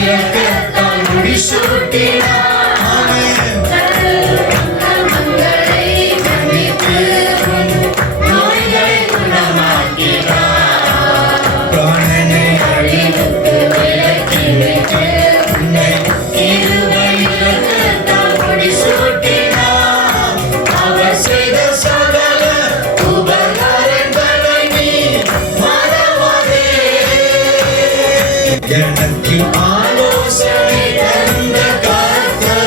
இரக்கத்தால் முடிசூட்டினார். அக்கிரமங்களை மன்னித்து உன் நோய்களை குணமாக்கினார். பிராணனை அழிவுக்கு விலக்கி வைத்து உன்னை கிருபை இரக்கத்தால் முடிசூட்டினார். அவர் செய்த சகல உபகாரங்களை நீ மறவாதே. எனக்கு ஆலோசனை தந்த கர்த்தர்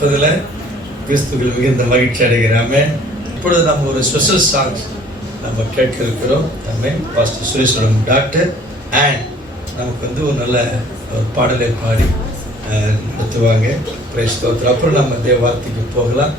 பார்ப்பதில் கிறிஸ்துவில் மிகுந்த மகிழ்ச்சி அடைகிறாமே. இப்பொழுது நம்ம ஒரு ஸ்பெஷல் சாங்ஸ் நம்ம கேட்க இருக்கிறோம். நம்ம பாஸ்டர் சுரேஸ்வரம் டாக்டர் அண்ட் நமக்கு ஒரு நல்ல ஒரு பாடலை பாடி நடத்துவாங்க. பிரைஸ் தோத்திரம். அப்புறம் நம்ம தேவ வார்த்தைக்கு போகலாம்.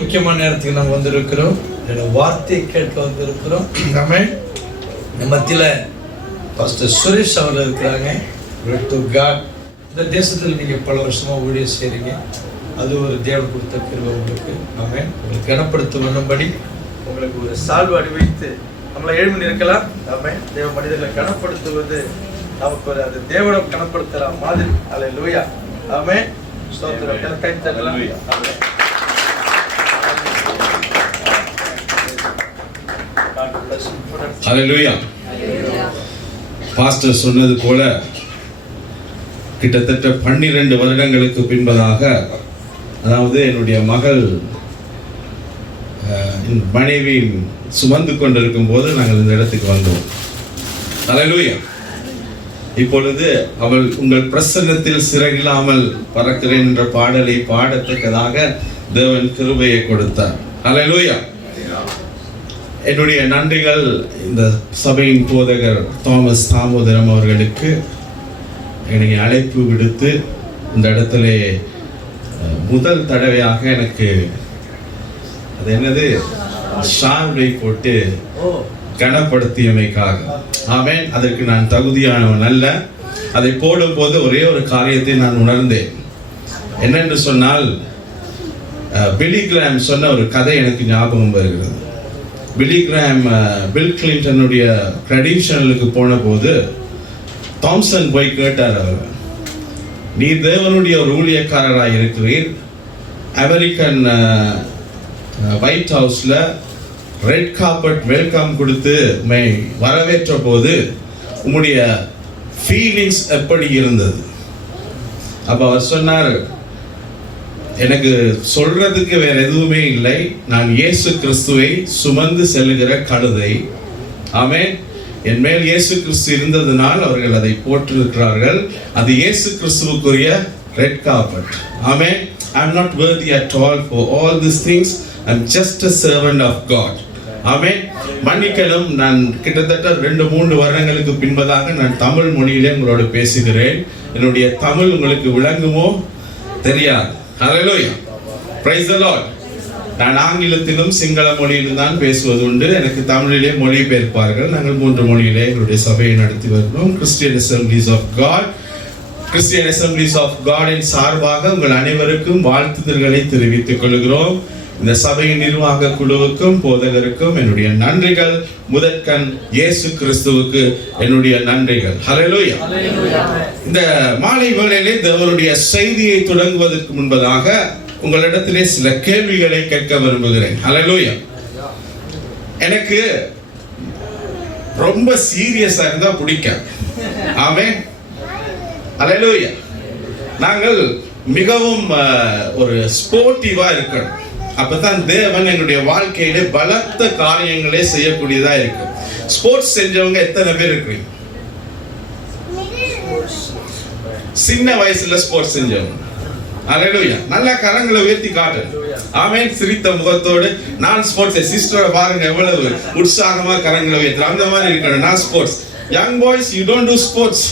முக்கியமான நேரத்துக்கு நம்ம வந்திருக்கிறோம். வார்த்தை கேட்க வந்திருக்கிறோம். நம்ம மத்தியில் பாஸ்டர் சுரேஷ் அவர்கள் இருக்கிறாங்க. இந்த தேசத்தில் நீங்கள் பல வருஷமாக ஊழியம் செய்கிறீங்க. அது ஒரு தேவன் கொடுத்த கிருபை உங்களுக்கு. நம்ம உங்களுக்கு கனப்படுத்த வேண்டும்படி உங்களுக்கு ஒரு சால்வு அணிவித்து நம்மளை எழுமணி இருக்கலாம். நம்ம தேவ மனிதர்களை கனப்படுத்துவது நமக்கு ஒரு அது தேவனை கனப்படுத்தலாம் மாதிரி. அல்லேலூயா. ஆமென். ஸ்தோத்திரம். கை தட்டலாம். ஹல்லேலூயா. பாஸ்டர் சொன்னது போல கிட்டத்தட்ட 12 வருடங்களுக்கு பின்பதாக, அதாவது என்னுடைய மகள் மனைவி சுமந்து கொண்டிருக்கும் போது நாங்கள் இந்த இடத்துக்கு வந்தோம். ஹல்லேலூயா. இப்பொழுது அவள் உங்கள் பிரசன்னத்தில் சிறகில்லாமல் பறக்கிறேன் என்ற பாடலை பாடத்தக்கதாக தேவன் கிருபையை கொடுத்தார். ஹல்லேலூயா. என்னுடைய நன்றிகள் இந்த சபையின் போதகர் தாமஸ் தாமோதரம் அவர்களுக்கு என்னை அழைப்பு விடுத்து இந்த இடத்துல முதல் தடவையாக எனக்கு அது என்னது ஷால்வை போட்டு கனப்படுத்தியமைக்காக. ஆமென். அதற்கு நான் தகுதியானவன் அல்ல. அதை போடும்போது ஒரே ஒரு காரியத்தை நான் உணர்ந்தேன். என்னென்று சொன்னால், பில்லி கிராம் சொன்ன ஒரு கதை எனக்கு ஞாபகம் வருகிறது. பில்லி கிராம் பில் கிளின்டனுடைய கிரெடிஷனலுக்கு போன போது தாம்சன் போய் கேட்டார், அவர், நீர் தேவனுடைய ஒரு ஊழியக்காரராக இருக்கிறீர், அமெரிக்கன் ஒயிட் ஹவுஸில் ரெட் கார்பெட் வெல்கம் கொடுத்து வரவேற்ற போது உம்முடைய ஃபீலிங்ஸ் எப்படி இருந்தது? அப்போ அவர் சொன்னார், எனக்கு சொல்றதுக்கு வேற எதுவுமே இல்லை. நான் இயேசு கிறிஸ்துவை சுமந்து செல்லுகிற கழுதை. ஆமென். என் மேல் இயேசு கிறிஸ்து இருந்ததனால் அவர்கள் அதை போட்டிருக்கிறார்கள். அது இயேசு கிறிஸ்துவுக்குரிய red carpet. Amen. I am not worthy at all for all these things. I am just a servant of God. ஆமென். மன்னிக்கலும். நான் கிட்டத்தட்ட 2-3 வருடங்களுக்கு பின்பதாக நான் தமிழ் மொழியிலே உங்களோடு பேசுகிறேன். என்னுடைய தமிழ் உங்களுக்கு விளங்குமோ தெரியாது. ஹல்லேலூயா. Praise the Lord. நான் ஆங்கிலத்திலும் சிங்கள மொழியிலும் தான் பேசுவது உண்டு. எனக்கு தமிழிலே மொழிபெயர்ப்பார்கள். நாங்கள் 3 மொழியிலே எங்களுடைய சபையை நடத்தி வருகிறோம். Christian assemblies of God. Christian assemblies of காடின் சார்பாக உங்கள் அனைவருக்கும் வாழ்த்துதல்களை தெரிவித்துக் கொள்கிறோம். இந்த சபையின் நிர்வாக குழுவுக்கும் போதகருக்கும் என்னுடைய நன்றிகள். முதற்கண் இயேசு கிறிஸ்துவுக்கு என்னுடைய நன்றிகள். ஹல்லேலூயா. இந்த மாலை வேளையிலே தேவனுடைய செய்தியை தொடங்குவதற்கு முன்பதாக உங்களிடத்திலே சில கேள்விகளை கேட்க விரும்புகிறேன். ஹல்லேலூயா. எனக்கு ரொம்ப சீரியஸா இருந்தா பிடிக்கும். ஆமென். ஹல்லேலூயா. நாங்கள் மிகவும் ஒரு ஸ்போர்ட்டிவா இருக்கணும். அப்பதான் தேவன் எங்களுடைய வாழ்க்கையில பலத்த காரியங்களே செய்யக்கூடியதா இருக்கு. ஸ்போர்ட்ஸ் செஞ்சவங்க எத்தனை பேர் இருக்கிறீங்க? சின்ன வயசுல ஸ்போர்ட்ஸ் செஞ்சவங்க. ஹல்லேலூயா. நல்ல கரங்களை உயர்த்தி காட்டு. ஆமென். சிரித்த முகத்தோடு நான் ஸ்போர்ட்ஸ். சிஸ்டரை பாருங்க எவ்வளவு உற்சாகமா கரங்களை உயர்த்து. அந்த மாதிரி இருக்கணும். நான் sports. Young boys, you don't to sports.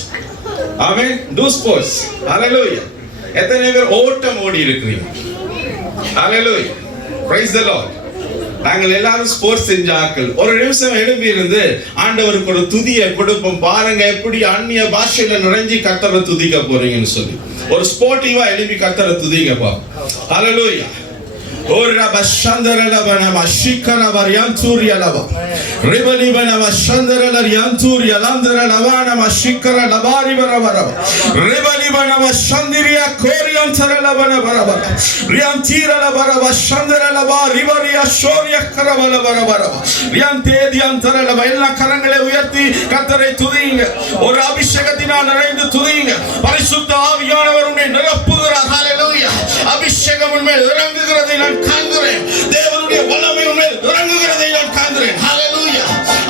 Amen. do sports. Hallelujah. எத்தனை பேர் ஓட்டம் ஓடி இருக்கிறீங்க? Hallelujah. Praise the Lord. நாங்கள் எல்லாரும் ஸ்போர்ட்ஸ் செஞ்ச ஆட்கள். ஒரு நிமிஷம் எழுப்பி இருந்து ஆண்டவருக்கு ஒரு துதியை கொடுப்போம். பாருங்க எப்படி அந்நிய பாஷையில நுழைஞ்சி கர்த்தரை துதிக்க போறீங்கன்னு சொல்லி ஒரு ஸ்போர்ட்டிவா எழுப்பி கர்த்தரை துதிங்கப்பா. ஹalleluya. Ora bashandara la bana mashikara varianturia la ba. Ribali bana bashandara la rianturia landara la bana mashikara la bari bara bara. Ribali bana bashandiria koriantara la bana bara bara. Riantira la bara bashandara la ba ribaria shoria karabala bara bara. Riante diantara la ba ella karangale uyarthi கர்த்தரை துதிங்க. ஒரு அபிஷேகத்தினால் நிறைந்து துதிங்க. பரிசுத்த ஆவியானவர் உன்னை நிரப்புகிறார். ஹalleluya. அபிஷேகம் உன்மேல் இறங்குகிறதை நான் காண்கிறேன். தேவனுடைய வல்லமை உன்மேல் இறங்குகிறதை நான் காண்கிறேன். ஹalleluya.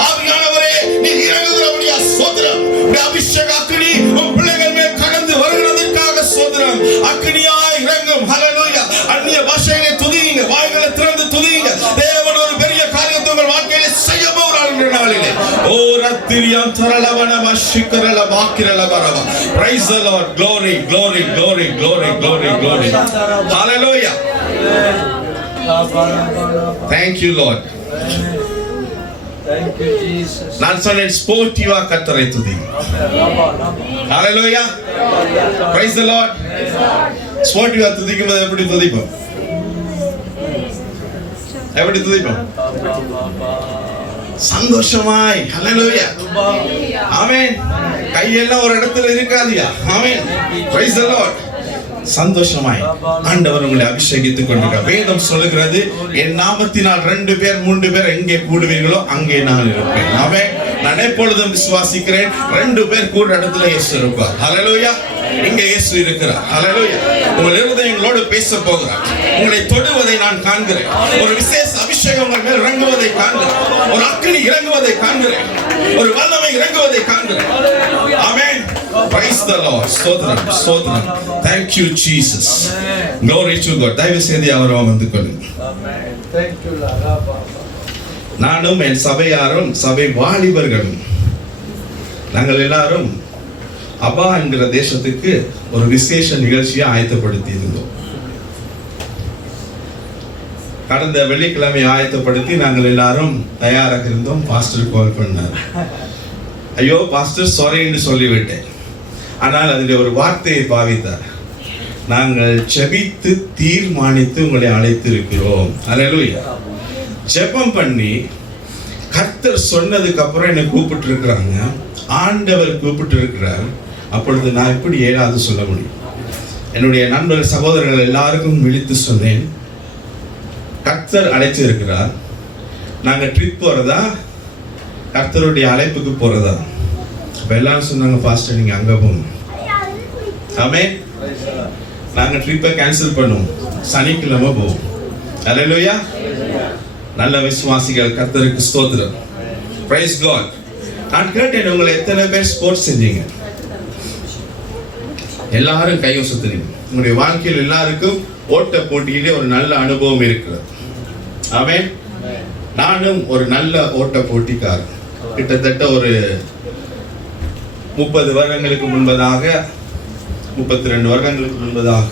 ஆவியானவரே நீ இறங்குகிறவருடைய ஸ்தோத்திரம். உம்முடைய அபிஷேக அக்கினி உன் பிள்ளைகள் மேல் கடந்து வருகிறதற்காக ஸ்தோத்திரம். அக்கினியாய் இறங்கும். ஹalleluya. அந்நிய பாஷைகளை துதிங்க. வாய்களை திறந்து துதிங்க. தேவன் ஒரு பெரிய காரியத்தை உங்கள் வாழ்க்கையிலே செய்ய போகிறார் என்ற நாளிலே. ஓ ரத்திரியம் தரலவன மஷிக்கரல வாக்கிரல வரவா. Praise the Lord. Glory, glory, glory, glory, glory, glory. Hallelujah. Thank you, Lord. Thank you, Jesus. நான் சொன்னேன் ஸ்போர்ட்டிவா கர்த்தரை துதி. Hallelujah. Praise the Lord. ஸ்போர்ட்டிவா துதிக்கும்போது எப்படி துதிப்போம்? எப்படி துதிப்போம்? சந்தோஷமாய். ஹalleluya. ஆமென். கையெல்லாம் ஒரு இடத்துல இருக்காதியா. ஆமென். Praise the Lord. சந்தோஷமாய் ஆண்டவர் உங்களை அபிஷேகித்துக் கொண்டிருக்கிறார். வேதம் சொல்லுகிறது என் நாமத்தினால் 2 பேர் 3 பேர் எங்கே கூடுவீர்களோ அங்கே நான் இருப்பேன். ஆமென். நான் எப்பொழுதும் விசுவாசிக்கிறேன் 2 பேர் கூடுற இடத்துல இயேசு இருப்பார். ஹalleluya. இங்கே இயேசு இருக்கிறார். ஹalleluya. உங்கள் இருதயங்களோடு பேச போகிறார். உங்களை தொடுவதை நான் காண்கிறேன். ஒரு விசேஷ அபிஷேகம் உங்கள் மேல் இறங்குவதை காண்கிறேன். ஒரு அக்கினி இறங்குவதை காண்கிறேன். ஒரு வல்லமை இறங்குவதை காண்கிறேன். ஆமென். Praise the Lord. ஸ்தோத்திரம் ஸ்தோத்திரம். Thank you Jesus. Glory to God. தயவு செய்து அவரை வந்து கொள்ளுங்க. Amen. Thank you Lord. நானும் என் சபையாரும் சபை வாலிபர்களும் நாங்கள் எல்லாரும் அபா என்கிற தேசத்துக்கு ஒரு விசேஷ நிகழ்ச்சியை ஆயத்தப்படுத்தி இருந்தோம். கடந்த வெள்ளிக்கிழமை ஆயத்தப்படுத்தி நாங்கள் எல்லாரும் தயாராக இருந்தோம். பாஸ்டர் கால் பண்ணார். ஐயோ பாஸ்டர் சாரின்னு சொல்லிவிட்டேன். ஆனால் அதில் ஒரு வார்த்தையை பாவித்தார். நாங்கள் ஜெபித்து தீர்மானித்து உங்களை அழைத்திருக்கிறோம். ஹல்லேலூயா. ஜெபம் பண்ணி கர்த்தர் சொன்னதுக்கு அப்புறம் என்னை கூப்பிட்டு இருக்கிறாங்க. ஆண்டவர் கூப்பிட்டு இருக்கிறார். அப்பொழுது நான் எப்படி ஏதாவது சொல்ல முடியும்? என்னுடைய நண்பர்கள் சகோதரர்கள் எல்லாருக்கும் விழித்து சொன்னேன், கர்த்தர் அழைச்சிருக்கிறார். நாங்கள் ட்ரிப் போகிறதா கர்த்தருடைய அழைப்புக்கு போகிறதா? இப்போ எல்லாரும் சொன்னாங்க பாஸ்டர் நீங்கள் அங்கே போகணும். ஆமென். நாங்கள் ட்ரிப்பை கேன்சல் பண்ணுவோம், சனிக்கிழமை போவோம். ஹல்லேலூயா. நல்ல விசுவாசிகள், கர்த்தருக்கு ஸ்தோத்திரம். Praise God. நான் கேட்டேன், உங்களை எத்தனை பேர் ஸ்போர்ட்ஸ் செஞ்சீங்க? எல்லாரும் கையை சுத்துறீங்க. உங்களுடைய வாழ்க்கையில் எல்லாருக்கும் ஓட்ட போட்டியிலே ஒரு நல்ல அனுபவம் இருக்கிறது. ஆமென். நானும் ஒரு நல்ல ஓட்ட போட்டிக்காரன். கிட்டத்தட்ட ஒரு 30 வருடங்களுக்கு முன்பதாக 32 வருடங்களுக்கு முன்பதாக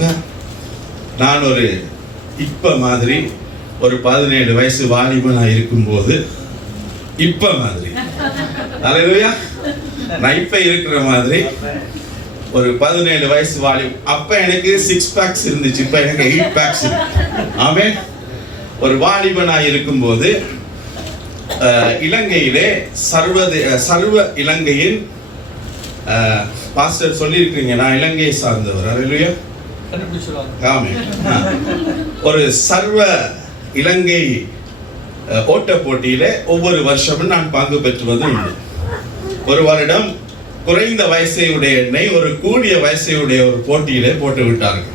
நான் ஒரு இப்ப மாதிரி ஒரு 17 வயசு வாலிபனா இருக்கும்போது இப்ப மாதிரி ஹல்லேலூயா நான் இப்ப இருக்கிற மாதிரி ஒரு 17 வயசு வாலிப. அப்ப எனக்கு 6 பேக்ஸ் இருந்துச்சு, இப்ப எனக்கு 8 பேக்ஸ் இருக்கு. ஆமென். ஒரு வாலிபனா இருக்கும்போது இலங்கையிலே சர்வ இலங்கையின் பாஸ்டர் சொல்லியிருக்கீங்க, நான் இலங்கையை சார்ந்தவர். ஹல்லேலூயா. ஆமென். ஒரு சர்வ இலங்கை ஓட்ட போட்டியிலே ஒவ்வொரு வருஷமும் நான் பங்கு பெற்றுவது உண்டு. ஒரு வருடம் குறைந்த வயசையுடைய என்னை ஒரு கூடிய வயசையுடைய ஒரு போட்டியிலே போட்டு விட்டார்கள்.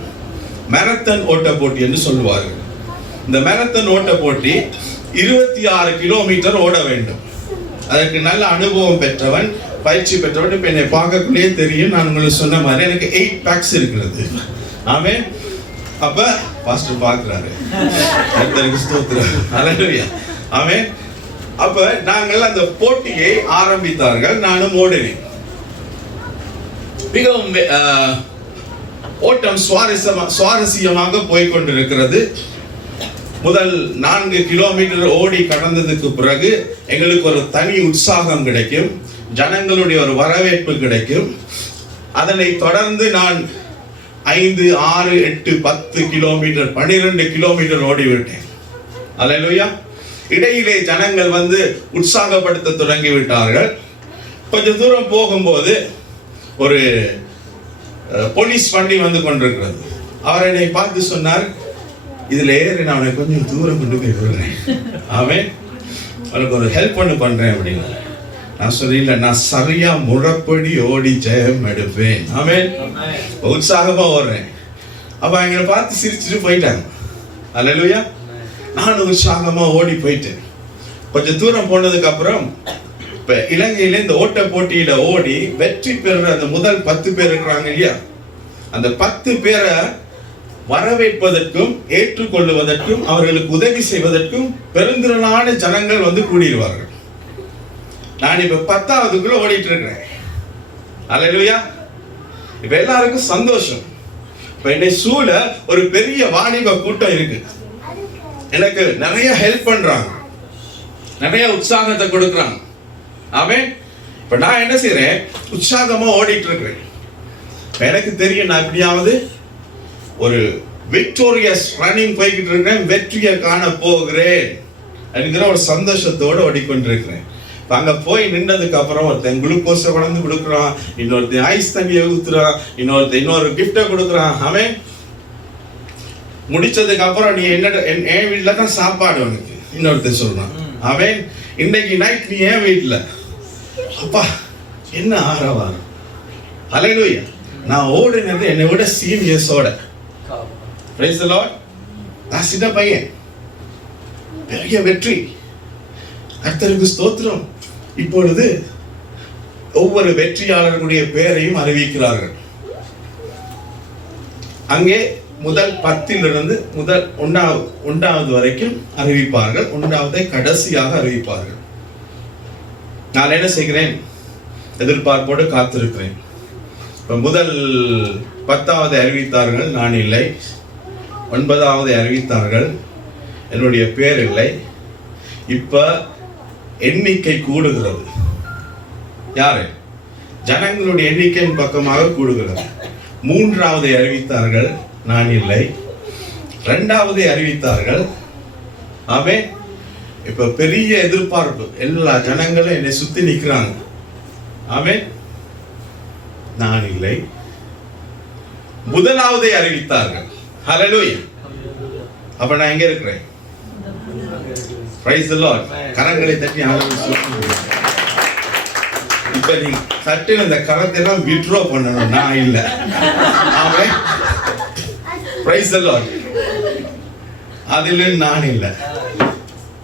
மேரத்தான் ஓட்ட போட்டி என்று சொல்லுவார்கள். இந்த மேரத்தான் ஓட்ட போட்டி 26 கிலோமீட்டர் ஓட வேண்டும். அதற்கு நல்ல அனுபவம் பெற்றவன், பயிற்சி பெற்றவன். இப்போ என்னை பார்க்கக்குள்ளேயே தெரியும், நான் உங்களுக்கு சொன்ன மாதிரி எனக்கு 8 பேக்ஸ் இருக்கிறது. ஆமென். அப்ப பாஸ்டர் பார்க்கிறாரு. கர்த்தருக்கு ஸ்தோத்திரம். ஹல்லேலூயா. ஆமென். அப்ப நாங்கள் அந்த போட்டியை ஆரம்பித்தார்கள். நானும் ஓடினேன். மிகவும் ஓட்டம் சுவாரஸ்யமாக போய்கொண்டிருக்கிறது. முதல் 4 கிலோமீட்டர் ஓடி கடந்ததுக்கு பிறகு எங்களுக்கு ஒரு தனி உற்சாகம் கிடைக்கும், ஜனங்களுடைய ஒரு வரவேற்பு கிடைக்கும். அதனை தொடர்ந்து நான் 5, 6, 8, 10 கிலோமீட்டர் 12 கிலோமீட்டர் ஓடிவிட்டேன். அல்லேலூயா. இடையிலே ஜனங்கள் வந்து உற்சாகப்படுத்த தொடங்கி விட்டார்கள். கொஞ்சம் தூரம் போகும்போது ஒரு போலீஸ் வண்டி வந்து கொண்டிருக்கிறது. அவர் என்னை பார்த்து சொன்னார், இதுல ஏறி நான் அவனை கொஞ்சம் தூரம் கொண்டு போய் விடுறேன், அவன் அவனுக்கு ஒரு ஹெல்ப் பண்றேன் அப்படின்னு. நான் சொல்லி இல்லை, நான் சரியா முறைப்படி ஓடி ஜெயம் எடுப்பேன், அவன் உற்சாகமா ஓடுறேன். அப்ப எங்களை பார்த்து சிரிச்சுட்டு போயிட்டாங்க. அல்லேலூயா. நானும் உற்சாகமா ஓடி போயிட்டேன். கொஞ்சம் தூரம் போனதுக்கு அப்புறம் இப்ப இலங்கையில இந்த ஓட்ட போட்டியில ஓடி வெற்றி பெறுற அந்த முதல் 10 பேர் இருக்கிறாங்க இல்லையா, அந்த 10 பேரை வரவேற்பதற்கும் ஏற்றுக்கொள்வதற்கும் அவர்களுக்கு உதவி செய்வதற்கும் பெருந்திரளான ஜனங்கள் வந்து கூடிடுவார்கள். நான் இப்ப 10ஆவதுக்குள்ள ஓடிட்டு இருக்கிறேன். அல்லேலூயா. இப்ப எல்லாருக்கும் சந்தோஷம். இப்ப என்னை சூழ ஒரு பெரிய வாணிப கூட்டம் இருக்கு. எனக்கு நிறைய ஹெல்ப் பண்றாங்க, நிறைய உற்சாகத்தை கொடுக்குறாங்க. ஆமென். இப்ப நான் என்ன செய்யறேன், உற்சாகமா ஓடிட்டு இருக்கிறேன். எனக்கு தெரியும் நான் எப்படியாவது ஒரு விக்டோரியஸ் ரன்னிங் போய்கிட்டு இருக்கிறேன், வெற்றியை காண போகிறேன் என்கிற ஒரு சந்தோஷத்தோடு ஓடிக்கொண்டிருக்கிறேன். அங்க போய் நின்றதுக்கு அப்புறம் ஒருத்தன் குளுக்கோஸை கொண்டு கொடுக்குறான், இன்னொருத்தன் ஐஸ் தண்ணியை ஊத்துறான், இன்னொரு கிஃப்டை கொடுக்குறான். அவன் முடிச்சதுக்கு அப்புறம் நீ என்ன என் வீட்டுல தான் சாப்பாடு உனக்கு இன்னொருத்தன் சொல்றான். அவன் இன்னைக்கு நைட் நீ என் வீட்டுல. அப்பா என்ன ஆரவாரம். அல்லேலூயா. நான் ஓடினது என்னை விட சீனியர்ஸோட. Price the Lord. நான் சின்ன பையன், பெரிய வெற்றி. கர்த்தருக்கு ஸ்தோத்திரம். இப்பொழுது ஒவ்வொரு வெற்றியாளர்களுடைய பெயரையும் அறிவிக்கிறார்கள். அங்கே முதல் 10 முதல் 1வது வரைக்கும் அறிவிப்பார்கள். 1வதை கடைசியாக அறிவிப்பார்கள். நான் என்ன செய்கிறேன், எதிர்பார்ப்போடு காத்திருக்கிறேன். முதல் 10வது அறிவித்தார்கள், நான் இல்லை. 9வது அறிவித்தார்கள், என்னுடைய பேர் இல்லை. இப்ப எண்ணிக்கை கூடுகிறது. யாரு? ஜனங்களுடைய எண்ணிக்கையின் பக்கமாக கூடுகிறது. 3வது அறிவித்தார்கள், நான் இல்லை. 2வது அறிவித்தார்கள். அவன் இப்ப பெரிய எதிர்பார்ப்பு, எல்லா ஜனங்களும் என்னை சுத்தி நிக்கிறாங்க. அவன் நான் இல்லை. 1வது அறிவித்தார்கள். ஹல்லேலூயா. அப்ப நான் எங்க இருக்கிறேன்? Price the Lord. கரங்களை தட்டி ஹல்லேலூயா. இப்ப நீ சட்டில் இந்த கரத்தை எல்லாம் வித்ட்ரா பண்ணணும், நான் இல்லை. ஆமென். Praise the Lord. அதில நான் இல்லை.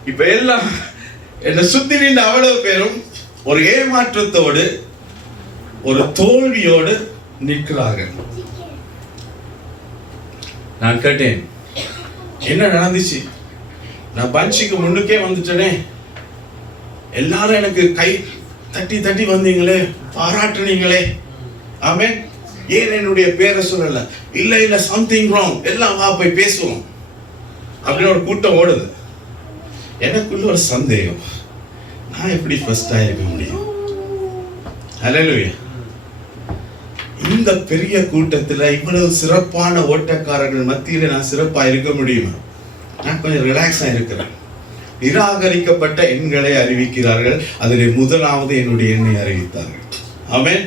இப்ப எல்லாம் என்ன சுத்தி நின்ற அவ்வளவு பேரும் ஒரு ஏமாற்றத்தோடு ஒரு தோல்வியோடு நிற்கிறார்கள். நான் கேட்டேன், என்ன நடந்துச்சு? நான் பஞ்சுக்கு முன்னுக்கே வந்துட்டேனே, எல்லாரும் எனக்கு கை தட்டி தட்டி வந்தீங்களே, பாராட்டுனீங்களே. ஆமென். ஏன் என்னுடைய பேரை சொல்லல? இல்ல சம்திங் ராங், எல்லாம் வா போய் பேசுவோம் அப்படின்னு ஒரு கூட்டம் ஓடுது. எனக்குள்ள ஒரு சந்தேகம், நான் எப்படி ஃபர்ஸ்ட் ஆயிருக்க முடியும்? ஹல்லேலூயா. இந்த பெரிய கூட்டத்துல இவ்வளவு சிறப்பான ஓட்டக்காரர்கள் மத்தியில நான் சிறப்பா இருக்க முடியுமா? நான் கொஞ்சம் ரிலாக்ஸா இருக்கிறேன். நிராகரிக்கப்பட்ட எண்களை அறிவிக்கிறார்கள். அதிலே 1வது என்னுடைய எண்ணை அறிவித்தார்கள். ஆமென்.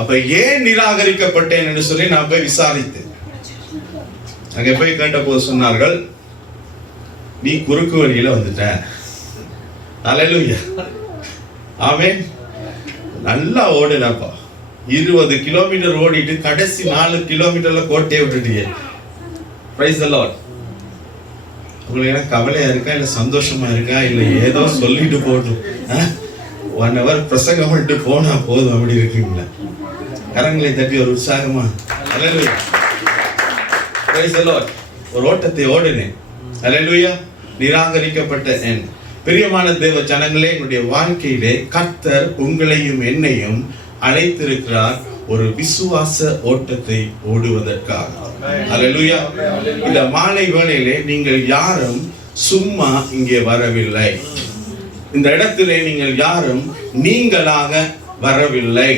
அப்ப ஏன் நிராகரிக்கப்பட்டேன் என்று சொல்லி நான் போய் விசாரித்தேன். அங்க போய் கேட்ட போது சொன்னார்கள், நீ குறுக்கு வழியில வந்துட்ட. அல்லேலூயா. ஆமென். நல்லா ஓடுனப்பா, 20 கிலோமீட்டர் ஓடிட்டு கடைசி 4 கிலோமீட்டர்ல கோட்டையை விட்டுட்டீங்க. Price the Lord. உங்களுக்கு என்ன கவலையா இருக்கா, இல்ல சந்தோஷமா இருக்கா, இல்ல ஏதோ சொல்லிட்டு போட்டும் 1 hour பிரசங்கம் பண்ணிட்டு போனா போதும் அப்படி இருக்கீங்களா? கரங்களை தட்டி ஒரு உற்சாகமா அல்லேலூயா. Praise the Lord. ஒரு ஓட்டத்தை ஓடினேன். அல்லேலூயா. நிராகரிக்கப்பட்ட என் பிரியமான தேவ ஜனங்களே, என்னுடைய வாழ்க்கையிலே கர்த்தர் உங்களையும் என்னையும் அழைத்திருக்கிறார். ஒரு விசுவாச ஓட்டத்தை ஓடுவதற்காக. அல்லேலூயா. இந்த மாலை வேளையிலே நீங்கள் யாரும் சும்மா இங்கே வரவில்லை. இந்த இடத்திலே நீங்கள் யாரும் நீங்களாக வரவில்லை.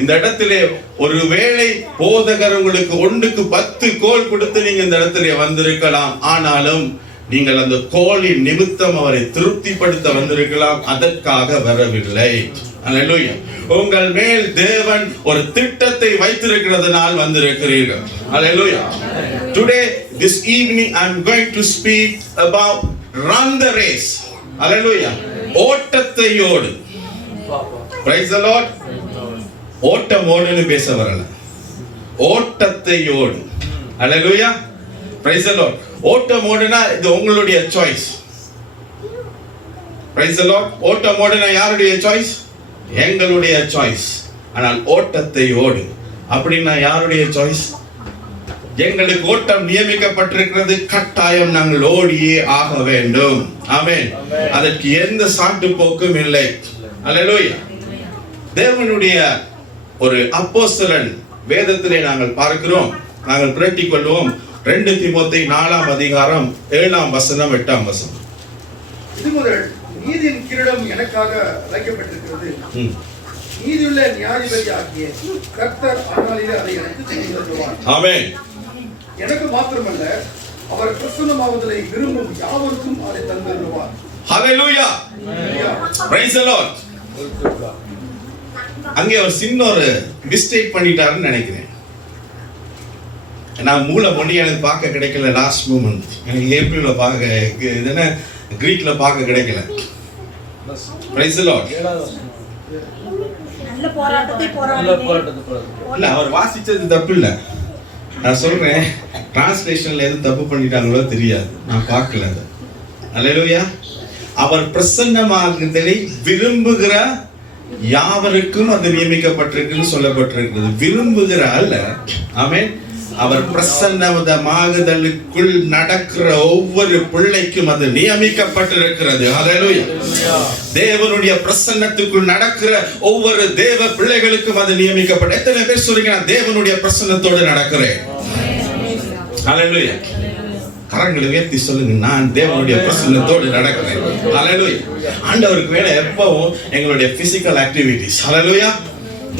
இந்த இடத்திலே ஒருவேளை போதகர் உங்களுக்கு 1க்கு 10 கோல் கொடுத்து நீங்க இந்த இடத்திலே வந்திருக்கலாம். ஆனாலும் நீங்கள் அந்த கோலின் நிமித்தம் அவரை திருப்திப்படுத்த வந்திருக்கலாம், அதற்காக வரவில்லை. அல்லேலூயா. உங்கள் மேல் தேவன் ஒரு திட்டத்தை வைத்திருக்கிறதுனால் வந்திருக்கிறீர்கள். அல்லேலூயா. Today, this evening, I am going to speak about run the race. அல்லேலூயா. ஓட்டத்தை ஓடு. Praise the Lord. ஓட்டம் ஓடுன்னு பேச வரல, ஓட்டத்தை ஓடு. அல்லேலூயா. Praise the Lord. ஓட்டம் ஓடுனா இது உங்களுடைய சாய்ஸ். Praise the Lord. ஓட்டம் ஓடுனா யாருடைய சாய்ஸ்? எங்களுடைய சாய்ஸ். ஆனால் ஓட்டத்தை ஓடு அப்படின்னா யாருடைய சாய்ஸ்? எங்களுக்கு ஓட்டம் நியமிக்கப்பட்டிருக்கிறது, கட்டாயம் நாங்கள் ஓடியே ஆக வேண்டும். ஆமென். அதற்கு எந்த சாட்டு போக்கும் இல்லை. அல்லேலூயா. தேவனுடைய ஒரு அப்போஸ்தலன் வேதத்திலே நாங்கள் பார்க்கிறோம். நாங்கள் பிரட்டிக் கொள்வோம். 2 தீமோத்தேயு 4ஆம் அதிகாரம் 7ஆம் வசனம் 8ஆம் வசனம். இது முதல் நீதியின் கிரீடம் எனக்காக வைக்கப்பட்டிருக்கிறது. நீதியுள்ள நியாயாதிபதி ஆகிய கர்த்தர் அந்நாளிலே அதை எனக்கு தருவார். ஆமென். எனக்கு மாத்திரமல்ல, அவர் பிரசன்னமாவதை விரும்பும் யாவருக்கும் அதை தந்தருவார். ஹalleluya. Praise the Lord. அங்கே ஒரு சின்ன ஒரு மிஸ்டேக் பண்ணிட்டாருன்னு நினைக்கிறேன். நான் மொழி எனக்கு பார்க்க கிடைக்கல. லாஸ்ட் மூமெண்ட் எனக்கு ஏப்ரல்ல பார்க்க, இதுன்னா கிரீக்ல பார்க்க கிடைக்கல. Praise the Lord. நல்ல போராட்டத்தை இல்ல, அவர் வாசிச்சது தப்பு இல்ல. நான் சொல்றேன், டிரான்ஸ்லேஷன்ல எதுவும் தப்பு பண்ணிட்டாங்களோ தெரியாது, நான் பார்க்கல அது. அல்லேலூயா. அவர் பிரசன்னமாகுதலை விரும்புகிற யாவருக்கும் அது நியமிக்கப்பட்டிருக்குன்னு சொல்லப்பட்டிருக்கிறது. விரும்புகிற அல்ல. ஆமென். அவர் பிரசன்னமாகுதலுக்குள் நடக்கிற ஒவ்வொரு பிள்ளைக்கும் அது நியமிக்கப்பட்டிருக்கிறது. ஹல்லேலூயா. தேவனுடைய பிரசன்னத்துக்குள் நடக்கிற ஒவ்வொரு தேவ பிள்ளைகளுக்கும் அது நியமிக்கப்பட்ட. எத்தனை பேர் சொல்றீங்க நான் தேவனுடைய பிரசன்னத்தோடு நடக்கிறேன்? ஹல்லேலூயா. கரங்களை உயர்த்தி சொல்லுங்க, நான் தேவனுடைய பிரசன்னத்தோடு நடக்கிறேன். ஹல்லேலூயா. ஆண்டவருக்கு வேணா எப்பவும் எங்களுடைய பிசிக்கல் ஆக்டிவிட்டிஸ். ஹல்லேலூயா.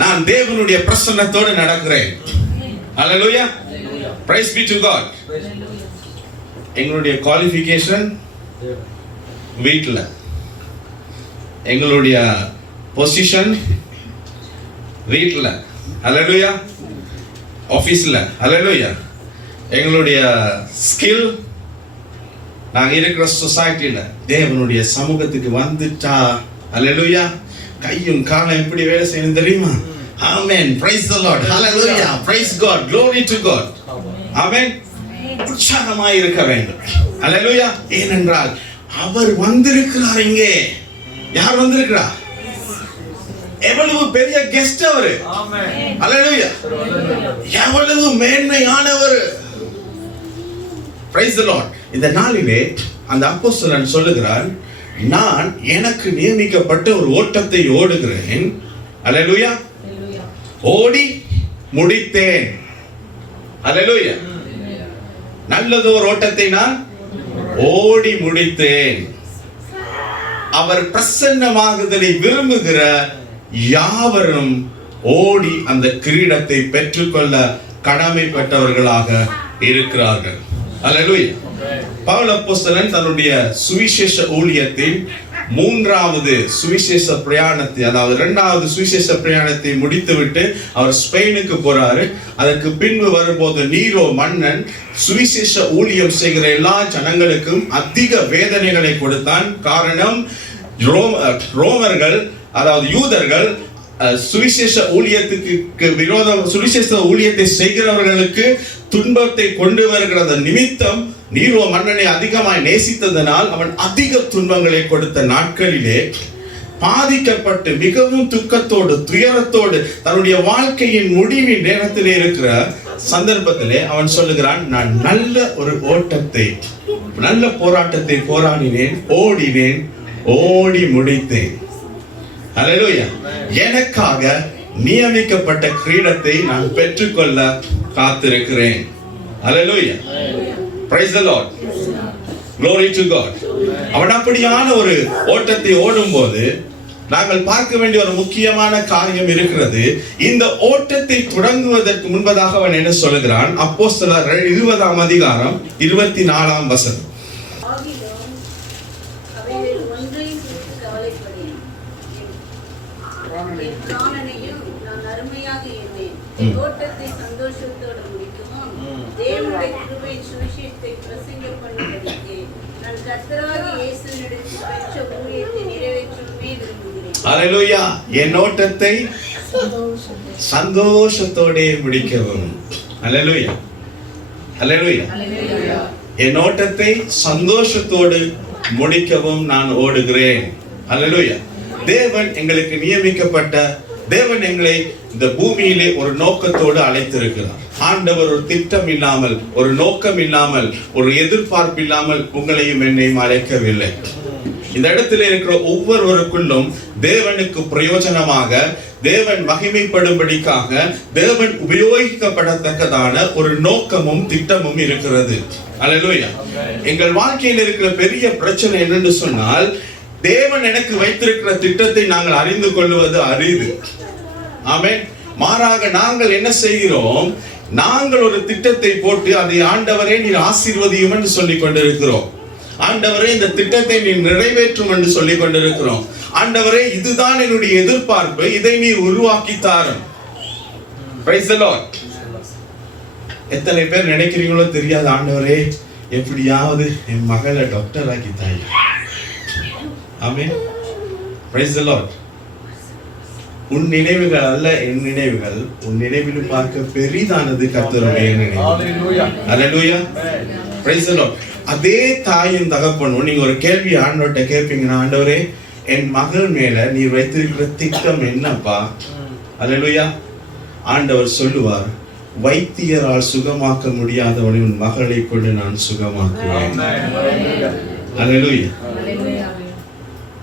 நான் தேவனுடைய பிரசன்னத்தோடு நடக்கிறேன். ஹல்லேலூயா. Praise be to God. எங்களுடைய குவாலிஃபிகேஷன் வீட்ல, எங்களுடைய பொசிஷன் வீட்ல. ஹல்லேலூயா. ஆபீஸ்ல. ஹல்லேலூயா. எங்களுடைய ஸ்கில், நாங்க இருக்கிற சொசைட்டில தேவனுடைய சமூகத்துக்கு வந்துட்டா, ஹல்லேலூயா, கையும் காலம் எப்படி வேலை செய்யணும் தெரியுமா? ஆமென். Praise the Lord. Hallelujah. Praise God. Glory to God. ஆமென். உற்சாகமாய் இருக்க வேண்டும். ஹல்லேலூயா. ஏனென்றால் அவர் வந்திருக்கிறார். இங்கே யார் வந்திருக்கிறார்? எவ்வளவு பெரிய கெஸ்ட் அவரு. ஆமென். ஹல்லேலூயா. எவ்வளவு மேன்மையானவர். Praise the Lord. இந்த நாளிலே அந்த அப்போஸ்தலன் சொல்லுகிறார், நான் எனக்கு நியமிக்கப்பட்ட ஒரு ஓட்டத்தை ஓடுகிறேன். ஹல்லேலூயா. ஓடி முடித்தேன். ஹல்லேலூயா. நல்லதொரு ஓட்டத்தை நான் ஓடி முடித்தேன். அவர் பிரசன்னமாகுதலை விரும்புகிற யாவரும் ஓடி அந்த கிரீடத்தை பெற்றுக்கொள்ள கடமைப்பட்டவர்களாக இருக்கிறார்கள். ஹல்லேலூயா. பவுல் அப்போஸ்தலன் தன்னுடைய சுவிசேஷ ஊழியத்தின் 3வது சுவிசேஷ பிரயாணத்தை, அதாவது 2வது சுவிசேஷ பிரயாணத்தை முடித்துவிட்டு அவர் ஸ்பெயினுக்கு போறாரு. அதற்கு பின்பு வரும்போது நீரோ மன்னன் சுவிசேஷ ஊழியம் செய்கிற எல்லா ஜனங்களுக்கும் அதிக வேதனைகளை கொடுத்தான். காரணம், ரோமர்கள், அதாவது யூதர்கள் சுவிசேஷ ஊழியத்துக்கு விரோதம், சுவிசேஷ ஊழியத்தை செய்கிறவர்களுக்கு துன்பத்தை கொண்டு வருகிற நிமித்தம் நீரோ மன்னனை அதிகமாய் நேசித்ததனால் அவன் அதிக துன்பங்களை கொடுத்த நாட்களிலே பாதிக்கப்பட்டு மிகவும் துக்கத்தோடு துயரத்தோடு தன்னுடைய வாழ்க்கையின் முடிவின் நேரத்திலே இருக்கிற சந்தர்ப்பத்திலே அவன் சொல்லுகிறான், நான் நல்ல ஒரு ஓட்டத்தை, நல்ல போராட்டத்தை போராடினேன், ஓடினேன், ஓடி முடித்தேன். ஹல்லேலூயா. எனக்காக நியமிக்கப்பட்ட கிரீடத்தை நான் பெற்றுக்கொள்ள காத்திருக்கிறேன். Hallelujah. Praise the Lord. Glory to God. அவன் அப்படியான ஒரு ஓட்டத்தை ஓடும்போது நாங்கள் பார்க்க வேண்டிய ஒரு முக்கியமான காரியம் இருக்கிறது. இந்த ஓட்டத்தை தொடங்குவதற்கு முன்பதாக அவன் என்ன சொல்கிறான்? அப்போஸ்தலர் 20ஆம் அதிகாரம் 24ஆம் வசனம். Hallelujah. என் ஓட்டத்தை சந்தோஷத்தோட முடிக்கவும். Hallelujah. Hallelujah. என் ஓட்டத்தை சந்தோஷத்தோடு முடிக்கவும் நான் ஓடுகிறேன். Hallelujah. தேவன் எங்களுக்கு நியமிக்கப்பட்ட தேவன் எங்களை இந்த பூமியிலே ஒரு நோக்கத்தோடு அழைத்திருக்கிறார். ஆண்டவர் ஒரு திட்டம் இல்லாமல், ஒரு நோக்கம் இல்லாமல், ஒரு எதிர்பார்ப்பு இல்லாமல் உங்களையும் என்னையும் அழைக்கவில்லை. இந்த இடத்துல இருக்கிற ஒவ்வொருவருக்குள்ளும் தேவனுக்கு பிரயோஜனமாக, தேவன் மகிமைப்படும்படிக்காக, தேவன் உபயோகிக்கப்படத்தக்கதான ஒரு நோக்கமும் திட்டமும் இருக்கிறது. அல்லேலூயா. எங்கள் வாழ்க்கையில் இருக்கிற பெரிய பிரச்சனை என்னன்னு சொன்னால், தேவன் எனக்கு வைத்திருக்கிற திட்டத்தை நாங்கள் அறிந்து கொள்வது அரிது. ஆமென். மாறாக நாங்கள் என்ன செய்கிறோம்? நாங்கள் ஒரு திட்டத்தை போட்டு அதை ஆண்டவரே நீர் ஆசீர்வதியும் என்று சொல்லிக் கொண்டிருக்கிறோம். ஆண்டவரே இந்த திட்டத்தை நீ நிறைவேற்றும் என்று சொல்லிக் கொண்டிருக்கிறோம். ஆண்டவரே இதுதான் என்னுடைய எதிர்பார்ப்பு, இதை நீர் உருவாக்கி தாரும். Praise the Lord. எத்தனை பேர் நினைக்கிறீங்களோ தெரியாது, ஆண்டவரே எப்படியாவது என் மகளை டாக்டர் ஆக்கி தாய். ஆமென். Praise the Lord. உன் நினைவுகள் அல்ல என் நினைவுகள், உன் நினைவிலும் பார்க்க பெரிதானது கர்த்தருடைய நினைவு. Hallelujah. Praise the Lord. அதே தாயும் தகப்பனும் நீங்க ஒரு கேள்வி ஆண்டவர்கிட்ட கேட்பீங்கன்னா, ஆண்டவரே என் மகள் மேல நீ வைத்திருக்கிற திட்டம் என்னப்பா? Hallelujah. ஆண்டவர் சொல்லுவார், வைத்தியரால் சுகமாக்க முடியாதவனை உன் மகளை கொண்டு நான் சுகமாக்குவேன். Hallelujah.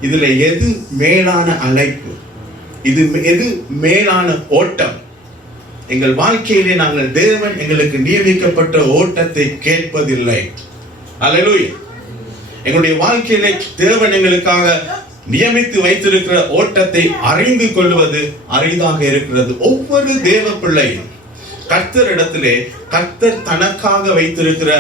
இதுல எது மேலான அழைப்பு? இது எது மேலான ஓட்டம்? எங்கள் வாழ்க்கையிலே நாங்கள் தேவன் எங்களுக்கு நியமிக்கப்பட்ட ஓட்டத்தை கேட்பதில்லை. அல்லேலூயா. எங்களுடைய வாழ்க்கையிலே தேவன் எங்களுக்காக நியமித்து வைத்திருக்கிற ஓட்டத்தை அறிந்து கொள்வது அரிதாக இருக்கிறது. ஒவ்வொரு தேவ பிள்ளையும் கர்த்தரிடத்திலே கர்த்தர் தனக்காக வைத்திருக்கிற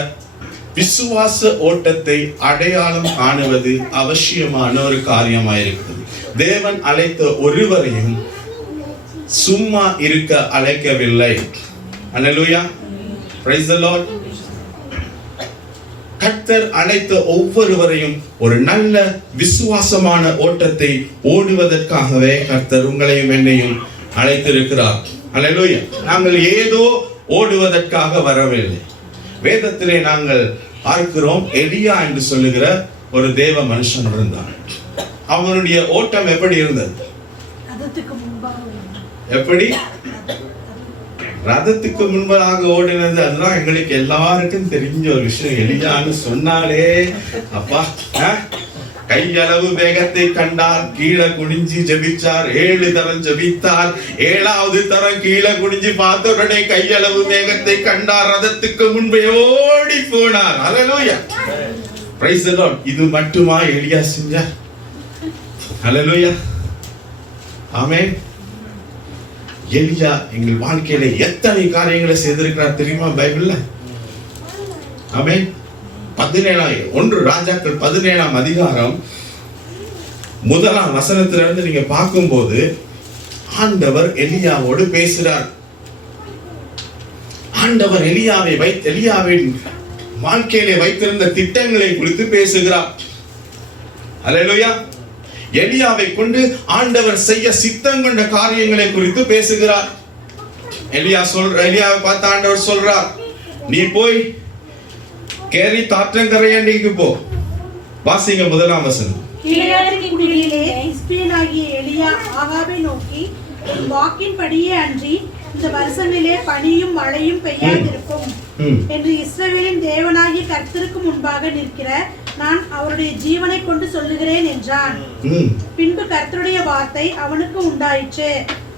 விசுவாச ஓட்டத்தை அடையாளம் காணுவது அவசியமான ஒரு காரியமாயிருக்கிறது. தேவன் அழைத்த ஒருவரையும் சும்மா இருக்க அழைக்கவில்லை. அல்லேலூயா. Praise the Lord. கர்த்தர் அழைத்த ஒவ்வொருவரையும் ஒரு நல்ல விசுவாசமான ஓட்டத்தை ஓடுவதற்காகவே கர்த்தர் உங்களையும் என்னையும் அழைத்திருக்கிறார். அல்லேலூயா. நாங்கள் ஏதோ ஓடுவதற்காக வரவில்லை. வேதத்திலே நாங்கள் பார்க்கிறோம், எலியா என்று சொல்லுகிற ஒரு தேவ மனுஷன் இருந்தான். அவனுடைய ஓட்டம் எப்படி இருந்தது? எப்படி? ரதத்துக்கு முன்பதாக ஓடினது. அதுதான் எங்களுக்கு எல்லாருக்கும் தெரிஞ்ச ஒரு விஷயம். எலியான்னு சொன்னாலே அப்பா, கையளவு வேகத்தை கண்டார், கீழே குனிஞ்சி ஜெபிச்சார். 7 தரம் ஜெபித்தார். 7வது தரம் கீழே குனிஞ்சி பார்த்த உடனே கையளவு வேகத்தை கண்டார், ரதத்துக்கு முன்பே ஓடி போனார். அல்லேலூயா. Praise the Lord. இது மட்டுமா எலியா செஞ்சார்? அல்லேலூயா. ஆமென். எலியா எங்கள் வாழ்க்கையில எத்தனை காரியங்களை செய்திருக்கிறார் தெரியுமா பைபிள்ல? ஆமென். 1 ராஜாக்கள் 17ஆம் அதிகாரம் 1ஆம் வசனத்திலிருந்து நீங்க பார்க்கும்போது ஆண்டவர் எலியாவோடு பேசுகிறார். ஆண்டவர் எலியாவின் வாழ்க்கையிலே வைத்திருந்த திட்டங்களை குறித்து பேசுகிறார். அல்லேலூயா. எலியாவை கொண்டு ஆண்டவர் செய்ய சித்தம் கொண்ட காரியங்களை குறித்து பேசுகிறார். எலியாவை பார்த்து ஆண்டவர் சொல்றார், நீ போய் கேரி தாற்றங்கரையண்டிக்கு போ. வாசிங்க 1ஆம் வசனம். கீலேயாத்தின் குடியிலே திஸ்பியனாகிய எலியா ஆகாபை நோக்கி, உன் வாக்கின்படியே அன்றி இந்த வருஷமிலே பனியும் மழையும் பெய்யாதிருக்கும் என்று இஸ்ரவேலின் தேவனாகிய கர்த்தருக்கு முன்பாக நிற்கிற நான் அவருடைய ஜீவனை கொண்டு சொல்லுகிறேன் என்றான். பின்பு கர்த்தருடைய வார்த்தை அவனுக்கு உண்டாயிற்று,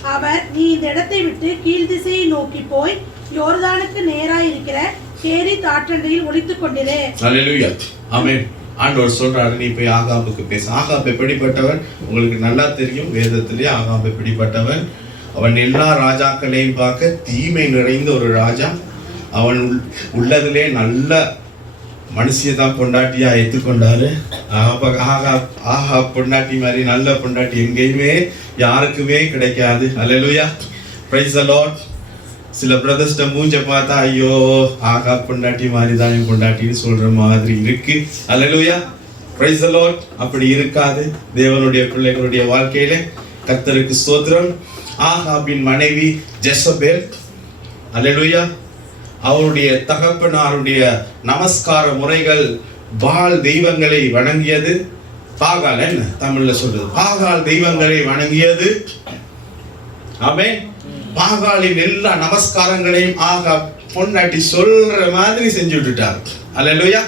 அவர், நீ இந்த இடத்தை விட்டு கீழ் திசையை நோக்கி போய் யோர்தானுக்கு நேராய் இருக்கிற கேரித் ஆற்றண்டையில் ஒளித்துக் கொண்டிரு. அல்லேலூயா. ஆமென். ஆண்டவர் சொல்றாரு, நீ போய் ஆகாபுக்கு பேசு. ஆகாப் எப்படிப்பட்டவன் உங்களுக்கு நல்லா தெரியும். வேதத்திலே ஆகாப் எப்படிப்பட்டவன். அவன் எல்லா ராஜாக்களையும் பார்க்க தீமை நிறைந்த ஒரு ராஜா. அவன் உள்ளதிலே நல்ல மனுஷியை தான் பொண்டாட்டியா ஏற்றுக்கொண்டாரு. ஆகாப் பொண்டாட்டி மாதிரி நல்ல பொண்டாட்டி எங்கேயுமே யாருக்குமே கிடைக்காது. அல்லேலூயா. Praise the Lord. சில பிரதர்ஸ்ட மூஞ்ச பார்த்தா ஐயோ ஆகாப் பொண்டாட்டி மாதிரி தான் என் பொண்டாட்டின்னு சொல்ற மாதிரி இருக்கு. அல்லேலூயா. Praise the Lord. அப்படி இருக்காது தேவனுடைய பிள்ளைகளுடைய வாழ்க்கையில. கர்த்தருக்கு ஸ்தோத்திரம். ஆகாபின் மனைவி ஜெசபேல், அல்லேலூயா, அவருடைய தகப்பனாருடைய நமஸ்கார முறைகள் பால் தெய்வங்களை வணங்கியது. பாகால் என்ன தமிழ்ல சொல்றது? பாகால் தெய்வங்களை வணங்கியது. ஆமென். பாகாலின் எல்லா நமஸ்காரங்களையும் ஆகாப் பொண்டாட்டி சொல்ற மாதிரி செஞ்சு விட்டுட்டார். அல்லேலூயா.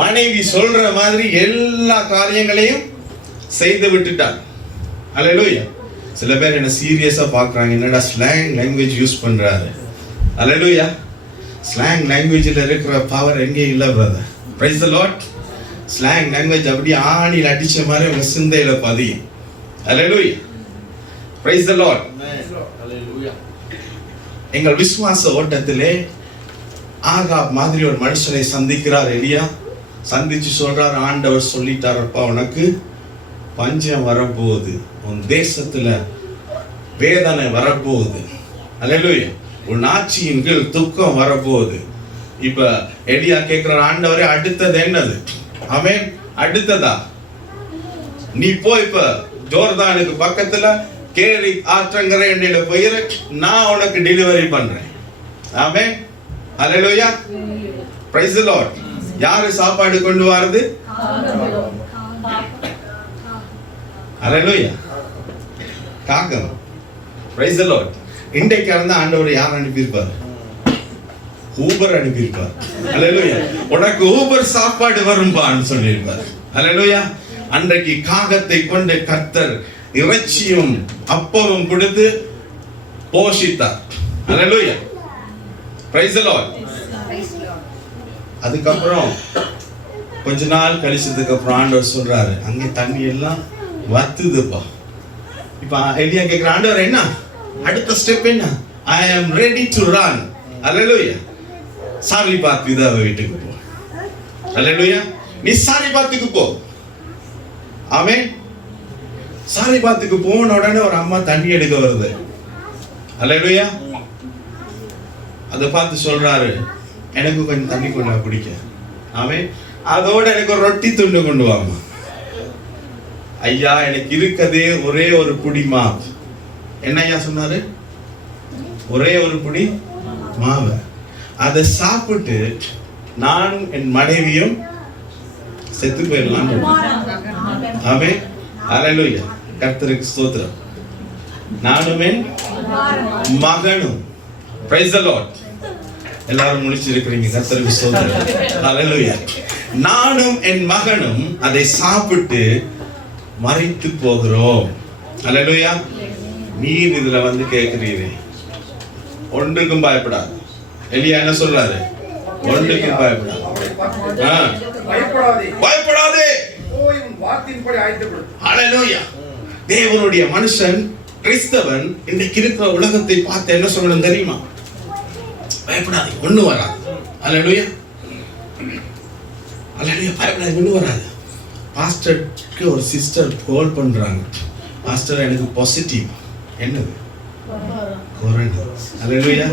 மனைவி சொல்ற மாதிரி எல்லா காரியங்களையும் செய்து விட்டுட்டார். அல்லேலூயா. சில பேர் என்ன சீரியஸா பார்க்கறாங்க, என்னடா ஸ்லாங் லாங்குவேஜ் யூஸ் பண்றாரு. அல்லேலூயா. ஸ்லாங் லாங்குவேஜ்ல இருக்கிற பவர் எங்கே இல்ல brother. Praise the Lord. Slang language அப்படியே ஆணியில் அடிச்ச மாதிரி உங்க சிந்தையில பதியும். அல்லேலூயா. Praise the Lord. எங்கள் விசுவாச ஓட்டத்திலே ஆகாப் மாதிரி ஒரு மனுஷனை சந்திக்கிறார் எலியா. சந்திச்சு சொல்றார், ஆண்டவர் சொல்லிட்டாரப்பா, உனக்கு பஞ்சம் வரப்போகுது, உன் தேசத்துல வேதனை வரப்போகுது. அல்லேலூயா. உன் ஆட்சியின் கீழ் துக்கம் வரப்போகுது. இப்ப எலியா கேட்கிற, ஆண்டவரே அடுத்தது என்னது? ஆமென். அடுத்ததா நீ போய் இப்ப ஜோர்தானுக்கு பக்கத்துல கேரித் ஆற்றங்கரை எண்ணில போயிரு, நான் உனக்கு டெலிவரி பண்றேன். Amen. Hallelujah. Praise the Lord. யாரு சாப்பாடு கொண்டு வரது? அல்லேலூயா. காகம். Praise the Lord. இன்றைக்கு இருந்தா ஆண்டவர் யார் அனுப்பியிருப்பார்? ஊபர் அனுப்பியிருப்பார். அல்லேலூயா. உனக்கு ஊபர் சாப்பாடு வரும்பான்னு சொல்லியிருப்பார். அல்லேலூயா. அன்றைக்கு காகத்தை கொண்டு கர்த்தர் இறைச்சியும் அப்பமும் கொடுத்து போஷித்தார். அல்லேலூயா. Praise the Lord. அதுக்கப்புறம் கொஞ்ச நாள் கழிச்சதுக்கு அப்புறம் ஆண்டவர் சொல்றாரு, அங்கே தண்ணி எல்லாம் வத்துதுப்பா. இப்ப எலியா கேக்குற, ஆண்டவர் என்ன அடுத்த ஸ்டெப் என்ன? I am ready to run. அல்லேலூயா. சாரிபாத் விதவை வீட்டுக்கு போ. அல்லேலூயா. நீ சாரிபாத்துக்கு போ. ஆமென். சாரிபாத்துக்கு போன உடனே ஒரு அம்மா தண்ணி எடுக்க வருது. அல்லேலூயா. அதை பார்த்து சொல்றாரு, எனக்கு கொஞ்சம் தண்ணி கொண்டு குடிக்க. ஆமென். அதோட எனக்கு ஒரு ரொட்டி துண்டு கொண்டு வாங்க. ஐயா, எனக்கு இருக்கதே ஒரே ஒரு புடி மாவு. என்ன ஐயா சொன்னாரு? ஒரே ஒரு புடி மாவு. அதை சாப்பிட்டு நான் என் மனைவியும் செத்து போயிடலாம். ஆமென். அல்லேலூயா. கர்த்தருக்கு ஸ்தோத்திரம். நானும் என் மகனும். Price the Lord. எல்லாரும் முடிச்சிருக்கிறீங்க. கர்த்தருக்கு ஸ்தோத்திரம். அல்லேலூயா. நானும் என் மகனும் அதை சாப்பிட்டு மரித்து போகிறோம். அல்லேலூயா. நீர் இதுல வந்து கேட்கிறீரே, ஒன்றுக்கும் பயப்படாது. எலியா என்ன சொல்றாரு? ஒன்றுக்கும் பயப்படாது. பயப்படாதே. அல்லேலூயா. தேவனுடைய மனுஷன் கிறிஸ்தவன் இன்னைக்கு இருக்கிற உலகத்தை பார்த்து என்ன சொல்லணும் தெரியுமா? பயப்படாது, ஒண்ணு வராது. அல்லேலூயா. அல்லேலூயா. பயப்படாது, ஒண்ணு வராது. பாஸ்டருக்கு ஒரு சிஸ்டர் கால் பண்றாங்க, பாஸ்டர் எனக்கு பாசிட்டிவ். என்னது? கொரோனா. அல்லேலூயா.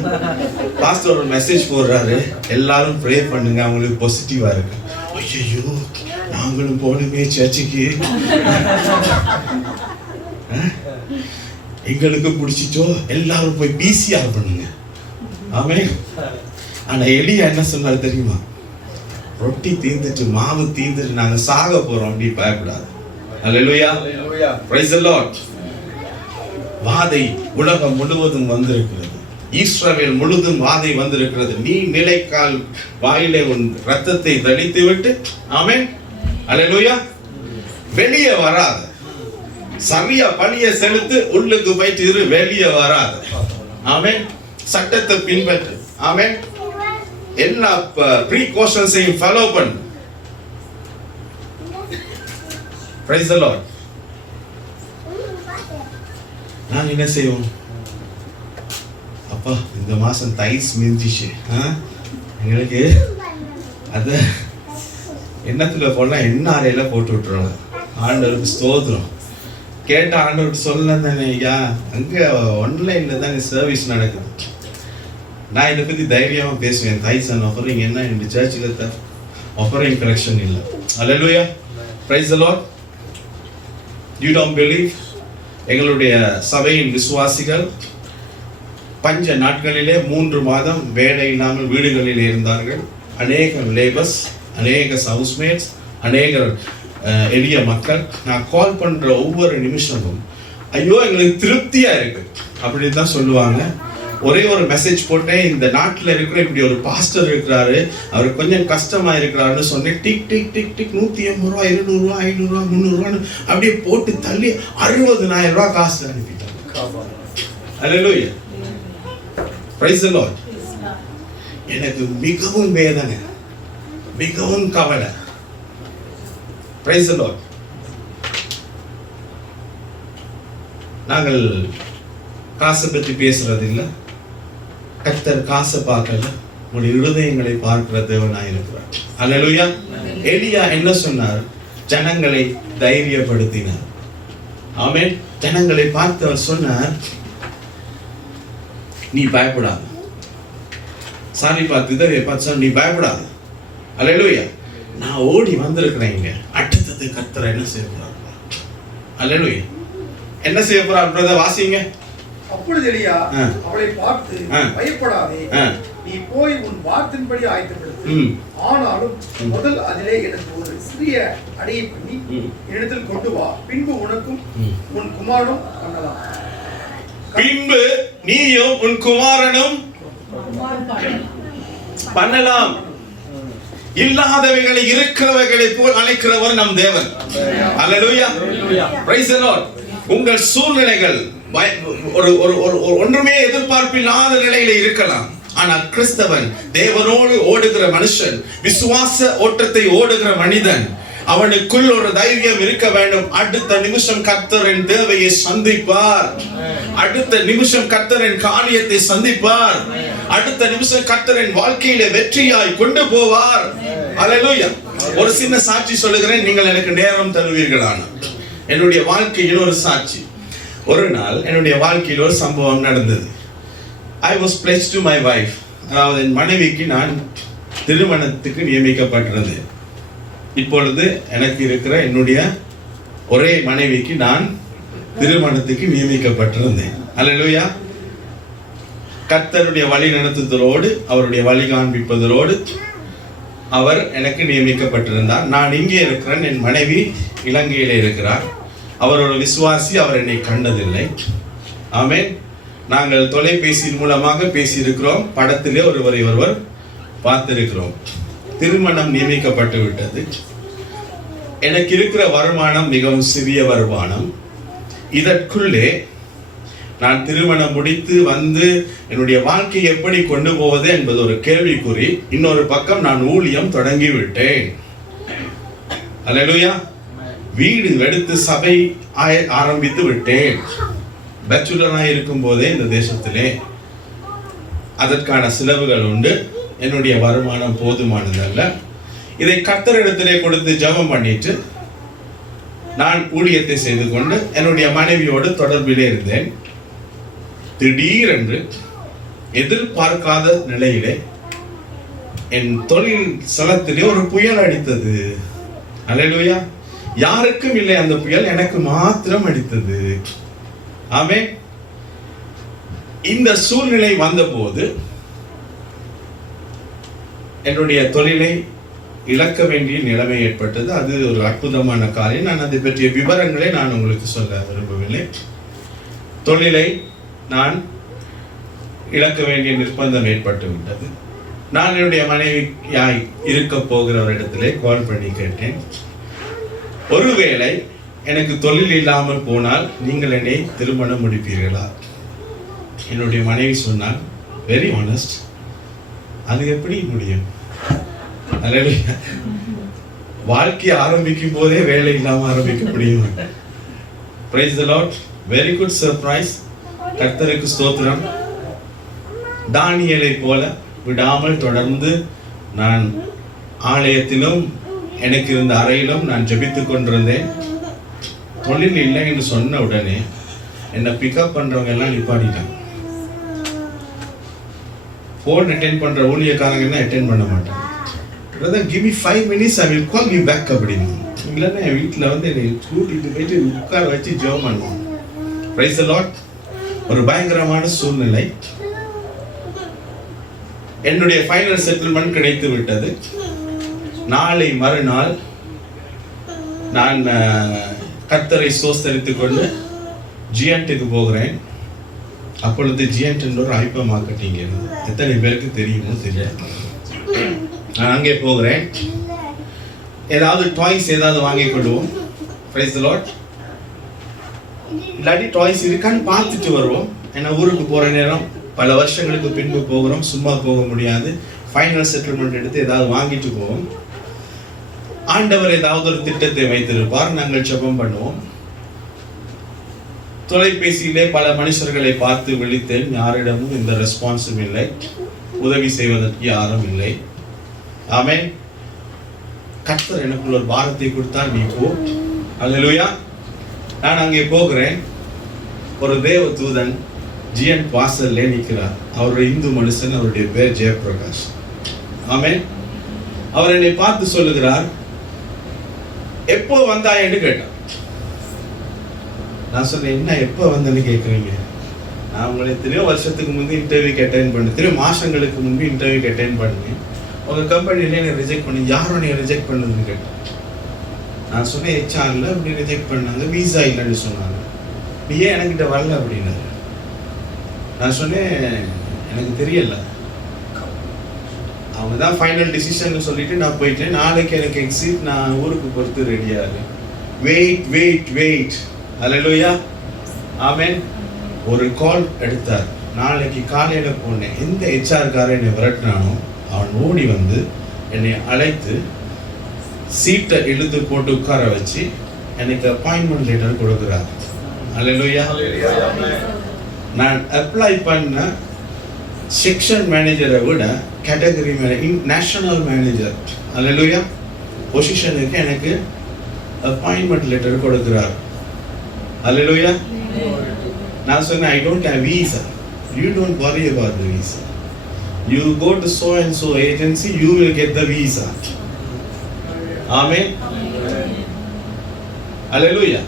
பாஸ்டர் ஒரு மெசேஜ் போடுறாரு, எல்லாரும் ப்ரே பண்ணுங்க, அவங்களுக்கு பாசிட்டிவா இருக்கு. ஐயோ, நாங்களும் போகணுமே சர்ச்சுக்கு, எங்களுக்கு பிடிச்சிச்சோ, எல்லாரும் போய் பிசிஆர் பண்ணுங்க. ஆமென். ஆனா எலியா என்ன சொன்னாரு தெரியுமா? ரொட்டி தீர்ந்துட்டு, மாவு தீர்ந்துட்டு, நாங்க சாக போறோம், அப்படி பயப்படாது. அல்லேலூயா. Praise the Lord. வாதை உலகம் முழுவதும் வந்திருக்கிறது. இஸ்ரவேல் முழுதும் வாதை வந்திருக்கிறது. நீ நிலைக்கால் வாயிலே உன் ரத்தத்தை தளித்து விட்டு, ஆமென், அல்லேலூயா, வெளியே வராத. சரியா பழிய செலுத்து, உள்ளுக்கு போயிட்டு இரு, வெளியே வராது. ஆமென். சட்டத்தை பின்பற்று. ஆமென். எல்லா ப்ரீகாஷன்ஸையும் ஃபாலோ பண்ணு. Praise the Lord. நான் என்ன செய்வோம்? அப்பா இந்த மாசம் தைஸ் மிஞ்சிச்சு, எங்களுக்கு அது எண்ணத்துல போனா என்ன அறையில போட்டு விட்டுருவோம். ஆண்டவருக்கு ஸ்தோத்திரம். கேட்ட ஆண்டவருக்கு சொல்ல தானே ஐயா, அங்க ஆன்லைன்ல தானே சர்வீஸ் நடக்குது. நான் இதை பத்தி தைரியமா பேசுவேன். தைஸ் அண்ட் ஆஃபரிங் என்ன இந்த சர்ச்சில் ஆஃபரிங் கரெக்ஷன் இல்லை. Hallelujah. Praise the Lord. You don't believe? எங்களுடைய சபையின் விசுவாசிகள் பஞ்ச நாட்களிலே 3 மாதம் வேலை இல்லாமல் வீடுகளில் இருந்தார்கள். அநேக லேபர்ஸ், அநேக ஹவுஸ்மேட்ஸ், அநேக எளிய மக்கள். நான் கால் பண்ற ஒவ்வொரு நிமிஷமும் ஐயோ எங்களுக்கு திருப்தியா இருக்கு அப்படின்னு தான் சொல்லுவாங்க. ஒரே ஒரு மெசேஜ் போட்டேன், இந்த நாட்டில் இருக்கிற இப்படி ஒரு பாஸ்டர் இருக்கிறாரு, அவர் கொஞ்சம் கஷ்டமா இருக்கிறாருன்னு சொன்னேன். டிக் டிக் டிக் டிக் 180 ரூபா, 200 ரூபா, 500 ரூபா, 300 ரூபான்னு அப்படியே போட்டு தள்ளி 60,000 ரூபாய் காசு அனுப்பிட்டாங்க. அல்லேலூயா. Praise the Lord. எனக்கு மிகவும் வேதனை, மிகவும் கவலை. Praise the Lord. நாங்கள் காசை பற்றி பேசுறது இல்லை. கர்த்தர் காசை பார்க்கல, உங்களுடைய இருதயங்களை பார்க்கிற தேவனாய் இருக்கிறார். அல்லேலூயா. எலியா என்ன சொன்னார்? ஜனங்களை தைரியப்படுத்தினார். ஆமென். ஜனங்களை பார்த்து அவர் சொன்னார், நீ பயப்படாத. சாரி பார்த்து இதை பார்த்து நீ பயப்படாத. அல்லேலூயா. நான் ஓடி வந்திருக்கிறேன் இங்க. அடுத்தது கர்த்தர் என்ன செய்ய போறார்? அல்லேலூயா. என்ன செய்ய போறார் பிரதர்? வாசிங்க. அப்பொழுது எலியா அவளை பார்த்து, பயப்படாதே, நீ போய் உன் வார்த்தையின்படி ஆயத்தப்படுத்து. ஆனாலும் முதல் அதிலே எனக்கு ஒரு சிறிய அடையை பண்ணி என்னிடத்தில் கொண்டு வா, பின்பு உனக்கும் உன் குமாரனும் பண்ணலாம். பின்பு நீயும் உன் குமாரனும் பண்ணலாம். இல்லாதவைகளை இருக்கிறவைகளை போல் அழைக்கிறவர் நம் தேவன். அல்லேலூயா. Praise the Lord. உங்கள் சூழ்நிலைகள் ஒன்றுமே எதிர்பார்ப்பில்லாத நிலையில இருக்கலாம். ஆனால் கிறிஸ்தவன், தேவனோடு ஓடுகிற மனுஷன், விசுவாச ஓட்டத்தை ஓடுகிற மனிதன், அவனுக்குள் ஒரு தைரியம் இருக்க வேண்டும். அடுத்த நிமிஷம் கர்த்தரின் தேவையை சந்திப்பார். அடுத்த நிமிஷம் கர்த்தரின் காரியத்தை சந்திப்பார். அடுத்த நிமிஷம் கர்த்தரின் வாழ்க்கையில வெற்றியாய் கொண்டு போவார். அல்லேலூயா. ஒரு சின்ன சாட்சி சொல்லுகிறேன், நீங்கள் எனக்கு நேரம் தருவீர்களான. என்னுடைய வாழ்க்கையில் ஒரு சாட்சி. ஒரு நாள் என்னுடைய வாழ்க்கையில் ஒரு சம்பவம் நடந்தது. I was pledged to my wife. அதாவது என் மனைவிக்கு நான் திருமணத்துக்கு நியமிக்கப்பட்டிருந்தேன். இப்பொழுது எனக்கு இருக்கிற என்னுடைய ஒரே மனைவிக்கு நான் திருமணத்துக்கு நியமிக்கப்பட்டிருந்தேன். அல்லேலூயா. கர்த்தருடைய வழி நடத்துதலோடு, அவருடைய வழி காண்பிப்பதோடு அவர் எனக்கு நியமிக்கப்பட்டிருந்தார். நான் இங்கே இருக்கிறேன், என் மனைவி இலங்கையிலே இருக்கிறார். அவர் ஒரு விசுவாசி, அவர் என்னை கண்டதில்லை. ஆமென். நாங்கள் தொலைபேசியின் மூலமாக பேசியிருக்கிறோம், படத்திலே ஒருவர் பார்த்திருக்கிறோம். திருமணம் நியமிக்கப்பட்டு விட்டது. எனக்கு இருக்கிற வருமானம் மிகவும் சிறிய வருமானம். இதற்குள்ளே நான் திருமணம் முடித்து வந்து என்னுடைய வாழ்க்கையை எப்படி கொண்டு போவது என்பது ஒரு கேள்விக்குறி. இன்னொரு பக்கம் நான் ஊழியம் தொடங்கிவிட்டேன். அல்லேலூயா. வீடு எடுத்து சபை ஆரம்பித்து விட்டேன். பேச்சுலராக இருக்கும் போதே இந்த தேசத்திலே அதற்கான செலவுகள் உண்டு. என்னுடைய வருமானம் போதுமானதல்ல. இதை கர்த்தரிடத்திலே கொடுத்து ஜெபம் பண்ணிட்டு நான் ஊழியத்தை செய்து கொண்டு என்னுடைய மனைவியோடு தொடர்பிலே இருந்தேன். திடீரென்று எதிர்பார்க்காத நிலையிலே என் தொழில் ஸ்தலத்திலே ஒரு புயல் அடித்தது. அல்லேலூயா. யாருக்கும் இல்லை அந்த புயல், எனக்கு மாத்திரம் அடித்தது. ஆமென். இந்த சூழ்நிலை வந்தபோது என்னுடைய தொழிலை இழக்க வேண்டிய நிலைமை ஏற்பட்டது. அது ஒரு அற்புதமான காரியம். நான் அதை பற்றிய விவரங்களை நான் உங்களுக்கு சொல்ல விரும்பவில்லை. தொழிலை நான் இழக்க வேண்டிய நிர்பந்தம் ஏற்பட்டு விட்டது. நான் என்னுடைய மனைவியாய் இருக்க போகிறவரிடத்திலே கால் பண்ணி கேட்டேன், ஒருவேளை எனக்கு தொழில் இல்லாமல் போனால் நீங்கள் என்னை திருமணம் முடிப்பீர்களா? என்னுடைய மனைவி சொன்னால், வெரி ஆனஸ்ட், அது எப்படி முடியும்? அல்லேலூயா. வாழ்க்கையை ஆரம்பிக்கும் போதே வேலை இல்லாம ஆரம்பிக்க முடியும். Praise the Lord. Very good surprise. கர்த்தருக்கு ஸ்தோத்திரம். தானியேலை போல விடாமல் தொடர்ந்து நான் ஆலயத்திலும் எனக்கு இருந்த அறையிலும் நான் ஜெபித்துக் கொண்டிருந்தேன். தொழில் இல்லை என்று சொன்ன உடனே என்னை பிக்கப் பண்றவங்க எல்லாம் நிப்பாட்டிட்டாங்க. போன் அட்டென்ட் பண்ற ஊழியக்காரங்க எல்லாம் அட்டென்ட் பண்ண மாட்டாங்க. Brother, give me 5 minutes, I will call you back அப்படின்னு. இல்லைன்னா என் வீட்டில் வந்து என்னை கூட்டிட்டு போயிட்டு உட்கார வச்சு ஜெபம் பண்ணுவோம். Praise the Lord. ஒரு பயங்கரமான சூழ்நிலை. என்னுடைய ஃபைனல் செட்டில்மெண்ட் கிடைத்து விட்டது. நாளை மறுநாள் நான் கர்த்தரை ஸ்தோத்திரித்துக் கொண்டு ஜிஎன்ட்டுக்கு போகிறேன். அப்பொழுது ஜிஎன்ட் என்ற ஒரு ஐபா மார்க்கெட்டிங் எத்தனை பேருக்கு தெரியுமோ தெரியாது. நான் அங்கே போகிறேன். ஏதாவது டாய்ஸ் ஏதாவது வாங்கி கொள்வோம். Price the Lord. இல்லாட்டி டாய்ஸ் இருக்கான்னு பார்த்துட்டு வருவோம். ஏன்னா ஊருக்கு போகிற நேரம் பல வருஷங்களுக்கு பின்பு போகிறோம், சும்மா போக முடியாது. ஃபைனல் செட்டில்மெண்ட் எடுத்து ஏதாவது வாங்கிட்டு போவோம். ஆண்டவர் ஏதாவது ஒரு திட்டத்தை வைத்திருப்பார், நாங்கள் ஜெபம் பண்ணுவோம். தொலைபேசியிலே பல மனுஷர்களை பார்த்து விழித்தேன். யாரிடமும் இந்த ரெஸ்பான்ஸும் இல்லை, உதவி செய்வதற்கு யாரும் இல்லை. ஆமென். கர்த்தர் எனக்குள்ள ஒரு பாரத்தை கொடுத்தார், நீ போ. அல்லேலூயா. நான் அங்கே போகிறேன். ஒரு தேவ தூதன் ஜிஎன் வாசல்லே நிற்கிறார். அவருடைய இந்து மனுஷன், அவருடைய பேர் ஜெயபிரகாஷ். ஆமென். அவர் என்னை பார்த்து சொல்லுகிறார், எப்போ வந்தாய் என்று கேட்டார். நான் சொன்னேன், என்ன எப்போ வந்தேன்னு கேட்குறீங்க? நான் உங்களை எத்தனையோ வருஷத்துக்கு முன்பு இன்டர்வியூக்கு அட்டென்ட் பண்ணேன், எத்தனையோ மாதங்களுக்கு முன்பு இன்டர்வியூக்கு அட்டென்ட் பண்ணேன். உங்கள் கம்பெனிலே என்னை ரிஜெக்ட் பண்ணி, யாரும் என்னை ரிஜெக்ட் பண்ணதுன்னு கேட்டேன். நான் சொன்னேன், ஹெச்ஆரில் அப்படி ரிஜெக்ட் பண்ணாங்க, வீசா இல்லைன்னு சொன்னாங்க. நீ ஏன் என்கிட்ட வரல அப்படின்னாரு. நான் சொன்னேன், எனக்கு தெரியல, அவங்க தான் ஃபைனல் டிசிஷன் சொல்லிட்டு நான் போயிட்டேன். நாளைக்கு எனக்கு எக்ஸிட், நான் ஊருக்கு பொறுத்து ரெடியாக. Wait wait wait. Hallelujah. Amen. ஒரு கால் எடுத்தார். நாளைக்கு காலையில் போனேன். எந்த ஹெச்ஆர்காரன் என்னை விரட்டினானோ அவன் ஓடி வந்து என்னை அழைத்து சீட்டை இழுத்து போட்டு உட்கார வச்சு எனக்கு அப்பாயின்மெண்ட் லெட்டர் கொடுக்குறார். அல்லேலூயா. நான் அப்ளை பண்ண செக்ஷன் மேனேஜரை விட கேட்டகரி நேஷனல் மேனேஜர், அல்லேலூயா, பொசிஷனுக்கு எனக்கு அப்பாயின்மெண்ட் லெட்டர் கொடுக்கிறார். அல்லேலூயா. நான் சொன்னேன், I don't have visa. You don't worry about the visa. You go to so and so agency, you will get the visa. Amen. Hallelujah.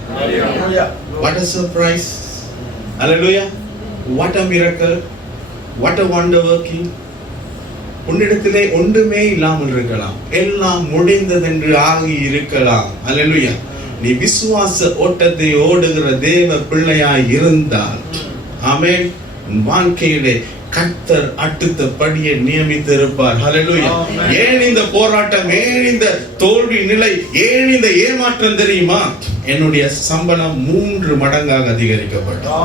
What a surprise. Hallelujah. What a miracle. What a wonder working. உன்னிடத்திலே ஒன்றுமே இல்லாமல் இருக்கலாம், எல்லாம் முடிந்ததென்று ஆகி இருக்கலாம். அல்லேலூயா. நீ விசுவாச ஓட்டத்தை ஓடுகிற தேவ பிள்ளையாய் இருந்தால், ஆமென், வாழ்க்கையிலே கர்த்தர் அடுத்த படியை நியமித்திருப்பார். ஹல்லேலூயா. ஏன் இந்த போராட்டம், ஏன் இந்த தோல்வி நிலை, ஏன் இந்த ஏமாற்றம் தெரியுமா? என்னுடைய சம்பளம் 3 மடங்காக அதிகரிக்கப்பட்டது.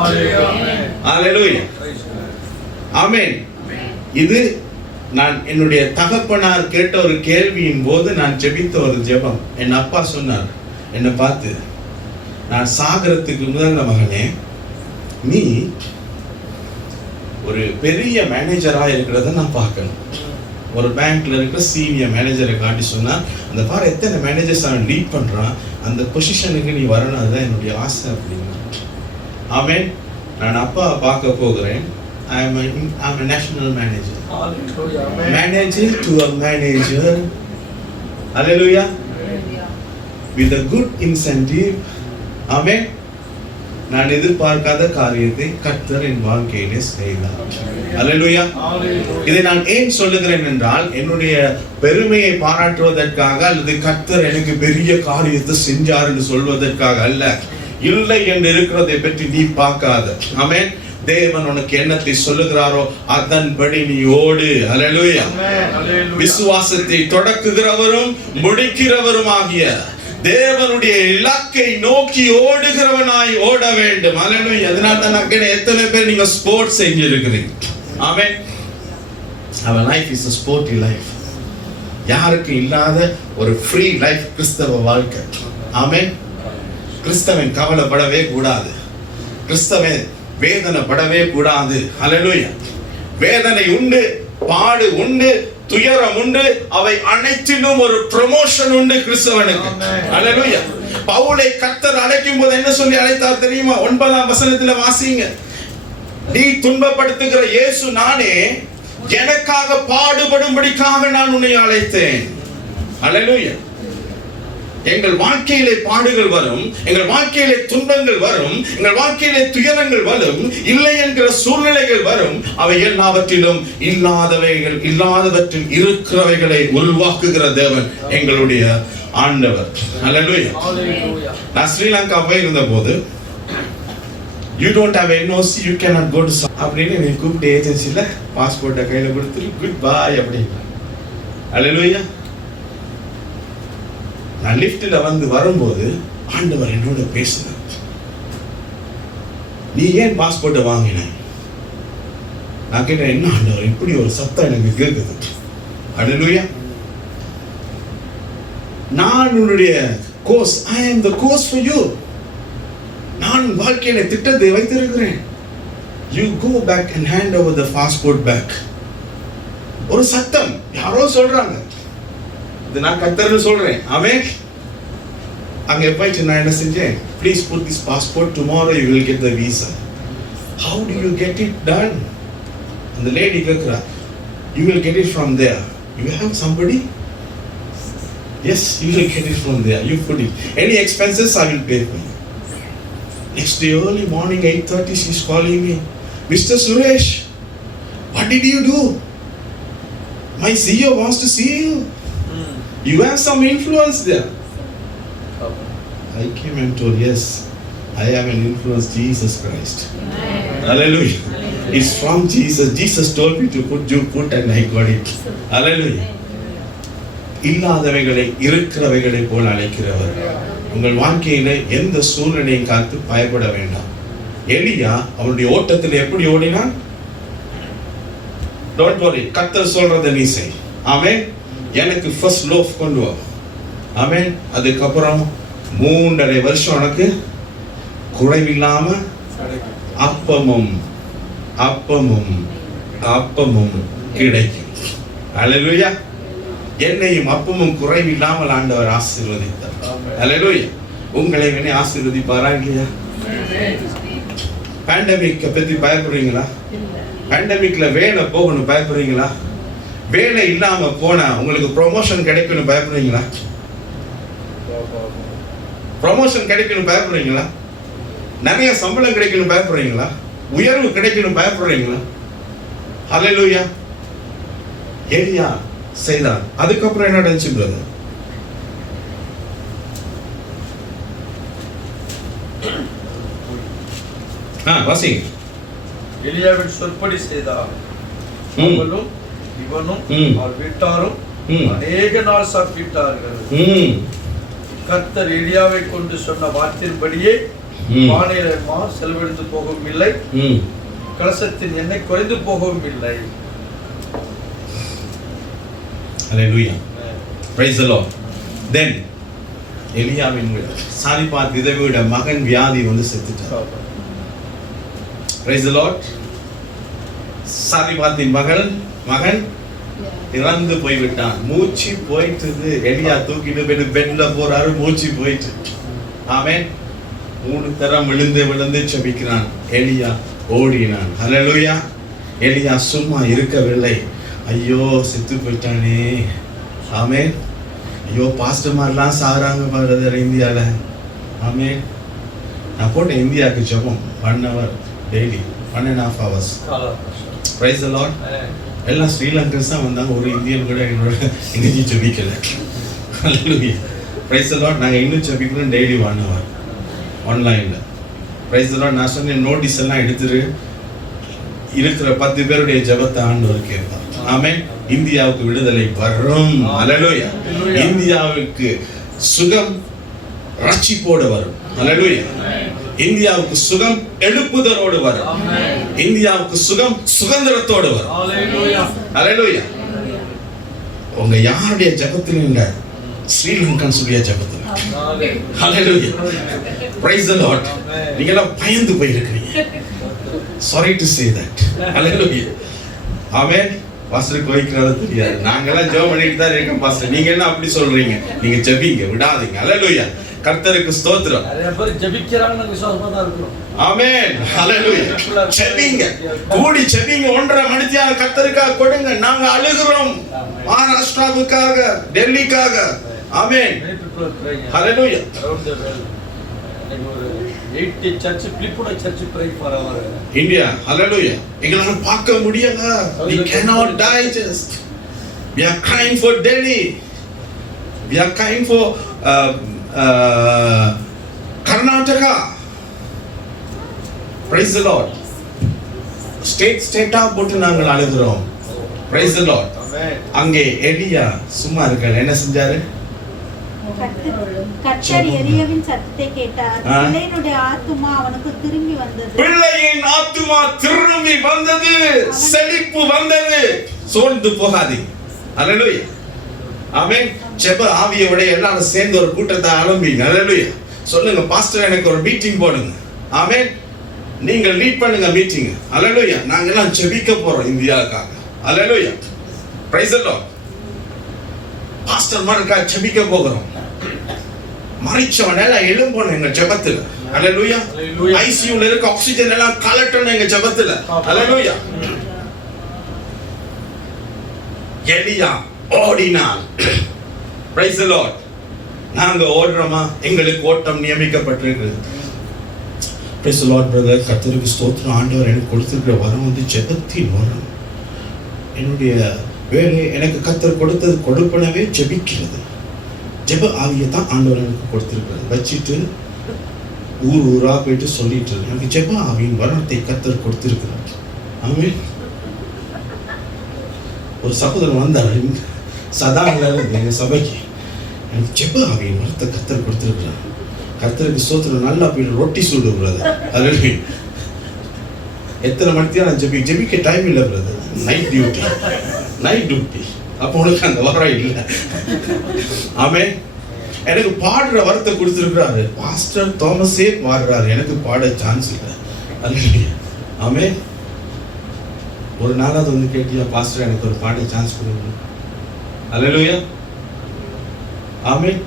ஹல்லேலூயா. ஆமென். இது நான் என்னுடைய தகப்பனார் கேட்ட ஒரு கேள்வியின் போது நான் ஜெபித்த ஒரு ஜெபம். என் அப்பா சொன்னார் என்னை பார்த்து, நான் சாகரத்துக்கு முதல்ல, மகனே, நீ ஒரு பெரிய மேனேஜராக இருக்கிறத நான் பார்க்கணும். ஒரு பேங்க்ல இருக்கிற சீனியர் மேனேஜரை காட்டி சொன்னா, அந்த பாரு எத்தனை மேனேஜர்ஸ் அவன் லீட் பண்றான், அந்த பொசிஷனுக்கு நீ வரணும், அதுதான் என்னுடைய ஆசை அப்படின்னா. ஆமென். நான் அப்பா பார்க்க போகிறேன். I am a national manager. Manager to a manager. Hallelujah. With a good incentive. Amen. நான் எதிர்பார்க்காத காரியத்தை கர்த்தர் என் வாழ்க்கையிலே செய்தார். அல்லேலூயா. இதை நான் ஏன் சொல்லுகிறேன் என்றால், என்னுடைய பெருமையை பாராட்டுவதற்காக அல்லது கர்த்தர் எனக்கு பெரிய காரியத்தை செஞ்சார் என்று சொல்வதற்காக அல்ல. இல்லை என்று இருக்கிறதை பற்றி நீ பார்க்காத. ஆமென். தேவன் உனக்கு என்னத்தை சொல்லுகிறாரோ அதன்படி நீ ஓடு. அல்லேலூயா. விசுவாசத்தை தொடக்குகிறவரும் முடிக்கிறவரும் ஆகிய தேவனுடைய இலக்கை நோக்கி ஓடுகிறவனாய் ஓட வேண்டும். அல்லேலூயா. அதனால தான் நான் கேட்டேன், எத்தனை பேர் நீங்க ஸ்போர்ட்ஸ் செஞ்சிருக்கிறீங்க? Amen. our life is a sporty life. யாருக்கு இல்லாத ஒரு ஃப்ரீ லைஃப் கிறிஸ்தவ வாழ்க்கை. ஆமென். கிறிஸ்தவன் கவலைப்படவே கூடாது. கிறிஸ்தவன் வேதனைப்படவே கூடாது. அல்லேலூயா. வேதனை உண்டு, பாடு உண்டு, துயரம் உண்டு, அவை அனைத்திலும் ஒரு ப்ரமோஷன் உண்டு கிறிஸ்தவனுக்கு. அல்லேலூயா. பவுலை கர்த்தர் அழைக்கும் போது என்ன சொல்லி அழைத்தார் தெரியுமா? 9ஆம் வசனத்துல வாசிங்க. நீ துன்பப்படுத்துகிற இயேசு நானே, எனக்காக பாடுபடும்படிக்காக நான் உன்னை அழைத்தேன். அல்லேலூயா. எங்கள் வாழ்க்கையிலே பாடுகள் வரும், எங்கள் வாழ்க்கையிலே துன்பங்கள் வரும், எங்கள் வாழ்க்கையிலே துயரங்கள் வரும், இல்லை என்கிற சூழ்நிலைகள் வரும். அவை எல்லாவற்றிலும் இல்லாதவற்றில் இருக்கிறவைகளை உருவாக்குகிற தேவன் எங்களுடைய ஆண்டவர். அல்லேலூயா. நான் ஸ்ரீலங்கா போயிருந்த போது, you don't have NOC, you cannot go to அப்படின்னு நீ கூப்பிட்டு ஏஜென்சில பாஸ்போர்ட்டை கையில கொடுத்துட்டு குட் பை அப்படின்னு. அல்லேலூயா. நான் லிஃப்ட்ல வரும்போது ஆண்டவர் என்னோட பேசினார். நீ ஏன் பாஸ்போர்ட்டை வாங்கின? நான் கேட்டேன், என்ன ஆண்டவர் இப்படி ஒரு சத்தம் எனக்கு கேட்குது? அல்லேலூயா. நான் உன்னுடைய course, I am the course for you. நான் வாழ்க்கையில திட்டத்தை வைத்திருக்கிறேன். You go back and hand over the passport back. ஒரு சத்தம் யாரோ சொல்றாங்க, இது நான் கர்த்தர்னு சொல்றேன். ஆமென். அங்க போயிட்டு நான் என்ன செஞ்சேன்? Please put this passport, tomorrow you will get the visa. How do you get it done? அந்த லேடி கேக்குறா, you will get it from there. You have somebody? Yes, you will get it from there. You put it. Any expenses I will pay for you. Next day early morning 8:30 she's calling me, Mr. Suresh, what did you do? My CEO wants to see you. You have some influence there. I came and told, yes, I have an influence, Jesus Christ. Hallelujah. It's from Jesus. Jesus told me to put and I got it. Hallelujah. இல்லாதவைகளை இருக்கிறவைகளை போல் அழைக்கிறவர். உங்கள் வாழ்க்கையில எந்த சூழ்நிலையும் காத்து பயப்பட வேண்டாம். எலியா அவனுடைய ஓட்டத்தில் எப்படி ஓடினான்? Don't worry, கர்த்தர் சொல்றதை நீ செய். ஆமென். எனக்கு ஃபர்ஸ்ட் லோஃப் கொண்டு வா. ஆமென். அதுக்கப்புறம் 3.5 வருஷம் உனக்கு குறைவில்லாம அப்பமும் அப்பமும் அப்பமும் கிடைக்கும். அல்லேலூயா. என்னையும் அப்பமும் குறைவில்லாமல் ஆண்டவர் ஆசீர்வதித்தார். அல்லேலூயா. உங்களை வேணே ஆசீர்வதிப்பாரா இல்லையா? பேண்டமிக்கை பத்தி பயப்படுறீங்களா? பேண்டமிக்ல வேலை போகணும் பயப்படுறீங்களா? வேலை இல்லாம போனா உங்களுக்கு ப்ரொமோஷன் கிடைக்கணும் பயப்படுறீங்களா? ப்ரொமோஷன் கிடைக்கணும் பயப்படுறீங்களா? நிறைய சம்பளம் கிடைக்கணும் பயப்படுறீங்களா? உயர்வு கிடைக்கணும் பயப்படுறீங்களா? அல்லேலூயா. எலியா செய்தான். அதுக்கப்புறம் என்ன நடந்துச்சு பிரதர்? வாசிங்க. எலியாவின் சொற்படி செய்தார். அவளும் இவனும் அவர் வீட்டாரும் அநேக நாள் சாப்பிட்டார்கள். கர்த்தர் எலியாவை கொண்டு சொன்ன வார்த்தையின்படியே வானிலை செலவழித்து போகவும் இல்லை, கலசத்தின் எண்ணெய் குறைந்து போகவும் இல்லை. Hallelujah. Praise the Lord. Then எலியாவின் சாரிபாத் விதவையோட மகன் வியாதி வந்து செத்துட்டார். Praise the Lord. சாரிபாத்தின் மகன் இறந்து போய்விட்டான். மூச்சு போயிட்டு எலியா தூக்கிட்டு போயிட்டு பெட்ல போறாரு, மூச்சு போயிட்டு. ஆமென். 3 தரம் விழுந்து செபிக்கிறான். எலியா ஓடினான். ஹல்லேலூயா. எலியா சும்மா இருக்கவில்லை. ஐயோ செத்து போயிட்டானே. ஆமென். ஐயோ பாஸ்டர்மார்லாம் சாகுறாங்க பிரதர் இந்தியால. ஆமென். நான் போட்ட இந்தியாவுக்கு ஜெபம் 1 hour daily 1.5 hours. Praise the Lord. எல்லாம் ஸ்ரீலங்கன்ஸ் தான் வந்தாங்க, ஒரு இந்தியன் கூட என்னோட இன்னைக்கு ஜெபிக்கல. Hallelujah. Praise the Lord. நாங்கள் இன்னும் ஜெபிக்கிறோம் டெய்லி 1 hour ஆன்லைன்ல. Praise the Lord. நான் சொன்ன நோட்டீஸ் எல்லாம் எடுத்துரு, இருக்கிற 10 பேருடைய ஜெபத்தை ஆண்டவர் கேட்பார். ஆமென். இந்தியாவுக்கு விடுதலை வரும். ஹல்லேலூயா. இந்தியாவுக்கு சுகம் ரட்சிப்போடு வரும். ஹல்லேலூயா. இந்தியாவுக்கு சுகம் எழுப்புதலோடு வரும். இந்தியாவுக்கு சுகம் சுதந்திரத்தோடு வரும். ஹல்லேலூயா. உங்க யாருடைய ஜெபத்திலும் இல்ல, ஸ்ரீலங்கன் சுய ஜெபத்தில். ஹல்லேலூயா. Praise the Lord. நீங்க எல்லாம் பயந்து போயிருக்கீங்க. Sorry to say that. Hallelujah. Amen. Pastor கோயிக்கிறது தெரியாது. நாங்கெல்லாம் ஜெபம் பண்ணிட்டு தான் இருக்கோம் பாஸ்டர். நீங்க என்ன அப்படி சொல்றீங்க? நீங்க ஜெபிங்க, விடாதீங்க. ஹல்லேலூயா. கர்த்தருக்கு ஸ்தோத்திரம். நிறைய பேர் ஜெபிக்கறாங்க, விசுவாசமா தான் இருக்கோம். ஆமென். ஹல்லேலூயா. ஜெபிங்க. கூடி ஜெபிங்க. 1.5 மணித்தியான கர்த்தருக்காக கொடுங்க. நாங்க அழுகிறோம். மகாராஷ்டிராவுக்காக, டெல்லிக்காக. ஆமென். ஹல்லேலூயா. ஒரு 80 சர்ச் பிலிப்புட church pray for our India. Hallelujah. எங்களால பார்க்க முடியல. We cannot digest. We are crying for Delhi. We are crying for Karnataka. Praise the Lord. State போட்டு நாங்கள் அழுகிறோம். Praise the Lord. அங்கே எலியா சும்மா இருக்காரு. என்ன செஞ்சாரு? கர்த்தர் எலியாவின் சத்தத்தை கேட்டார். பிள்ளையினுடைய ஆத்துமா அவனுக்கு திரும்பி வந்தது. பிள்ளையின் ஆத்துமா திரும்பி வந்தது. செழிப்பு வந்தது. சோர்ந்து போகாதீங்க. ஹல்லேலூயா. ஆமென். ஜெப ஆவியோட எல்லாரும் சேர்ந்து ஒரு கூட்டத்தை ஆரம்பிங்க. ஹல்லேலூயா. சொல்லுங்க பாஸ்டர் எனக்கு ஒரு மீட்டிங் போடுங்க. ஆமென். நீங்க லீட் பண்ணுங்க மீட்டிங். ஹல்லேலூயா. நாங்க எல்லாம் ஜெபிக்க போறோம் இந்தியாவுக்காக. Hallelujah. Praise the Lord. Pastor மார்க்கா ஜெபிக்க போகிறோம். மரிச்சவன் எல்லாம் எழும்பணும் எங்க ஜெபத்துல. ஹல்லேலூயா. ஐசியூல இருக்க ஆக்சிஜன் எல்லாம் கலட்டணும் எங்க ஜெபத்துல. ஹல்லேலூயா. எலியா ஓடினான். Praise the Lord. நாங்க ஓடுறோமா? எங்களுக்கு ஓட்டம் நியமிக்கப்பட்டிருக்கு. Praise the Lord brother. கர்த்தருக்கு ஸ்தோத்திரம். ஆண்டவர் எனக்கு கொடுத்திருக்கிற வரம் வந்து ஜெபத்தின் வரம். என்னுடைய வேலை எனக்கு கர்த்தர் கொடுத்தது கொடுப்பனவே ஜெபிக்கிறது. ஜெப ஆவியை தான் ஆண்டவர் எனக்கு கொடுத்திருக்கிறார். வச்சுட்டு ஊரா போயிட்டு சொல்லிட்டு எனக்கு ஜெப ஆவியின் வரத்தை கர்த்தர் கொடுத்திருக்கிறார். ஆமென். ஒரு சகோதரன் வந்தார் சதான்ல எங்க சபைக்கு. எனக்கு ஜெப ஆவியின் வரத்தை கர்த்தர் கொடுத்திருக்கிறார். கர்த்தருக்கு ஸ்தோத்திரம். நல்லா போயிட்டு ரொட்டி சுடு பிரதர். அது எத்தனை மணிக்கு நான் ஜெபிக்க டைம் இல்லை பிரதர். Night duty. அப்போ உனக்கு அந்த வரம் இல்லை. ஆமென். எனக்கு பாடுற வரத்தை கொடுத்திருக்கிறாரு. பாஸ்டர் தோமஸே பாடுறாரு, எனக்கு பாட சான்ஸ் இல்லை. அல்லேலூயா. ஆமென். ஒரு நாளாவது வந்து கேட்டியா பாஸ்டர் எனக்கு ஒரு பாட சான்ஸ் கொடுங்க. அல்லேலூயா. ஆமென்.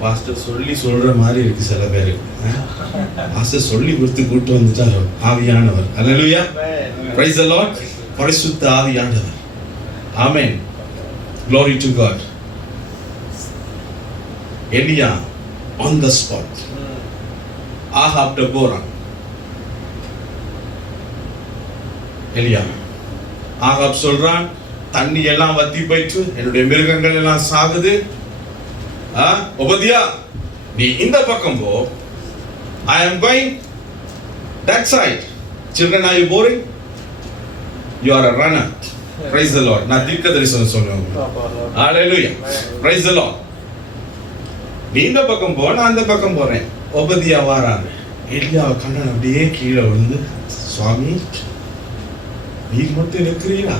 பாஸ்டர் சொல்ற மாதிரி இருக்கு சில பேருக்கு. பாஸ்டர் சொல்லி கொடுத்து கூட்டு வந்துட்டாரு ஆவியானவர். அல்லேலூயா. Praise the Lord. பரிசுத்த ஆவியானவர். ஆமென். Glory to God. எலியா on the spot. ஆகாப்ட போறான். எலியா ஆகாப் சொல்றான், தண்ணி எல்லாம் வத்தி போயிட்டு என்னுடைய மிருகங்கள் எல்லாம் சாகுது. ஒபதியா நீ இந்த பக்கம் போ. I am going that side. Children, are you boring? You are a runner. Praise the Lord. நான் தீர்க்க தரிசனம் சொல்லுவேன். Hallelujah. Praise the Lord. நீ இந்த பக்கம் போ, நான் அந்த பக்கம் போறேன். ஒபதியா வாரான். எலியா கண்ணன் அப்படியே கீழே விழுந்து, சுவாமி நீர் மட்டும் இருக்கிறீரா?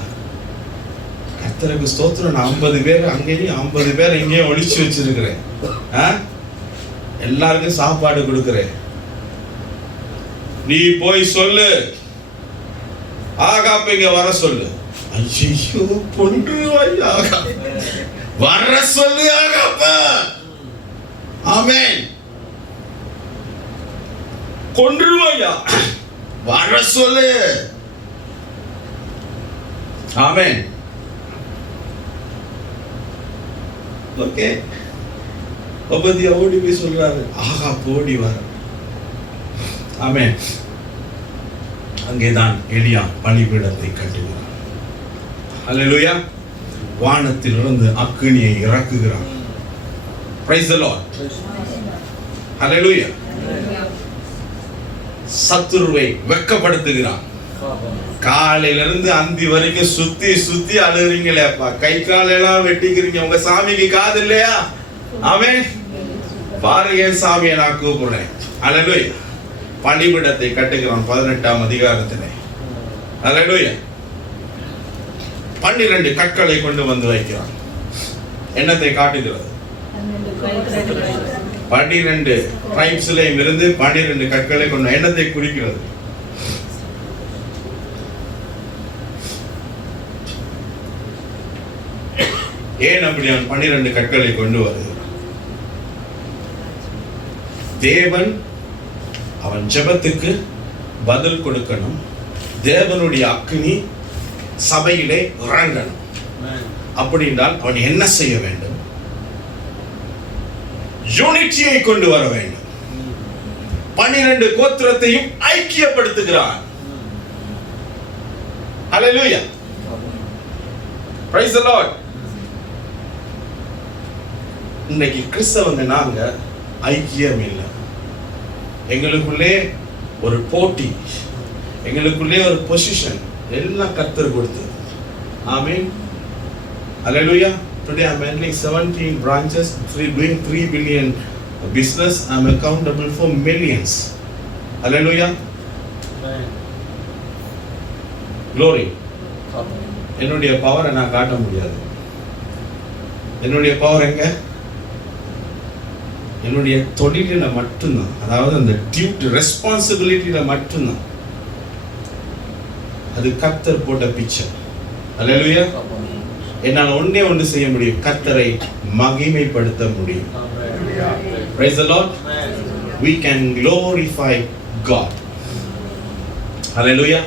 கர்த்தருக்கு ஸ்தோத்திரம். நான் 50 பேர் அங்கேயும் 50 பேர் இங்கேயும் ஒழிச்சு வச்சிருக்கிறேன். எல்லாருக்கும் சாப்பாடு கொடுக்கிறேன். நீ போய் சொல்லு, ஆகாப் இங்க வர சொல்லு. ஐயோ கொன்றுவாய் ஆகாப். வர சொல்லு ஆகாப். ஆமென். கொன்றுவாயா? வர சொல்லு. ஆமென். ஓகே. ஒபதியா ஓடி போய் சொல்றாரு, ஆகாப் ஓடி வர. ஆமென். அங்கேதான் எலியா பலிபீடத்தை கட்டுகிறான். அல்லேலூயா. வானத்திலிருந்து அக்கினியை இறக்குகிறான். Praise the Lord. Hallelujah. சத்துருவை வெட்கப்படுத்துகிறான். காலையில இருந்து அந்தி வரைக்கும் சுத்தி சுத்தி அழுகுறீங்களேப்பா, கை காலெல்லாம் வெட்டிக்கிறீங்க, உங்க சாமிக்கு காது இல்லையா? ஆமென். பாருங்க, என் சாமியை நான் கூப்பிடுறேன். அல்லேலூயா. பலிபீடத்தை கட்டுகிறான் 18ஆம் அதிகாரத்திலே. அல்லேலூயா. 12 கற்களை கொண்டு வந்து வைக்கிறான். என்னத்தை காட்டுகிறது? 12 ட்ரைப்ஸ்லயும் இருந்து 12 கற்களை கொண்டு எண்ணத்தை குறிக்கிறது. ஏன் அப்படி அவன் 12 கற்களை கொண்டு வருகிறான்? தேவன் அவன் ஜெபத்துக்கு பதில் கொடுக்கணும். தேவனுடைய அக்கினி சபையிலே இறங்கணும். அப்படின்றால் அவன் என்ன செய்ய வேண்டும்? யூனிட்டியை கொண்டு வர வேண்டும். 12 கோத்திரத்தையும் ஐக்கியப்படுத்துகிறான். ஹல்லேலூயா. Praise the Lord. இன்னைக்கு கிறிஸ்தவங்க நாங்க ஐக்கியம் இல்லை. எங்களுக்குள்ளே ஒரு போட்டி, எங்களுக்குள்ளே ஒரு பொசிஷன், எல்லாம் கர்த்தர் கொடுத்தது. ஆமென். ஹல்லேலூயா. Today I'm handling 17 branches, doing 3 billion business. I'm accountable for millions. Hallelujah. Glory. என்னுடைய பவரை நான் காட்ட முடியாது. என்னுடைய பவர் எங்க? என்னுடைய தொழிலில மட்டும்தான். அதாவது அந்த டியூட்டி, ரெஸ்பான்சிபிலிட்டியில மட்டும்தான். அது கர்த்தர் போட்ட பிக்சர். ஹல்லேலூயா. என்னால் ஒன்று செய்ய முடியும், கர்த்தரை மகிமைப்படுத்த முடியும். Praise the Lord. We can glorify God. Hallelujah.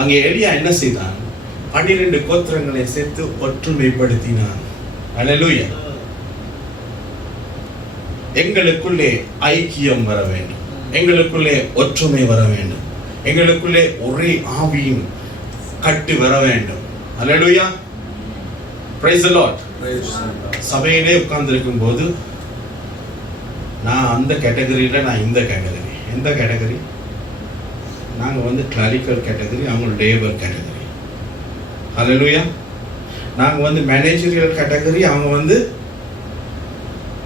அங்கே எலியா என்ன செய்தான்? 12 கோத்திரங்களை சேர்த்து ஒற்றுமைப்படுத்தினான். Hallelujah. எங்களுக்குள்ளே ஐக்கியம் வர வேண்டும், எங்களுக்குள்ளே ஒற்றுமை வர வேண்டும், எங்களுக்குள்ளே ஒரே ஆவியின் கட்டு வர வேண்டும். Hallelujah. Praise the Lord. சபையிலே உட்கார்ந்திருக்கும் போது நான் அந்த கேட்டகரியில, நான் இந்த கேட்டகரி. எந்த கேட்டகரி? நாங்க கிளாரிக்கல் கேட்டகரி, அவங்க லேபர் கேட்டகரி. ஹல்லேலூயா. நாங்க மேனேஜரியல் கேட்டகரி, அவங்க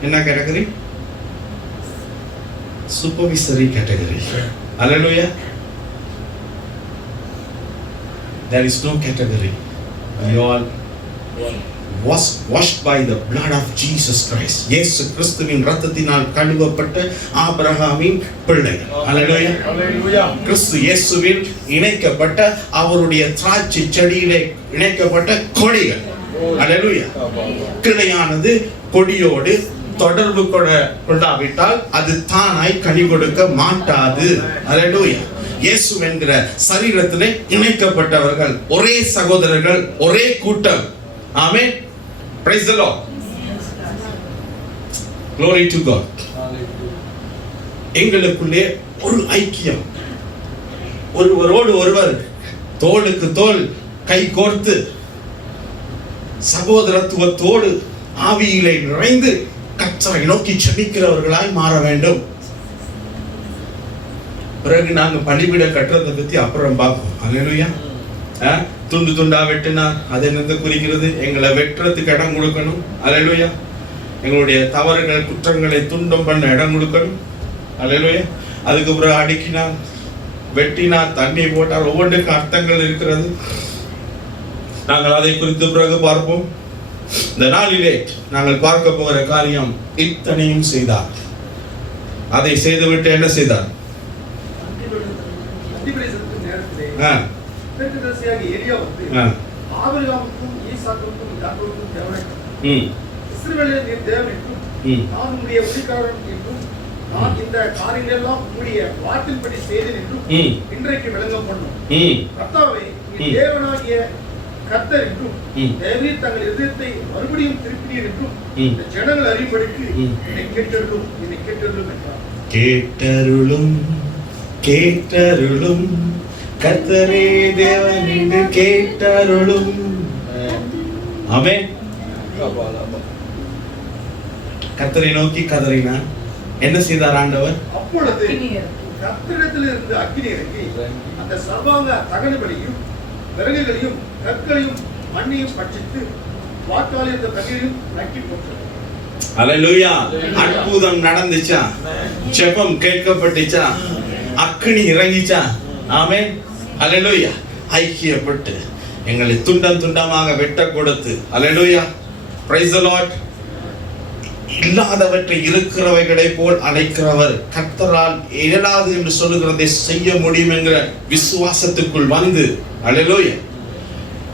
என்ன category? Supervisory category. Hallelujah. There is no category. We all was washed by the blood of Jesus Christ. இயேசு கிறிஸ்துவின் இரத்தத்தினால் கழுவப்பட்ட ஆபிரகாமின் பிள்ளை. ஹல்லேலூயா. ஹல்லேலூயா. கிறிஸ்து இயேசுவில் இணைக்கப்பட்ட, அவருடைய திராட்சை செடியிலே இணைக்கப்பட்ட கொடிகள். ஹல்லேலூயா. கிளையானது கொடியோடு தொடர்பு கொள்ளாவிட்டால் அது தானாய் கனி கொடுக்க மாட்டாது. ஹல்லேலூயா. இயேசு என்கிற சரீரத்திலே இணைக்கப்பட்டவர்கள், ஒரே சகோதரர்கள், ஒரே கூட்டம். ஆமென். Praise the Lord. Glory to God. எங்களுக்குள்ளே ஒரு ஐக்கியம், ஒருவரோடு ஒருவர் தோளுக்கு தோள் கை கோர்த்து சகோதரத்துவத்தோடு ஆவியிலே நிறைந்து கர்த்தரை நோக்கி ஜெபிக்கிறவர்களாய் மாற வேண்டும். பிறகு நாங்க பலிபீட கட்டுறதை பத்தி அப்புறம் பார்ப்போம். ஹல்லேலூயா. துண்டு துண்டா வெட்டினா அது என்னத்தை குறிக்கிறது? எங்களை வெட்டுறதுக்கு இடம் கொடுக்கணும். ஹல்லேலூயா. எங்களுடைய தவறுகள் குற்றங்களை துண்டம் பண்ண இடம் கொடுக்கணும். ஹல்லேலூயா. அதுக்கு பிறகு அடுக்கினா, வெட்டினா, தண்ணி போட்டால் ஒவ்வொன்றுக்கும் அர்த்தங்கள் இருக்கிறது. நாங்கள் அதை குறித்து பிறகு பார்ப்போம். இந்த நாளிலே நாங்கள் பார்க்க போகிற காரியம் இத்தனையும் செய்தார். அதை செய்துவிட்டு என்ன செய்தார்? ஆபிரகாமுக்கும் ஈசாக்குக்கும் யாக்கோபுக்கும் தேவனாய் இஸ்ரவேலிலே நீர் தேவன் என்றும் நான் உம்முடைய ஊழியக்காரன் என்றும் நான் இந்த காரியங்களெல்லாம் உம்முடைய வார்த்தையின்படி செய்தேன் என்றும் இன்றைக்கு விளங்க பண்ணும். கர்த்தாவே, நீர் தேவனாகிய கர்த்தர் என்றும் தேவரீர் தங்கள் இதயத்தை மறுபடியும் திருப்பினீர் என்றும் இந்த ஜனங்கள் அறியும்படிக்கு என்னை கேட்டருளும் என்றார். கேட்டருளும் கேட்டருளும் கர்த்தரே தேவன் என்று கேட்டருளும். ஆமென். கர்த்தரை நோக்கி கதறினான். என்ன செய்தார் ஆண்டவர்? அப்பொழுது கர்த்தரிடத்தில் இருந்து அக்கினி இறங்கி அந்த சர்வாங்க தகனங்களையும் விறகுகளையும் கற்களையும் மண்ணையும் பட்சித்து வாக்காளி அந்த தண்ணீரையும் நக்கி போட்டது. அல்லேலூயா. அற்புதம் நடந்துச்சா? ஜெபம் கேட்கப்பட்டுச்சா? அக்கினி இறங்கிச்சா? ஆமென். அல்லேலூயா. ஐக்கியப்பட்டு எங்களை துண்டம் துண்டமாக வெட்ட கொடுத்து, அல்லேலூயா, பிரைஸ் தி லார்ட், இல்லாதவற்றை இருக்கிறவைகளை போல் அழைக்கிறவர், கர்த்தரால் இயலாது என்று சொல்லுகிறதை செய்ய முடியும் என்கிற விசுவாசத்துக்குள் வந்து, அல்லேலூயா,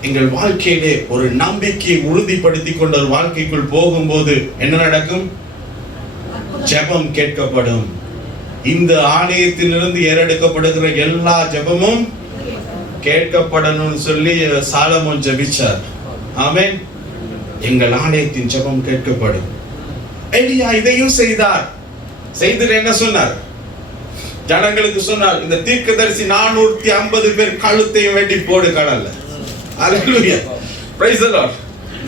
எங்கள் வாழ்க்கையிலே ஒரு நம்பிக்கையை உறுதிப்படுத்தி கொண்ட ஒரு வாழ்க்கைக்குள் போகும்போது என்ன நடக்கும்? ஜெபம் கேட்கப்படும். இந்த ஆலயத்திலிருந்து ஏறெடுக்கப்படுகிற எல்லா ஜெபமும் கேட்கப்படணும்னு சொல்லி சாலமோன் ஜெபிச்சார். ஆமென். எங்கள் ஆலயத்தின் ஜெபம் கேட்கப்படும். எலியா இதையும் செய்தார். செய்துட்டு என்ன சொன்னார்? ஜனங்களுக்கு சொன்னார், இந்த தீர்க்கதரிசி 450 பேர் கழுத்தையும் வெட்டி போடு கடல்ல. அல்லேலூயா. Praise the Lord.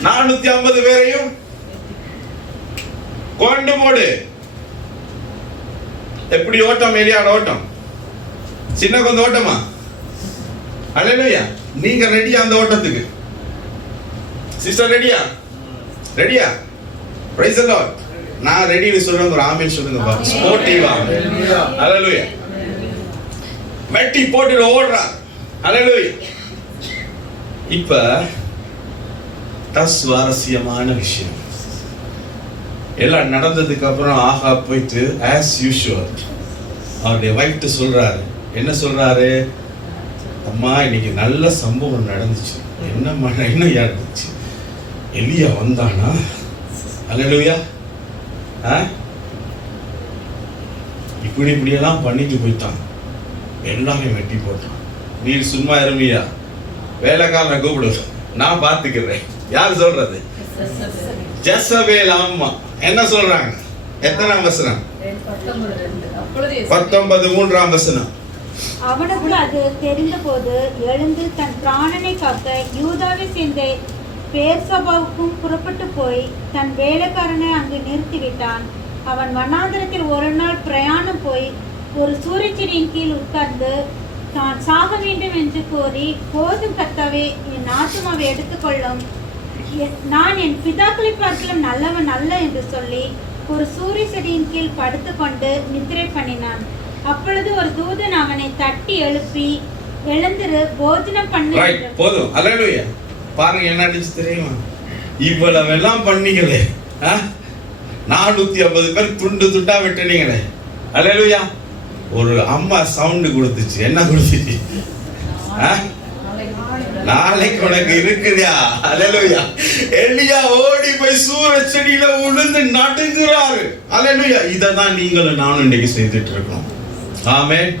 450 பேரையும் கொண்டு போடு. எப்படி ஓட்டம்? எலியாட ஓட்டம் சின்ன கொஞ்சம் ஓட்டமா? அல்லேலூயா. நீங்க ரெடியா அந்த ஓட்டத்துக்கு? சிஸ்டர் ரெடியா? ரெடியா? Price the Lord. நான் ரெடின்னு சொல்றேன், ஒரு ஆமென் சொல்லுங்க பா. ஸ்போர்ட்டிவா. அல்லேலூயா. வெட்டி போட்டு ஓடுறா. அல்லேலூயா. இப்ப சுவாரஸ்யமான விஷயம் எல்லாம் நடந்ததுக்கு அப்புறம் ஆகா போயிட்டு as usual அவருடைய வைஃப்ட்டு சொல்றாரு. என்ன சொல்றாரு? அம்மா, இன்னைக்கு நல்ல சம்பவம் நடந்துச்சு. என்னம்மா? என்ன நடந்துச்சு? எலியா வந்தானா? அல்லேலூயா. இப்படியெல்லாம் பண்ணிட்டு போயிட்டான், எல்லாமே வெட்டி போட்டான். நீ சும்மா இருமியா? வேலைக்காரனை கூப்பிடு, நான் பார்த்துக்கிறேன். யார் சொல்றது? ஜெசபேல் அம்மா. என்ன சொல்றாங்க? எத்தனாம் வசனம்? 19 3ஆம் வசனம். அவனுக்கு அது தெரிந்தபோது எழுந்து தன் பிராணனை காக்க யூதாவை சேர்ந்த பேர்சபாவுக்கும் புறப்பட்டு போய் தன் வேலைக்காரனை அங்கு நிறுத்திவிட்டான். அவன் வனாந்திரத்தில் ஒரு நாள் பிரயாணம் போய் ஒரு சூரியச்செடியின் கீழ் உட்கார்ந்து தான் சாக வேண்டும் என்று கோரி, போதும் கர்த்தாவே, என் ஆத்துமாவை எடுத்துக்கொள்ளும், நான் என் பிதாக்களை பார்க்கலாம் நல்லவன் அல்ல என்று சொல்லி ஒரு சூரிய செடியின் கீழ் படுத்துக்கொண்டு நித்திரை பண்ணினான். அப்பொழுது ஒரு தூதன் அவனை தட்டி எழுப்பி, எழுந்திரு, போஜனம் பண்ணு. போதும். அல்லேலூயா. பாருங்க என்ன அடிச்சு தெரியுமா? இவ்வளவு எல்லாம் பண்ணீங்களே, 450 பேர் துண்டு துண்டா வெட்டினீங்களே. அல்லேலூயா. ஒரு அம்மா சவுண்ட் கொடுத்துச்சு. என்ன கொடுத்துச்சு? நாளைக்கு உனக்கு இருக்குதா? அல்லேலூயா. எலியா ஓடி போய் சூரிய செடியில விழுந்து நடுங்குறாரு. அல்லேலூயா. இததான் நீங்களும் நானும் இன்னைக்கு செய்துட்டு இருக்கோம். ஆமென்.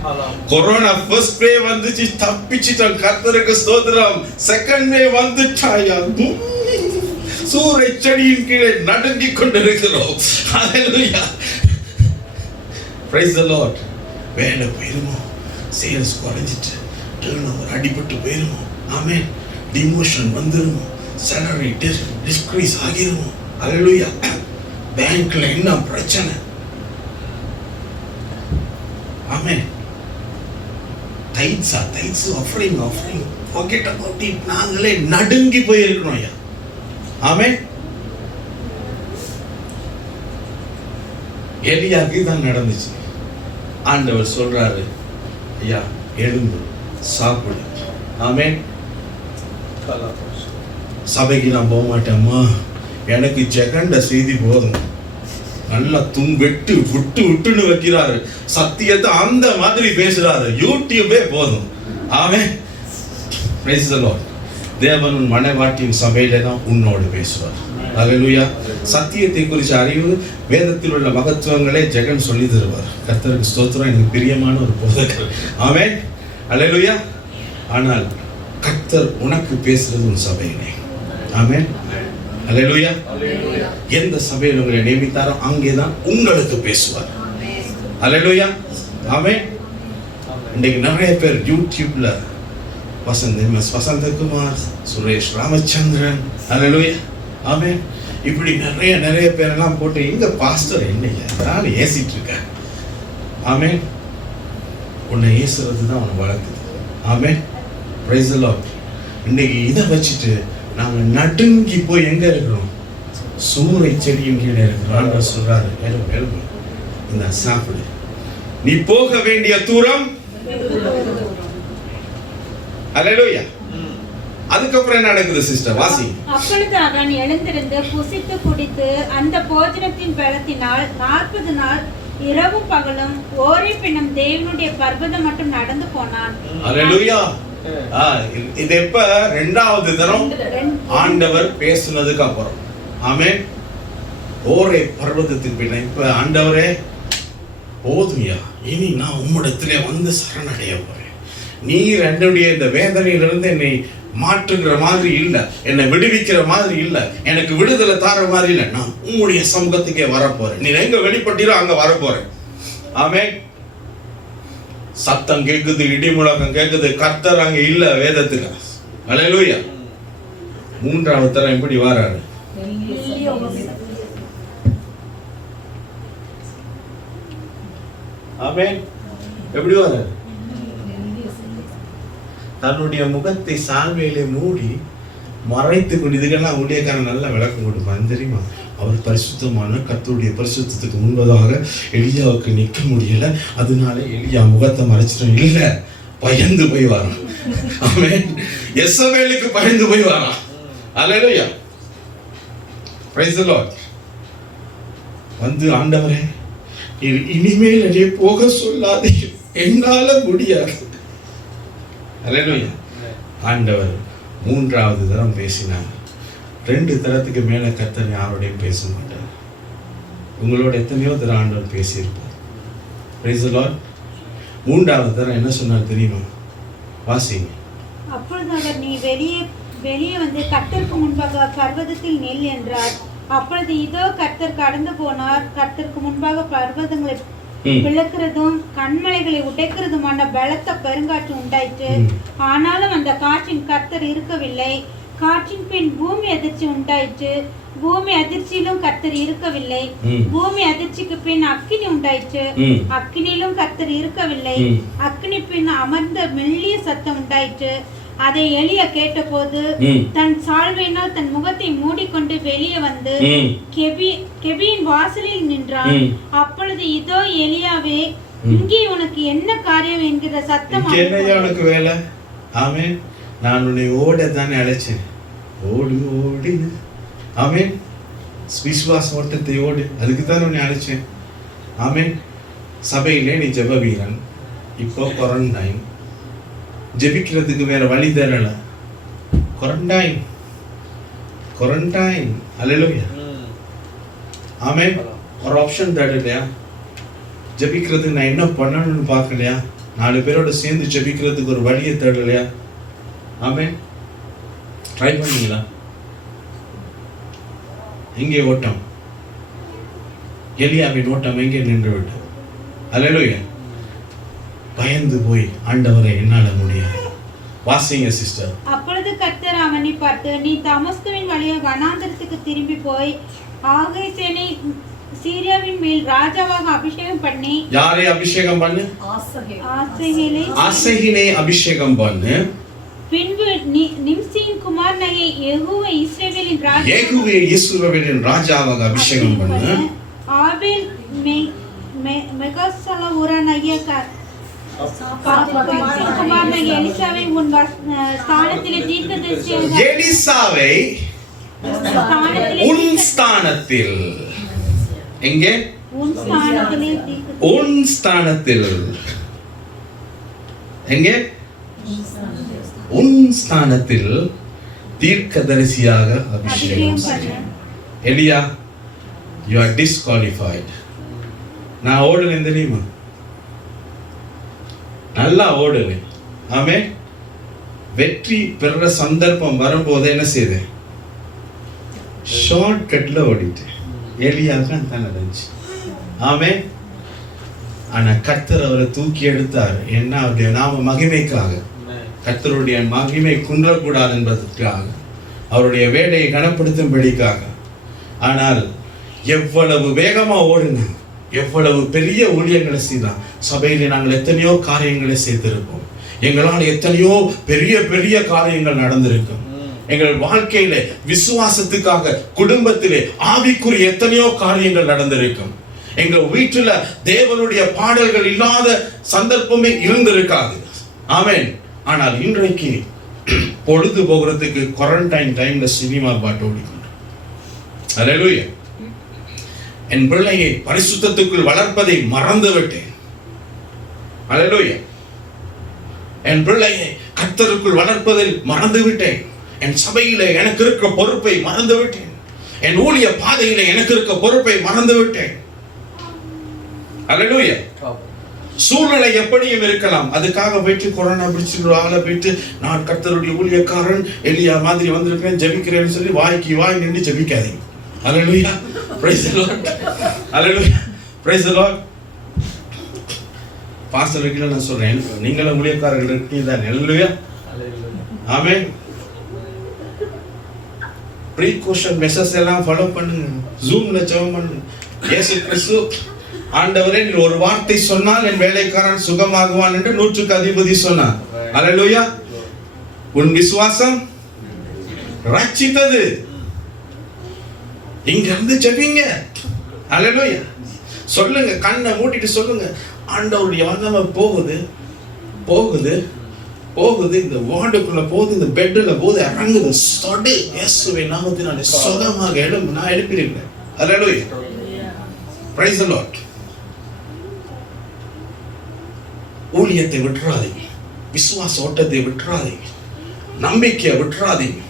கொரோனா ஃபர்ஸ்ட் வேவ் வந்துச்சு, தப்பிச்சிட்டோம். கர்த்தருக்கு ஸ்தோத்திரம். செகண்ட் வேவ் வந்துட்டாயா, சூரிய செடியின் கீழே நடுங்கி கொண்டிருக்கிறோம். அல்லேலூயா. Praise the Lord. வேலை போயிருமோ, சேல்ஸ் குறைஞ்சிட்டு, டர்ன் ஓவர் அடிபட்டு போயிருமோ, ஆமென், டிமோஷன் வந்துருமோ, சேலரி டிஸ்க்ரீஸ் ஆகிருமோ, அல்லேலூயா, பேங்க்ல என்ன பிரச்சனை, amen, tithes offering forget about it. நாங்களே நடுங்கி போயிருக்கணும் ஐயா, ஆமென். எலியாக்கு தான் நடந்துச்சு. ஆண்டவர் சொல்றாரு, ஐயா எழுந்து சாப்பிடு, ஆமென். சபைக்கு நான் போக மாட்டேம்மா, எனக்கு ஜெகண்ட செய்தி போதும். நல்லா வெட்டு விட்டு விட்டுன்னு வைக்கிறாரு, சத்தியத்தை அந்த மாதிரி பேசுறாரு, யூடியூபே போதும், ஆமென். Praise the Lord. தேவன் மனைவாட்டியின் சபையில தான் உன்னோடு பேசுவார். அல்லேலூயா. சத்தியத்தை குறித்த அறிவு, வேதத்தில் உள்ள மகத்துவங்களே ஜெகன் சொல்லி தருவார். கர்த்தருக்கு ஸ்தோத்திரம். எனக்கு பிரியமான ஒரு போதகர், ஆமென். அல்லேலூயா. ஆனால் கர்த்தர் உனக்கு பேசுறது உன் சபையிலே, ஆமென். அல்லேலூயா. எந்த சபையில் உங்களை நியமித்தாரோ அங்கேதான் உங்களுக்கு பேசுவார். அல்லேலூயா, ஆமென். இன்னைக்கு நிறைய பேர் யூடியூப்ல வசந்தகுமார், சுரேஷ் ராமச்சந்திரன், அல்லேலூயா, ஆமென், இப்படி நிறைய பேரெல்லாம் போட்டு எங்க பாஸ்டர் என்னையா நான் ஏசிட்டு இருக்கேன், ஆமென். உன்னை ஏசுறது தான் உன்னை வளர்க்குது, ஆமென். Praise the Lord. இன்னைக்கு இதை வச்சுட்டு நாங்க நடுங்கி போய் எங்க இருக்கிறோம்? சூறை செடியின் கீழே இருக்கிறோம். ஆண்டவர் சொல்றாரு, எழுப்பு இந்த சாப்பிடு. நீ போக வேண்டிய தூரம். அல்லேலூயா. அதுக்கப்புறம் என்ன நடக்குது சிஸ்டர்? வாசி. அப்பொழுது அவன் எழுந்திருந்து புசித்து குடித்து அந்த போஜனத்தின் பலத்தினால் 40 நாள் இரவும் பகலும் ஓரேப் என்னும் தேவனுடைய பர்வதம் மட்டும் நடந்து போனான். அல்லேலூயா. இது எப்ப? இரண்டாவது தரம் ஆண்டவர் பேசுனதுக்கு அப்புறம். ஆமென். ஓரே பர்வதத்துக்கு பின்ன இப்ப ஆண்டவரே போதுமையா, இனி நான் உம்மிடத்திலே வந்து சரணடைய போறேன். நீர் என்னுடைய இந்த வேதனையிலிருந்து என்னை மாற்றுகிற மாதிரி இல்லை, என்னை விடுவிக்கிற மாதிரி இல்லை, எனக்கு விடுதலை தார மாதிரி இல்லை. நான் உம்முடைய சமூகத்துக்கே வரப்போறேன். நீ எங்க வெளிப்பட்டீரோ அங்க வரப்போறேன். ஆமென். சத்தம் கேக்குது, இடி முழக்கம் கேக்குது, கர்த்தர் அங்க இல்ல வேதத்துல. அல்லேலூயா. மூன்றாவது தரம் எப்படி வராரு? ஆமென். எப்படி வராரு? தன்னுடைய முகத்தை சால்வையிலே மூடி மறைத்து கொண்டு, இதுக்கெல்லாம் ஊழியக்காரன் நல்ல விளக்கம் கொடுப்பான் தெரியுமா? அவர் பரிசுத்தமான கர்த்தருடைய பரிசுத்தத்துக்கு முன்பதாக எலியாவுக்கு நிற்க முடியல, அதனால எலியா முகத்தை மறைச்சிட்டோம். இல்ல, பயந்து போய் வரான். ஆமென். எசபேலுக்கு பயந்து போய் வரான். அல்லேலூயா. Praise the Lord. வந்து ஆண்டவரே இனிமேல் என்னை போக சொல்லாதே, என்னால முடியாது. அல்லேலூயா. ஆண்டவர் மூன்றாவது தரம் பேசினார். 2 தரத்துக்கு மேல கர்த்தர் யாரோடையும் பேச மாட்டார். உங்களோட எத்தனையோ தரம் ஆண்டவர் பேசியிருப்பார். Praise the Lord. மூன்றாவது தரம் என்ன சொன்னார் தெரியுமா? வாசிங்க. அப்பொழுது அவர், நீ வெளியே வந்து கர்த்தருக்கு முன்பாக பர்வதத்தில் நில் என்றார். அப்பொழுது இதோ கர்த்தர் கடந்து போனார். கர்த்தருக்கு முன்பாக பர்வதங்களை பிளக்கிறதும் கண்மலைகளை உடைக்கிறதுமான பலத்த பெருங்காற்று உண்டாயிற்று. ஆனாலும் அந்த காற்றின் கர்த்தர் இருக்கவில்லை. காற்றின் பின் பூமி அதிர்ச்சி உண்டாயிற்று. பூமி அதிர்ச்சியிலும் கர்த்தர் இருக்கவில்லை. பூமி அதிர்ச்சிக்கு பின் அக்கினி உண்டாயிற்று. அக்கினியிலும் கர்த்தர் இருக்கவில்லை. அக்கினி பின் அமர்ந்த மெல்லிய சத்தம் உண்டாயிற்று. அதை எலியா கேட்டபோது தன் சால்வையினால் தன் முகத்தை மூடிக்கொண்டு வெளியே வந்து கெபியின் வாசலில் நின்றான். அப்பொழுது இதோ எலியாவே, இங்கே உனக்கு என்ன காரியம் என்கிற சத்தம். என்னையா உனக்கு வேலை? ஆமென். நான் உன்னை ஓட தானே அழைச்சேன். ஓடு ஓடு. ஆமென். விசுவாச ஓட்டத்தை ஓடு, அதுக்கு தான் உன்னை அழைச்சேன். ஆமென். சபையிலே நீ ஜெப வீரன், இப்போ குவாரண்டைன், ஜெபிக்கிறதுக்கு வேற வழி தரல. குவாரண்டைன். அல்லேலூயா. ஆமென். ஒரு ஆப்ஷன் தரலையா? ஜெபிக்கிறதுக்கு நான் என்ன பண்ணணும்னு பார்க்கலையா? 4 பேரோட சேர்ந்து ஜெபிக்கிறதுக்கு ஒரு வழியை தரலையா? ஆமென். ட்ரை பண்ணீங்களா? எங்கே ஓட்டம்? எலியாவின் ஓட்டம் எங்கே நின்று விட்டது? அல்லேலூயா. பயந்து போய், ஆண்டவரை என்னால முடியாது. வாசிங்க சிஸ்டர். அப்பொழுது கர்த்தர் அவனை பார்த்து, நீ தமஸ்குவின் வழியாக வனாந்தரத்துக்கு திரும்பி போய் ஆகேசேனை சீரியாவின் மேல் ராஜாவாக அபிஷேகம் பண்ணி. யாரை அபிஷேகம் பண்ணு? ஆசேகினை அபிஷேகம் பண்ணு. பின்பு நிம்சியின் குமாரனாகிய யெகூவை இஸ்ரவேலின் ராஜாவாக அபிஷேகம் பண்ணு. ஆபேல் மெகாசலா ஊரானாகிய குமாரனாகிய எலிசாவை உன் ஸ்தானத்திலே தீர்க்கதரிசியாக. எலிசாவை உன் ஸ்தானத்தில். எங்கே? உன் ஸ்தானத்தில். எங்கே? உன் ஸ்தானத்தில் தீர்க்கதரிசியாக அபிஷேகம் பண்ணு. எலியா, you are disqualified. நான் ஓடுனேன் தெரியுமா? நல்லா ஓடுனேன். ஆமென். வெற்றி பெற சந்தர்ப்பம் வரும்போது என்ன செய்தேன்? ஷார்ட் கட்ல ஓடிட்டேன். எலியாவுக்கு தான் நடந்துச்சு. ஆமென். ஆனா கர்த்தர் அவரை தூக்கி எடுத்தார். என்ன? அவருடைய நாம மகிமைக்காக. கர்த்தருடைய மகிமை குன்றக்கூடாது என்பதற்காக, அவருடைய வேலையை கனப்படுத்தும்படிக்காக. ஆனால் எவ்வளவு வேகமா ஓடினா, எவ்வளவு பெரிய ஊழியங்களை செய்தான். சபையில நாங்கள் எத்தனையோ காரியங்களை செய்திருப்போம். எங்களால் எத்தனையோ பெரிய பெரிய காரியங்கள் நடந்திருக்கும். எங்கள் வாழ்க்கையில விசுவாசத்துக்காக குடும்பத்திலே ஆவிக்குரிய எத்தனையோ காரியங்கள் நடந்திருக்கும். எங்க வீட்டுல தேவனுடைய பாடல்கள் இல்லாத சந்தர்ப்பமே இருந்திருக்காது. ஆமென். ஆனால் இன்றைக்கு பொழுது போகிறதுக்கு குவாரண்டைன் டைம்ல சினிமா பாட்டு ஓடிக்கொண்டு, அல்லேலூயா, என் பிள்ளையை பரிசுத்தத்துக்குள் வளர்ப்பதை மறந்து விட்டேன். அல்லேலூயா. என் பிள்ளையை கர்த்தருக்குள் வளர்ப்பதில் மறந்து விட்டேன். என் சபையில எனக்கு இருக்க பொறுப்பை மறந்து விட்டேன். என் ஊழிய பாதையில எனக்கு இருக்க பொறுப்பை மறந்து விட்டேன். அல்லேலூயா. சூழ்நிலை எப்படியும் இருக்கலாம். அதுக்காக போயிட்டு கொரோனா பிடிச்சிட்டு ஆளை போயிட்டு நான் கர்த்தருடைய ஊழியக்காரன் எலியா மாதிரி வந்திருக்கேன் ஜெபிக்கிறேன்னு சொல்லி வாய்க்கு வாய் நின்று ஜெபிக்காதீங்க. Hallelujah. Praise the Lord. Hallelujah. Praise the Lord. பாஸ்டருக்கு நான் சொல்றேன், நீங்களும் ஊழியக்காரர்கள் இருக்கீங்க தான். அல்லேலூயா. ஆமென். ப்ரீகாஷன் மெசேஜ் எல்லாம் ஃபாலோ பண்ணுங்க. ஜூம்ல ஜெபம் பண்ணுங்க. இயேசு கிறிஸ்து ஆண்டவரே நீர் ஒரு வார்த்தை சொன்னால் என் வேலைக்காரன் சுகமாகுவான் என்று 100க்கு அதிபதி சொன்னார். அல்லேலூயா. உன் விசுவாசம் ரட்சித்தது. இங்க இருந்து ஜெபிங்க. அல்லேலூயா. சொல்லுங்க, கண்ணை மூடிட்டு சொல்லுங்க, ஆண்டவருடைய வல்லமை போகுது போகுது போகுது, இந்த வார்டுக்குள்ள போகுது, இந்த பெட்ல போகுது, இறங்குது, சொடு இயேசுவை நாமத்தினாலே சுகமாக எழும்பு. நான் எழுப்பியிருக்கிறேன். அல்லேலூயா. Praise the Lord. ஊழியத்தை விட்டுறாதீங்க, விசுவாச ஓட்டத்தை விட்டுறாதீங்க, நம்பிக்கையை விட்டுறாதீங்க,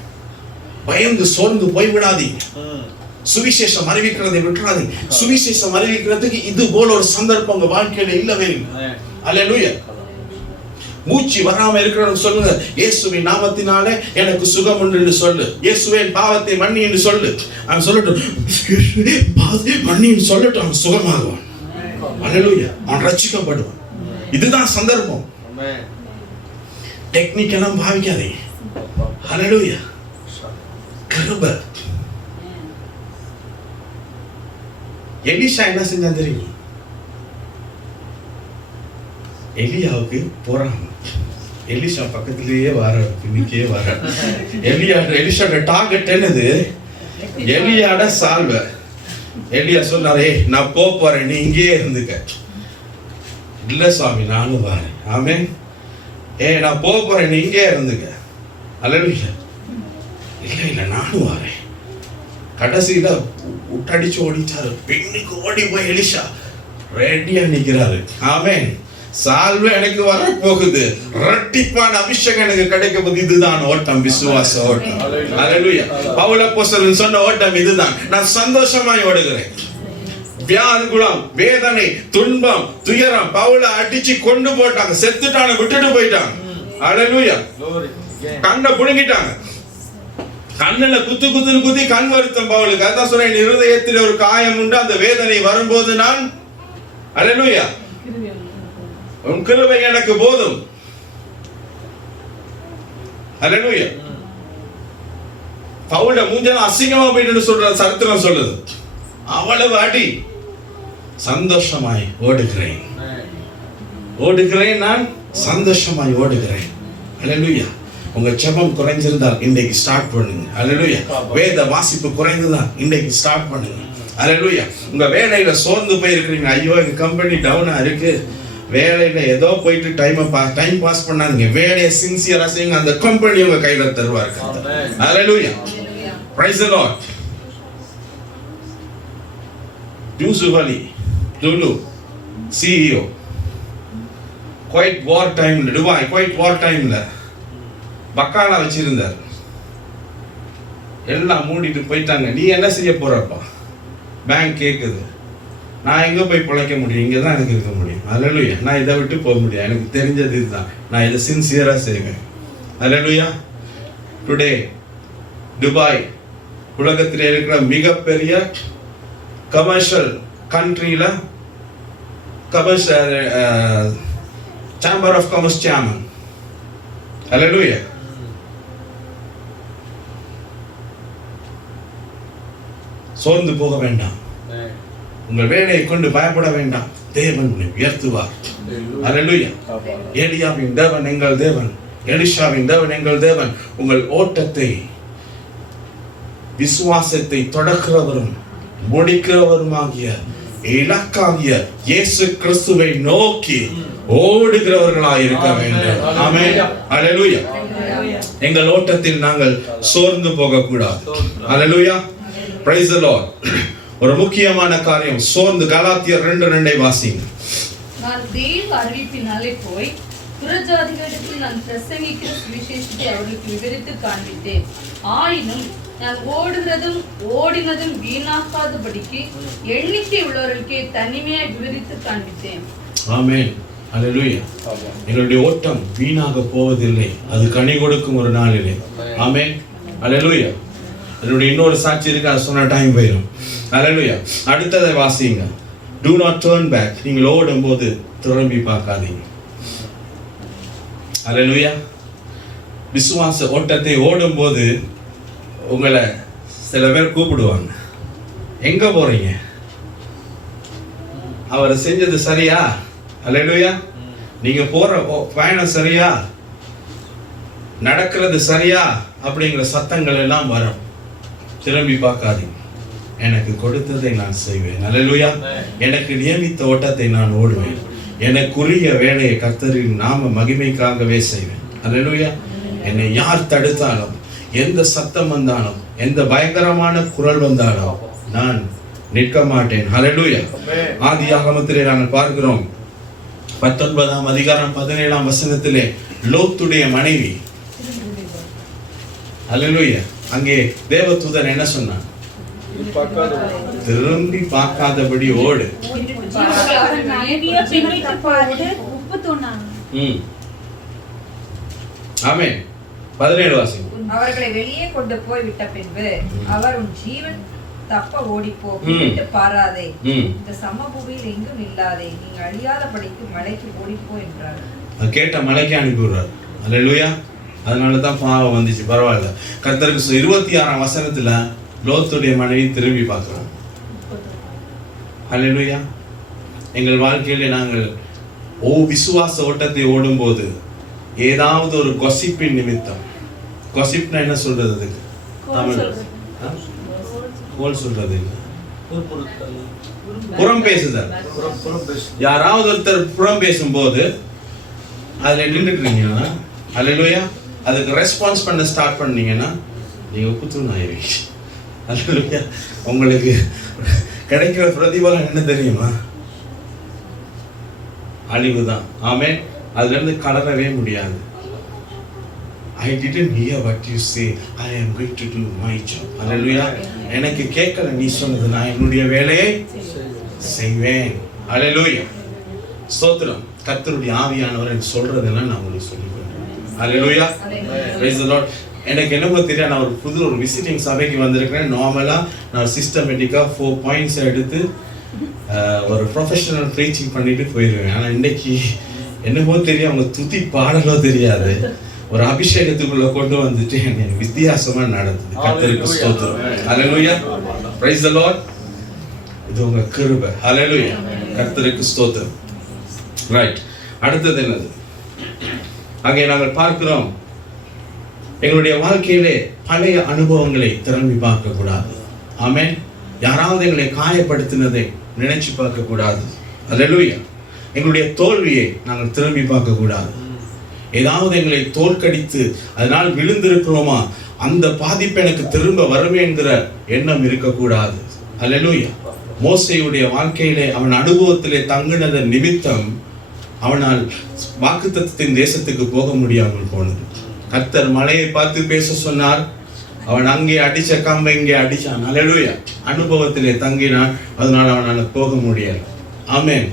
பயந்து சோர்ந்து போய்விடாதீங்க. சுவிசேஷம் அறிவிக்கிறதை விட்டுறாதீங்க. சுவிசேஷம் அறிவிக்கிறதுக்கு இது போல ஒரு சந்தர்ப்பம் உங்க வாழ்க்கையில இல்லவே இல்லை. அல்லேலூயா. மூச்சு வராம இருக்கிறவங்க சொல்லுங்க, இயேசுவின் நாமத்தினாலே எனக்கு சுகம் உண்டு என்று சொல்லு. இயேசுவே பாவத்தை மன்னி என்று சொல்லு. அவன் சொல்லட்டும், பாவத்தை மன்னி என்று சொல்லட்டும், அவன் சுகமாகுவான். அல்லேலூயா. அவன் ரட்சிக்கப்படுவான். இதுதான் சந்தர்ப்பம். டெக்னிக் எல்லாம் பாவிக்காதீங்க. அல்லேலூயா. கிருபை. எலிஷா என்ன செஞ்சான் தெரியுமா? எலியாவுக்கு போறாங்க. எலிஷா பக்கத்திலேயே வர பின்னிக்கே வர. எலிஷாட டார்கெட் என்னது? எலியாட சால்வ. எலியா சொன்னாரே, நான் போறேன், நீ இங்கே இருந்துக்க. இல்ல சாமி, நானும் வரேன். ஆமென். நான் போறேன், நீ இங்கே இருந்துக்க. அல்லேலூயா. இல்ல நானும் வரேன். கடைசியில உட்டடிச்சு ஓடிச்சாரு. பெண்ணுக்கு ஓடி போய் எலிஷா ரெடியா நிக்கிறாரு. ஆமென். சால்வை எனக்கு வர போகுது, இரட்டிப்பான அபிஷேகம் எனக்கு கிடைக்க போகுது. இதுதான் ஓட்டம், விசுவாச ஓட்டம். அல்லேலூயா. பவுல் அப்போஸ்தலன் சொன்ன ஓட்டம் இதுதான். நான் சந்தோஷமாய் ஓடுகிறேன். வியாகுலம், வேதனை, துன்பம், துயரம் பவுலை அடிச்சு கொண்டு போட்டாங்க, செத்துட்டான, விட்டுட்டு போயிட்டாங்க. அல்லேலூயா. கண்ணை புடுங்கிட்டாங்க. கண்ணுல குத்தி கண் வருத்தம் பவுலுக்கு. அதான் சொல்றேன், இருதயத்தில் ஒரு காயம் உண்டு, அந்த வேதனை வரும்போது நான், அல்லேலூயா, உன் கிருபை எனக்கு போதும். அல்லேலூயா. பவுல மூஞ்சல அசிங்கமா போயிட்டு சொல்ற சரித்திரம் சொல்லுது. அவ்வளவு அடி. சந்தோஷமாய் ஓடுகிறேன், ஓடுகிறேன், நான் சந்தோஷமாய் ஓடுகிறேன். அல்லேலூயா. உங்க ஜெபம் குறைஞ்சிருந்தால் இன்றைக்கு ஸ்டார்ட் பண்ணுங்க. அல்லேலூயா. வேத வாசிப்பு குறைந்ததால் இன்றைக்கு ஸ்டார்ட் பண்ணுங்க. அல்லேலூயா. உங்க வேலையில சோர்ந்து போய் இருக்கிறீங்க, ஐயோ எங்க கம்பெனி டவுனா இருக்கு, வேலையில ஏதோ போயிட்டு டைம் பாஸ் பண்ணாதீங்க. வேலையை சின்சியரா செய்யுங்க, அந்த கம்பெனி உங்க கையில தருவார். Hallelujah. Praise the Lord. Yusuf Ali Lulu CEO, Kuwait war டைம்ல, துபாய் குவைட் வார் டைம்ல பக்காலா வச்சிருந்தார். எல்லாம் மூடிட்டு போயிட்டாங்க. நீ என்ன செய்ய போறப்பா? பேங்க் கேக்குது. நான் எங்க போய் பிழைக்க முடியும்? இங்க தான் எனக்கு இருக்க முடியும். அல்லேலூயா. நான் இதை விட்டு போக முடியாது. எனக்கு தெரிஞ்சது இதுதான். நான் இதை சின்சியரா செய்வேன். அல்லேலூயா. டுடே துபாய் உலகத்தில் இருக்கிற மிகப்பெரிய கமர்ஷியல் கண்ட்ரியில commercial chamber of commerce chairman. Hallelujah. சோர்ந்து போக வேண்டாம். உங்கள் வேலையை கொண்டு பயப்பட வேண்டாம். தேவன் உன்னை உயர்த்துவார். அல்லேலூயா. ஏலியாவின் தேவன் எங்கள் தேவன், எலிஷாவின் தேவன் எங்கள் தேவன். உங்கள் ஓட்டத்தை, விசுவாசத்தை தொடக்கிறவரும் முடிக்கிறவருமாகிய இலக்காகிய இயேசு கிறிஸ்துவை நோக்கி ஓடுகிறவர்களாய் இருக்க வேண்டும். ஆமென். அல்லேலூயா. எங்கள் ஓட்டத்தில் நாங்கள் சோர்ந்து போக கூடாது. அல்லேலூயா. Praise the Lord. ஒரு முக்கியமான காரியம், சோர்ந்து. கலாத்தியர் 2:2 வாசிங்க. நான் தேவ அறிவிப்பினாலே போய் புறஜாதிகளிடத்தில் நான் பிரசங்கிக்கிற சுவிசேஷத்தை அவர்களுக்கு விவரித்து காண்பித்தேன். ஆயினும் நான் ஓடினதும் வீணாக்காதபடிக்கு எண்ணிக்கை உள்ளவர்களுக்கே தனிமையாய் விவரித்து காண்பித்தேன். ஆமென். அல்லேலூயா. எங்களுடைய ஓட்டம் வீணாக போவதில்லை, அது கனி கொடுக்கும் ஒரு நாளிலே. ஆமென். அல்லேலூயா. அதனுடைய இன்னொரு சாட்சி இருக்கு, அது சொன்ன டைம் போயிடும். அல்லேலூயா. அடுத்ததை வாசிங்க. Do not turn back. நீங்கள் ஓடும் போது திரும்பி பார்க்காதீங்க. அல்லேலூயா. விசுவாச ஓட்டத்தை ஓடும் போது உங்களை சில பேர் கூப்பிடுவாங்க, எங்க போறீங்க, அவர் செஞ்சது சரியா? அல்லேலூயா. நீங்க போற பயணம் சரியா, நடக்கிறது சரியா அப்படிங்கிற சத்தங்கள் எல்லாம் வரும். திரும்பி பார்க்காதீங்க. எனக்கு கொடுத்ததை நான் செய்வேன். அல்லேலூயா. எனக்கு நியமித்த ஓட்டத்தை நான் ஓடுவேன். எனக்குரிய வேலையை கர்த்தரின் நாம மகிமைக்காகவே செய்வேன். அல்லேலூயா. என்னை யார் தடுத்தாலும், எந்த சத்தம் வந்தாலும், எந்த பயங்கரமான குரல் வந்தாலும் நான் நிற்க மாட்டேன். அல்லேலூயா. ஆதியாகமத்திலே நாங்கள் பார்க்கிறோம் 19ஆம் அதிகாரம் 17ஆம் வசனத்திலே லோத்துடைய மனைவி, அல்லேலூயா, அங்கே தேவதூதன் என்ன சொன்னான்? திரும்பி பார்க்காதபடி ஓடு. ஆமென். 17 வாசி. அவர்களை வெளியே கொண்டு போய் விட்ட பின்பு அவர் உன் ஜீவன் தப்ப ஓடிப்போ, விட்டு பாராதே, இந்த சமபூமியில் எங்கும் இல்லாதே, நீ அழியாதபடிக்கு மலைக்கு ஓடிப்போ என்றார். கேட்ட மலைக்கு அனுப்பி விடுறார். அல்லேலூயா. அதனாலதான் பாவம் வந்துச்சு. பரவாயில்ல. கர்த்தருக்கு 26ஆம் வசனத்துல லோத்துடைய மனைவி திரும்பி பார்க்கிறோம். அல்லேலூயா. எங்கள் வாழ்க்கையில நாங்கள் விசுவாச ஓட்டத்தை ஓடும் போது ஏதாவது ஒரு கொசிப்பின் நிமித்தம், கொசிப்னா என்ன சொல்றது? அதுக்கு தமிழ் கோல் சொல்றது இல்லை, புறம் பேசுதல். யாராவது ஒருத்தர் புறம் பேசும்போது அதுல நின்றுக்கிறீங்கன்னா, அல்லேலூயா, அதுக்கு ரெஸ்பான்ஸ் பண்ண ஸ்டார்ட் பண்ணீங்கன்னா நீங்க புத்துணர்வு ஆயிருவீங்க. அல்லேலூயா. உங்களுக்கு கிடைக்கிற பிரதிபலன் என்ன தெரியுமா? அழிவுதான். ஆமென். அதுல இருந்து கடறவே முடியாது. I didn't hear what you say. I am going to do my job. Hallelujah. எனக்கு கேட்கல நீ சொன்னது, நான் என்னுடைய வேலையை செய்வேன். Hallelujah. ஸ்தோத்திரம். கர்த்தருடைய ஆவியானவர் எனக்கு சொல்றதெல்லாம் நான் உங்களுக்கு சொல்லி கொடுக்கிறேன். Hallelujah. Praise the Lord. எனக்கு என்னமோ தெரியாது, நான் ஒரு விசிட்டிங் சபைக்கு வந்திருக்கிறேன். நார்மலா நான் சிஸ்டமேட்டிக்கா 4 பாயிண்ட்ஸ் எடுத்து ஒரு ப்ரொஃபஷனல் ப்ரீச்சிங் பண்ணிட்டு போயிடுவேன். ஆனா இன்னைக்கு என்னமோ தெரியும், அவங்க துதி பாடலோ தெரியாது, ஒரு அபிஷேகத்துக்குள்ள கொண்டு வந்துட்டு எனக்கு வித்தியாசமா நடந்தது. கர்த்தருக்கு ஸ்தோத்திரம். ஹல்லேலூயா. Praise the Lord. இது உங்க கிருபை. ஹல்லேலூயா. கர்த்தருக்கு ஸ்தோத்திரம். ரைட். அடுத்தது என்னது? அங்கே நாங்கள் பார்க்கிறோம், எங்களுடைய வாழ்க்கையிலே பழைய அனுபவங்களை திரும்பி பார்க்க கூடாது. ஆமென். யாராவது எங்களை காயப்படுத்தினதை நினைச்சு பார்க்க கூடாது. ஹல்லேலூயா. எங்களுடைய தோல்வியை நாங்கள் திரும்பி பார்க்க கூடாது. ஏதாவது எங்களை தோற்கடித்து அதனால் விழுந்திருக்கிறோமா, அந்த பாதிப்பு எனக்கு திரும்ப வருவேங்கிற எண்ணம் இருக்கக்கூடாது. ஹல்லேலூயா. மோசேயுடைய வாழ்க்கையிலே அவன் அனுபவத்திலே தங்கினதன் நிமித்தம் அவனால் வாக்குத்தத்தத்தின் தேசத்துக்கு போக முடியாமல் போனது. கர்த்தர் மலையை பார்த்து பேச சொன்னார், அவன் அங்கே அடிச்ச கம்பை இங்கே அடிச்சான். ஹல்லேலூயா. அனுபவத்திலே தங்கினான், அதனால் அவனால் போக முடியல. ஆமென்.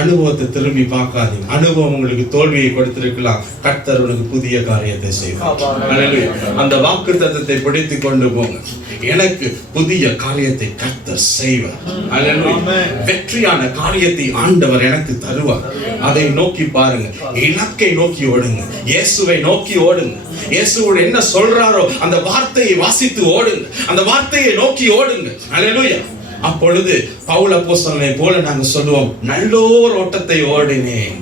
அனுபவத்தை திரும்பி பார்க்காதீங்க. அனுபவம் உங்களுக்கு தோல்வியை கொடுத்திருக்கலாம், கர்த்தர் உனக்கு புதிய காரியத்தை செய்வார். ஹல்லேலூயா. அந்த வாக்குத்தத்தத்தை பிடித்து கொண்டு போங்க. எனக்கு புதிய காரியத்தை கர்த்தர் செய்வார். ஹல்லேலூயா. வெற்றியான காரியத்தை ஆண்டவர் எனக்கு தருவார். அதை நோக்கி பாருங்க. இலக்கை நோக்கி ஓடுங்க. இயேசுவை நோக்கி ஓடுங்க. இயேசுவோடு என்ன சொல்றாரோ அந்த வார்த்தையை வாசித்து ஓடுங்க. அந்த வார்த்தையை நோக்கி ஓடுங்க. ஹல்லேலூயா. அப்பொழுது பவுல் அப்போஸ்தலனை போல நாங்க சொல்லுவோம், நல்லோர் ஓட்டத்தை ஓடினேன்,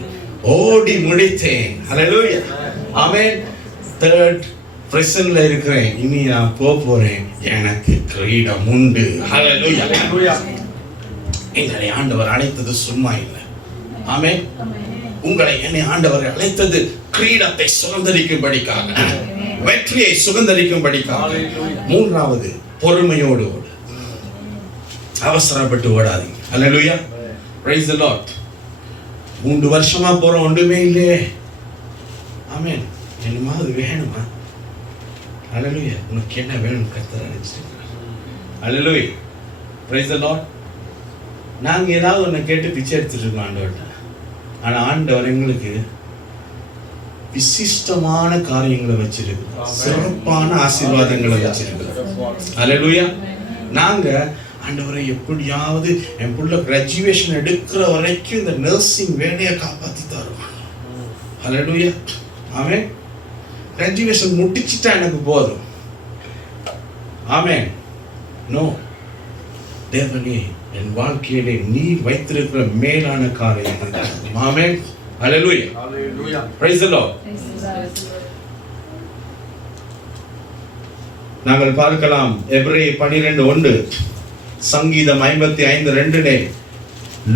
ஓடி முடித்தேன். ஹல்லேலூயா, ஆமென். தேர்ட் பிரசன்ல இருக்கிறேன், இனி நான் போறேன், எனக்கு கிரீடம் உண்டு. ஹல்லேலூயா. எங்களை ஆண்டவர் அழைத்தது சும்மா இல்லை. ஆமென். உங்களை என்னை ஆண்டவர் அழைத்தது கிரீடத்தை சுதந்தரிக்கும்படிக்காக, வெற்றியை சுதந்தரிக்கும்படிக்காக. மூன்றாவது, பொறுமையோடு ஓடு, அவசரப்பட்டு ஓடாதீங்க. ஹல்லேலூயா, பிரைஸ் தி லார்ட். 3 வருஷமா போறோம், ஒன்றுமே இல்லையே. ஆமென். என்னமா அது வேணுமா? ஹல்லேலூயா. உனக்கு என்ன வேணும் கர்த்தர் அழைச்சிருக்கிறார். ஹல்லேலூயா, பிரைஸ் தி லார்ட். நாங்க ஏதாவது ஒன்று கேட்டு பிச்சை எடுத்துட்டு இருக்கோம் ஆண்டவர்கிட்ட. ஆனா ஆண்டவர் எங்களுக்கு விசிஷ்டமான காரியங்களை வச்சிருக்கு, சிறப்பான ஆசீர்வாதங்களை வச்சிருக்கு. ஹல்லேலூயா. நாங்க ஆண்டவரை எப்படியாவது என் புள்ள கிராஜுவேஷன் எடுக்கிற வரைக்கும் இந்த நர்சிங் வேலையை காப்பாத்தி தரும். ஹல்லேலூயா, ஆமென். கிராஜுவேஷன் முடிச்சிட்டா எனக்கு போதும். ஆமென். நோ, தேவனே என் வாழ்க்கையிலே நீ வைத்திருக்கிற மேலான காரியம். ஆமென். ஹல்லேலூயா, ஹல்லேலூயா, பிரைஸ் தி லார்ட். நாங்கள் பார்க்கலாம் எபிரேயர் 12:1, சங்கீதம் 55:2,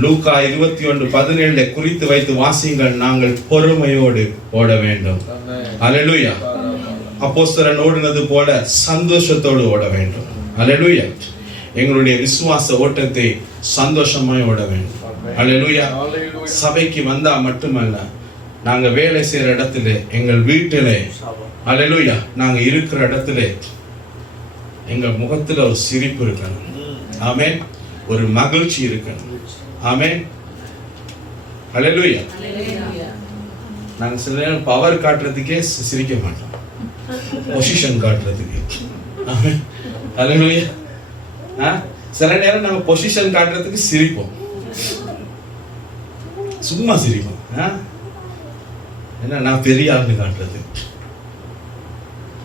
லூக்கா 21:17 குறித்து வைத்து வாசியுங்கள். நாங்கள் பொறுமையோடு ஓட வேண்டும். ஹல்லேலூயா. அப்போஸ்தலன் ஓடினது போல சந்தோஷத்தோடு ஓட வேண்டும். ஹல்லேலூயா. எங்களுடைய விசுவாச ஓட்டத்தை சந்தோஷமாய் ஓட வேண்டும். ஹல்லேலூயா. சபைக்கு வந்தா மட்டுமல்ல, நாங்க வேலை செய்யற இடத்துல, எங்கள் வீட்டிலே, ஹல்லேலூயா, நாங்க இருக்கிற இடத்துல எங்கள் முகத்துல ஒரு சிரிப்பு இருக்கணும். ஆமென். ஒரு மகிழ்ச்சி இருக்கணும். ஆமென். ஹல்லேலூயா. நாங்க சில நேரம் பவர் காட்டுறதுக்கே சிரிக்க மாட்டோம், பொசிஷன் காட்டுறதுக்கு. ஆமென். ஹல்லேலூயா. சில நேரம் நம்ம பொசிஷன் காட்டுறதுக்கு சிரிப்போம், சும்மா சிரிப்போம். என்ன, நான் பெரிய ஆள்னு காட்டுறது.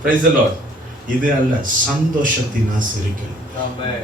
Price the Lord. இது அல்ல, சந்தோஷத்தை நான் சிரிக்கணும்.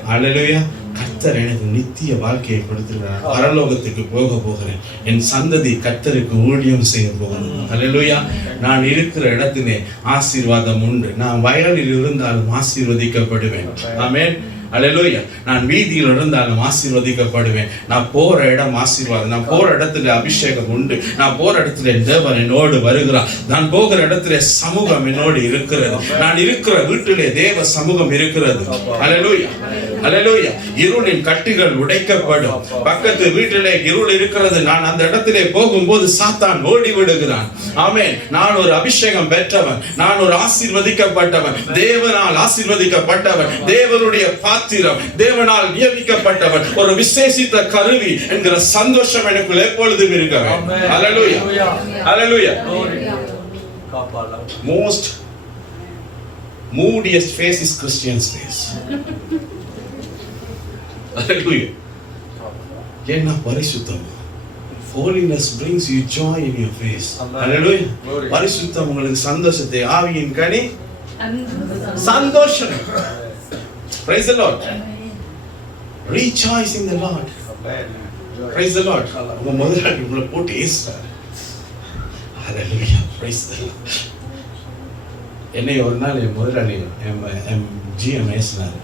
ஹல்லேலூயா. கர்த்தர் எனக்கு நித்திய வாழ்க்கையை கொடுத்திருக்கிறார். பரலோகத்துக்கு போகிறேன். என் சந்ததி கர்த்தருக்கு ஊழியம் செய்ய போகிறேன். ஹல்லேலூயா. நான் இருக்கிற இடத்திலே ஆசீர்வாதம் உண்டு. நான் வயலில் இருந்தாலும் ஆசீர்வதிக்கப்படுவேன். ஆமென். ஹல்லேலூயா. நான் வீதியில் இருந்தாலும் ஆசீர்வதிக்கப்படுவேன். நான் போற இடம் ஆசீர்வாதம். நான் போற இடத்துல அபிஷேகம் உண்டு. நான் போற இடத்துல தேவன் என்னோடு வருகிறார். நான் போகிற இடத்துல சமூகம் என்னோடு இருக்கிறது. நான் இருக்கிற வீட்டிலே தேவ சமூகம் இருக்கிறது. ஹல்லேலூயா, ஹல்லேலூயா. இருளின் கட்டுகள் உடைக்கப்படும். பக்கத்து வீட்டிலே இருள் இருக்கிறது, நான் அந்த இடத்திலே போகும்போது சாத்தான் ஓடி விடுகிறான். ஆமென். நான் ஒரு அபிஷேகம் பெற்றவன், நான் ஒரு ஆசீர்வதிக்கப்பட்டவன், தேவனால் ஆசீர்வதிக்கப்பட்டவன், தேவனுடைய பாத்திரம், தேவனால் நியமிக்கப்பட்டவன், ஒரு விசேஷித்த கருவி என்கிற சந்தோஷம் எனக்குள் எப்பொழுதும் இருக்க வேண்டும். ஹல்லேலூயா, ஹல்லேலூயா. Most moodiest face is Christian's face. Hallelujah. ஏன்னா பரிசுத்தம். Holiness brings you joy in your face. Hallelujah. பரிசுத்தம் உங்களுக்கு சந்தோஷத்தை, ஆவியின் கனி சந்தோஷம். Praise the Lord. Rejoice in the Lord. Praise the Lord. உங்க முதலாளி உங்களை போட்டு ஏசுறாரு. Hallelujah. Praise the Lord. என்னை ஒரு நாள் என் முதலாளி GM ஏசினாரு.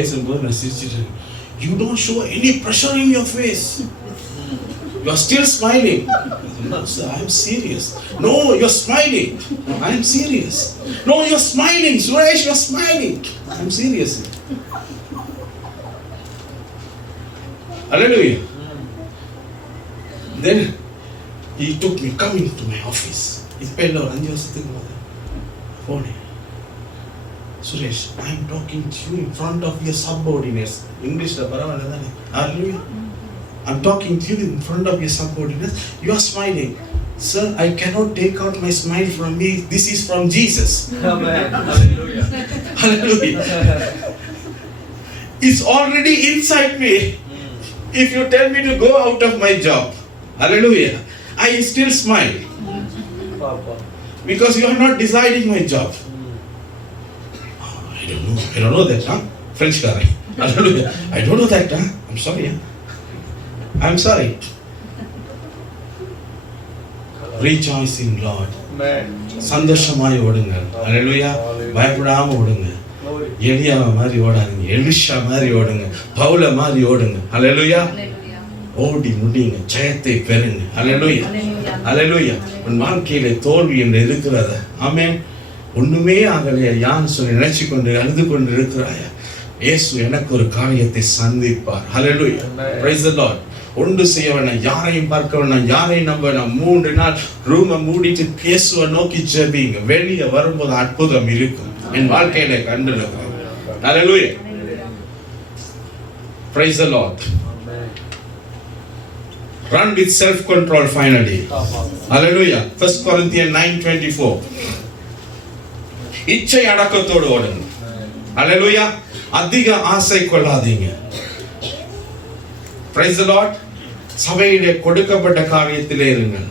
ஏசும்போது நான் சிரிச்சிட்டு, you don't show any pressure in your face. You are still smiling. No, sir, I am serious. No, you are smiling. No, I am serious. No, you are smiling. Suresh, you are smiling. I am serious. Hallelujah. Then he took me, come into my office. It's been a 5 வருஷத்துக்கு முதல்ல phone. Suresh, I am talking to you in front of your subordinates. English la paravalla thane. Hallelujah. I'm talking to you in front of your subordinates. You are smiling. Sir, I cannot take out my smile from me. This is from Jesus. Amen. Hallelujah. Hallelujah. It's already inside me. If you tell me to go out of my job, hallelujah, I still smile. Because you are not deciding my job. I don't know that, huh? French guy. Hallelujah. I don't know that. Huh? I'm sorry. I'm sorry. Rejoice in Lord. சந்தோஷமாய் ஓடுங்க. ஹalleluya. பயப்படாம ஓடுங்க. எலியா மாதிரி ஓடாதீங்க, எலிஷா மாதிரி ஓடுங்க, பவுல மாதிரி ஓடுங்க. ஹalleluya. ஓடி முடிங்க, ஜெயத்தை பெறுங்க. ஹalleluya. ஹalleluya. உன் வாழ்க்கையில தோல்வி என்று இருக்கிறது. ஆமென். ஒண்ணுமே ஆகலையா யான்னு சொல்லி நினைச்சு கொண்டு அழுது கொண்டு இருக்கிறாயா? இயேசு எனக்கு ஒரு காரியத்தை சந்திப்பார். ஹalleluya. Praise the Lord. ஒன்று செய்ய வேணாம், யாரையும் பார்க்க வேணாம், யாரையும் நம்ப வேணாம். 3 நாள் ரூமை மூடிட்டு இயேசுவை நோக்கி ஜெபிங்க. வெளியே வரும்போது அற்புதம் இருக்கும். என் வாழ்க்கையில கண்டிருக்கிறேன். ஹalleluya. Praise the Lord. Run with self control finally. Hallelujah. 1 Corinthians 9:24. இச்சை அடக்கத்தோடு ஓடுங்க. ஹalleluya. அதிக ஆசை கொள்ளாதீங்க. Praise the Lord. சபையிலே கொடுக்கப்பட்ட காரியத்திலே இருங்கள்.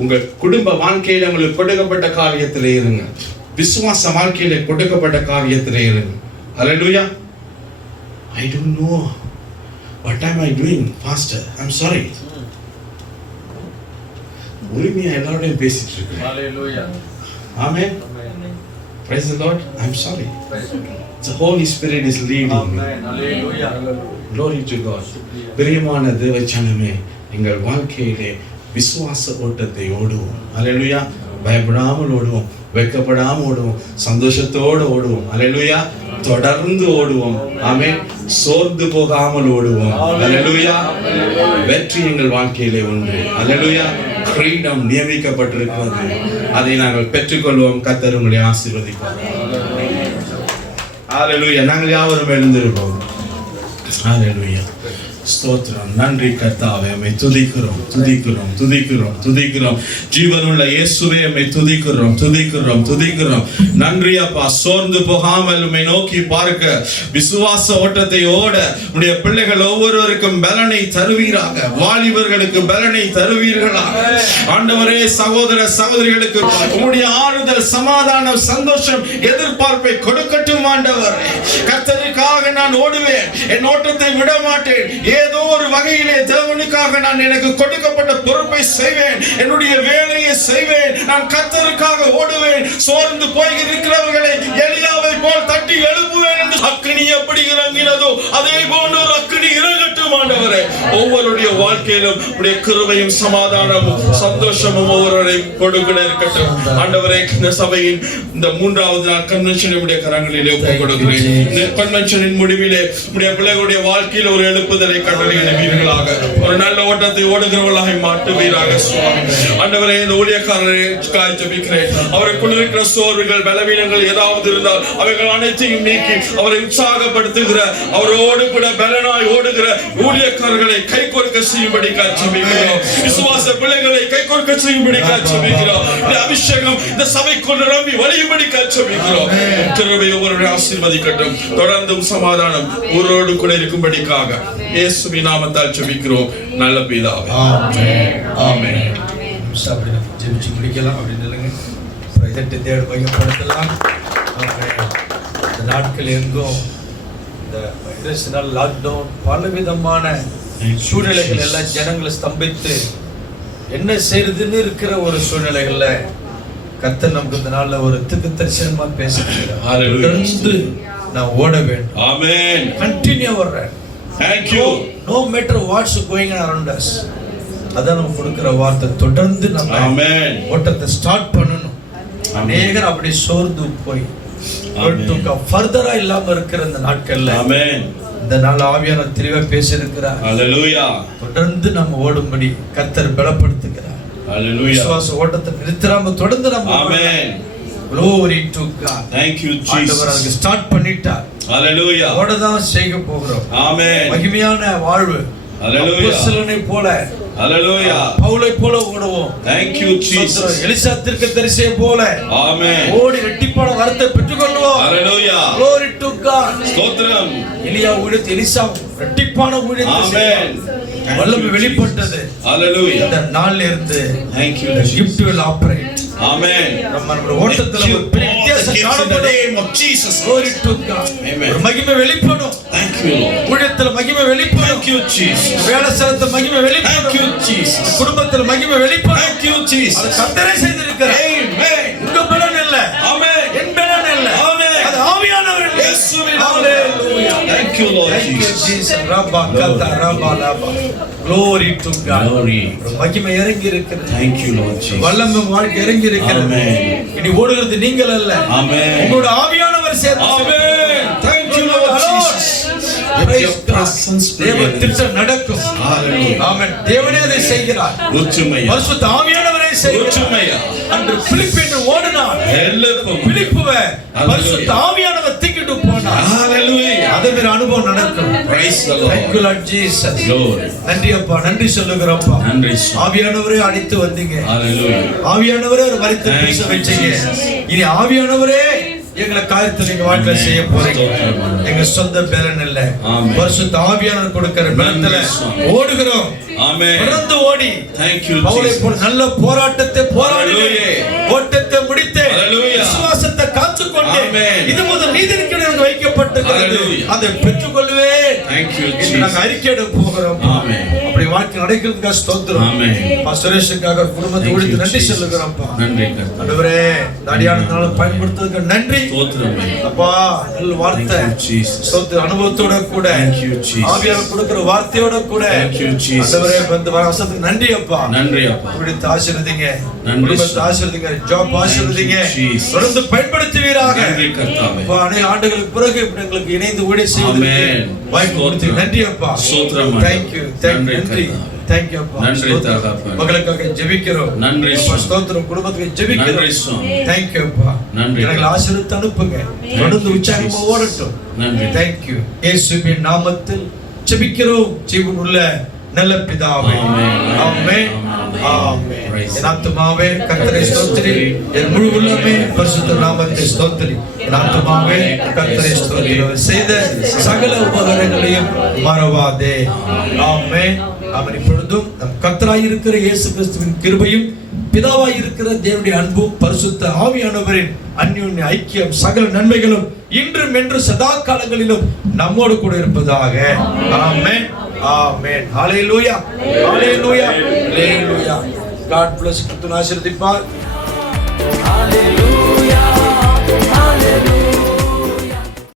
உங்கள் குடும்ப வாழ்க்கையில உங்களுக்கு கொடுக்கப்பட்ட காரியத்திலே இருங்கள். விசுவாச வாழ்க்கையிலே கொடுக்கப்பட்ட காரியத்திலே இருங்கள். Hallelujah. I don't know what am I doing, pastor. I'm sorry. உரிமையா எல்லாரோடையும் பேசிட்டு இருக்கேன். Hallelujah. Amen. Praise the Lord. I'm sorry. The Holy Spirit is leading me. Hallelujah. Glory to God. பிரியமான தேவஜனமே, எங்கள் வாழ்க்கையிலே விசுவாச ஓட்டத்தை ஓடுவோம். ஹalleluya. பயப்படாமல் ஓடுவோம், வெட்கப்படாமல் ஓடுவோம், சந்தோஷத்தோடு ஓடுவோம். ஹalleluya. தொடர்ந்து ஓடுவோம். ஆமென். சோர்ந்து போகாமல் ஓடுவோம். ஹalleluya. வெற்றி எங்கள் வாழ்க்கையிலே உண்டு. ஹalleluya. கிரீடம் நியமிக்கப்பட்டிருக்கிறது. அதை நாங்கள் பெற்றுக்கொள்வோம். கர்த்தர் உங்களை ஆசீர்வதிப்பார். ஹalleluya. நாங்கள் யாவரும் எழுந்திருப்போம். ஹalleluya. ஸ்தோத்திரம். நன்றி கர்த்தாவே, உம்மை துதிக்கிறோம், துதிக்கிறோம், துதிக்கிறோம், துதிக்கிறோம். ஜீவனுள்ள இயேசுவே, உம்மை துதிக்கிறோம், துதிக்கிறோம், துதிக்கிறோம். நன்றி அப்பா. சோர்ந்து போகாமல் உம்மை நோக்கி பார்க்க, விசுவாச ஓட்டத்தை ஓட உம்முடைய பிள்ளைகள் ஒவ்வொருவருக்கும் பலனை தருவீராக. வாலிபர்களுக்கு பலனை தருவீர்களாக. ஆண்டவரே, சகோதர சகோதரிகளுக்கு உம்முடைய ஆறுதல், சமாதானம், சந்தோஷம், எதிர்பார்ப்பை கொடுக்கட்டும் ஆண்டவரே. கர்த்தருக்காக நான் ஓடுவேன், என் ஓட்டத்தை விட மாட்டேன். ஏதோ ஒரு வகையிலே தேவனுக்காக நான் எனக்கு கொடுக்கப்பட்ட பொறுப்பை செய்வேன், என்னுடைய வேலையை செய்வேன். நான் கர்த்தருக்காக ஓடுவேன். சோர்ந்து போய் இருக்கிறவர்களை எலியாவை போல் தட்டி எழுப்புவேன் என்று அக்கினி எப்படி இறங்கினதோ அதே போன்று ஒரு அக்கினி இறங்கட்டும் ஆண்டவரே. ஒவ்வொருடைய வாழ்க்கையிலும் உடைய கிருபையும் சமாதானமும் சந்தோஷமும் ஒவ்வொருவரையும் கொடுக்க இருக்கட்டும் ஆண்டவரே. இந்த சபையின் இந்த 3வது நாள் கன்வென்ஷனை உடைய கரங்களிலே ஒப்புக் கொடுக்கிறேன். இந்த கன்வென்ஷனின் முடிவிலே உடைய பிள்ளைகளுடைய வாழ்க்கையில் ஒரு எழுப்புதலை கட்டளையிடுவீர்களாக. ஒரு நல்ல ஓட்டத்தை ஓடுகிறவர்களாக மாற்றுவீராக சுவாமி. ஆண்டவரே, இந்த ஊழியக்காரரை ஜெபிக்கிறேன். அவருக்குள் இருக்கிற சோர்வுகள், பலவீனங்கள் ஏதாவது இருந்தால் அவைகள் அனைத்தையும் நீக்கி அவரை உற்சாகப்படுத்துகிற, அவரோடு கூட பலனாய் ஓடுகிற ஊழியக்காரர்களை கை கொடுக்க செய்யும்படி ஜெபிக்கிறோம். விசுவாச பிள்ளைகளை கை கொடுக்க செய்யும்படி ஜெபிக்கிறோம். இந்த அபிஷேகம் இந்த சபைக்குள் நிரம்பி வழியும்படி ஜெபிக்கிறோம். கிருபை ஒவ்வொருவரை ஆசீர்வதிக்கட்டும். தொடர்ந்தும் சமாதானம் ஊரோடு கூட இருக்கும்படிக்காக இயேசுவின் நாமத்தால் ஜெபிக்கிறோம் நல்ல பிதாவே. ஆமென். ஆமென். அப்படி நம்ம ஜெபிச்சு முடிக்கலாம். அப்படி நில்லுங்க. இதற்கு தேவனை மையப்படுத்தலாம். ஆமென். இந்த நாட்கள் எங்கும் இந்த வைரஸ்னால் லாக்டவுன், பலவிதமான சூழ்நிலைகள் எல்லாம் ஜனங்களை ஸ்தம்பித்து என்ன செய்யறதுன்னு இருக்கிற ஒரு சூழ்நிலைகள்ல கர்த்தர் நமக்கு இந்த நாள்ல ஒரு திக்கு தரிசனமா பேசுகிறார். தொடர்ந்து நான் ஓட வேண்டும். ஆமென். கண்டினியூ ஓடுறேன். Thank you. No matter what's going on around us. அதான் நம்ம கொடுக்கிற வார்த்தை. தொடர்ந்து நம்ம ஆமென். ஓட்டத்தை ஸ்டார்ட் பண்ணணும். அநேகர் அப்படி சோர்ந்து போய் ஃபர்தரா இல்லாம இருக்கிற இந்த நாட்கள்ல ஆமென். இந்த நாள் ஆவியானவர் தெளிவா பேசியிருக்கிறார். ஹalleluya. தொடர்ந்து நம்ம ஓடும்படி கர்த்தர் பலப்படுத்துகிறார். ஹalleluya. விசுவாச ஓட்டத்தை நிறுத்தாம தொடர்ந்து நம்ம ஆமென். Glory to God. Thank you Jesus. ஆண்டவர் அதுக்கு ஸ்டார்ட் பண்ணிட்டார். ஹalleluya. ஓடதான் செய்ய போகிறோம். ஆமென். மகிமையான வாழ்வு. ஹalleluya. அப்போஸ்தலனை போல, ஹalleluya. பவுலை போல ஓடுவோம். Thank you Jesus. எலிசா தீர்க்கதரிசியை போல ஆமென். ஓடி இரட்டிப்பான வரத்தை பெற்றுக்கொள்வோம். ஹalleluya. Glory to God. ஸ்தோத்திரம். எலியா ஊழியத்தை எலிசா இரட்டிப்பான ஊழியத்தை ஆமென். வல்லமை வெளிப்பட்டது. ஹalleluya. இந்த நாள்ல இருந்து Thank you the gift will operate. ஆமென். நம்ம ஓட்டத்துல ஒரு பெரிய வித்தியாசம் காணப்படும். In the name of Jesus. Glory to God. Amen. ஒரு மகிமை வெளிப்படும். Thank you, Lord. ஊழியத்துல மகிமை வெளிப்படும். Thank you, Jesus. வேலை ஸ்தலத்துல மகிமை Thank வெளிப்படும். you, Jesus. குடும்பத்துல மகிமை வெளிப்படும். Thank you, Jesus. அது கர்த்தரே செய்திருக்கிறார். Amen. உங்க பலன் இல்ல, Amen. என் பலன் இல்ல, Amen. அது ஆவியானவர் இல்ல. இயேசுவின் Hallelujah. Thank you, Lord Thank you, Jesus. Jesus. Rabba kata rabba rabba. Glory to God. Glory. ஒரு மகிமை இறங்கி இருக்கிறது. Thank you, Lord Jesus. வல்லமை வாழ்க்கை இறங்கி இருக்கிறது. Amen. இனி ஓடுகிறது நீங்கள் அல்ல, Amen. உங்களோட ஆவியானவர் சேர்ந்து. Amen. Thank you, Lord Jesus. Let your presence be தேவ with us. திட்டம் நடக்கும். Hallelujah. ஆமென். தேவனே அதை செய்கிறார். ஒற்றுமையா. பரிசுத்த ஆவியானவரே செய்கிறார். ஒற்றுமையா. அன்று பிலிப்பு என்று ஓடினார். எல்லாருக்கும் பிலிப்புவை பரிசுத்த ஆவியானவர் தூக்கிட்டு போனார். Hallelujah. அதே மாதிரி அனுபவம் நடக்கும். Praise the Lord. Thank you, Lord Jesus. Glory. நன்றி அப்பா, நன்றி சொல்லுகிறோம்ப்பா. நன்றி சுவாமி. ஆவியானவரே அழைத்து வந்தீங்க. Hallelujah. ஆவியானவரே ஒரு மரித்து Thank பேச you, வச்சீங்க. Jesus. இனி ஆவியானவரே எங்களை காரியத்தில் நீங்க வாழ்க்கை செய்ய போறீங்க. எங்க சொந்த பலன் இல்ல, Amen. பரிசுத்த ஆவியானவர் கொடுக்கிற பலத்துல ஓடுகிறோம். Amen. பிறந்து ஓடி Thank you, பவுலை Jesus. போல நல்ல போராட்டத்தை போராடி Hallelujah. ஓட்டத்தை முடித்து Hallelujah. விசுவாசத்தை காத்துக்கொண்டு Amen. இது முதல் நீதிக்கு எனக்கு வைக்கப்பட்டிருக்கிறது, Hallelujah. அதை பெற்றுக்கொள்வேன் Thank you, என்று நாங்க Jesus. அறிக்கையிட போகிறோம். Amen. அப்படி வாழ்க்கை நடக்கிறதுக்காக ஸ்தோத்திரம். Amen. சுரேஷுக்காக குடும்பத்தை Thank ஒழித்து you, நன்றி Jesus. சொல்லுகிறோம்ப்பா. நன்றி கர்த்தா. ஆண்டவரே, இந்த அடியான நாளை பயன்படுத்துவதற்கு நன்றி. ஸ்தோத்திரமே. அப்பா, நல்ல வார்த்தை Thank you, Jesus. ஸ்தோத்திர அனுபவத்தோட கூட Thank you, Jesus. ஆவியானவர் கொடுக்கிற வார்த்தையோட கூட Thank you, Jesus. ஆண்டவரே, வந்து வர வசனத்துக்கு நன்றி அப்பா. நன்றி அப்பா. குடும்பத்தை ஆசீர்வதிங்க, நன்றி. குடும்பத்தை ஆசீர்வதிங்க, ஜாப் ஆசீர்வதிங்க, Thank you, Jesus. தொடர்ந்து பயன்படுத்துவீராக. நன்றி கர்த்தாவே. அப்பா, அநேக ஆண்டுகளுக்கு பிறகு இப்படி எங்களுக்கு இணைந்து ஊழியம் செய்வதற்கு Amen. வாய்ப்பு கொடுத்தீங்க. நன்றி அப்பா. ஸ்தோத்திரம். Thank you, நன்றி நன்றி. கர்த்தாவே. Thank you அப்பா. நன்றி ஸ்தோத்திரம். தகப்பனே. மகளுக்காக ஜெபிக்கிறோம். நன்றி அப்பா, சுவாமி. ஸ்தோத்திரம். குடும்பத்துக்கு ஜெபிக்கிறோம். நன்றி சுவாமி. Thank you அப்பா. நன்றி. எங்களை ஆசீர்வதித்து அனுப்புங்க. தொடர்ந்து you, உற்சாகமா Jesus. ஓடட்டும். நன்றி. Thank you. இயேசுவின் நாமத்தில் ஜெபிக்கிறோம் ஜீவனுள்ள நல்ல பிதாவே. Amen. ஆமென். Amen. ஆமென். Praise என் ஆத்துமாவே கர்த்தரை ஸ்தோத்திரி, என் முழு உள்ளமே பரிசுத்த நாமத்தை ஸ்தோத்திரி. என் ஆத்துமாவே கர்த்தரை ஸ்தோத்திரி, அவர் செய்த சகல உபகாரங்களையும் மறவாதே. ஆமென். அவன் இப்பொழுதும் நம் கர்த்தராய் இருக்கிற இயேசு கிறிஸ்துவின் கிருபையும் பிதாவாய் இருக்கிற தேவனுடைய அன்பும் பரிசுத்த ஆவியானவரின் அந்யோன்ய ஐக்கியம் சகல நன்மைகளும் இன்றும் என்று சதா காலங்களிலும் நம்மோடு கூட இருப்பதாக. ஆமென். ஆமென். ஹalleluya. ஹalleluya. ஹalleluya. God bless. கர்த்தர் ஆசீர்வதிப்பார். Hallelujah, hallelujah.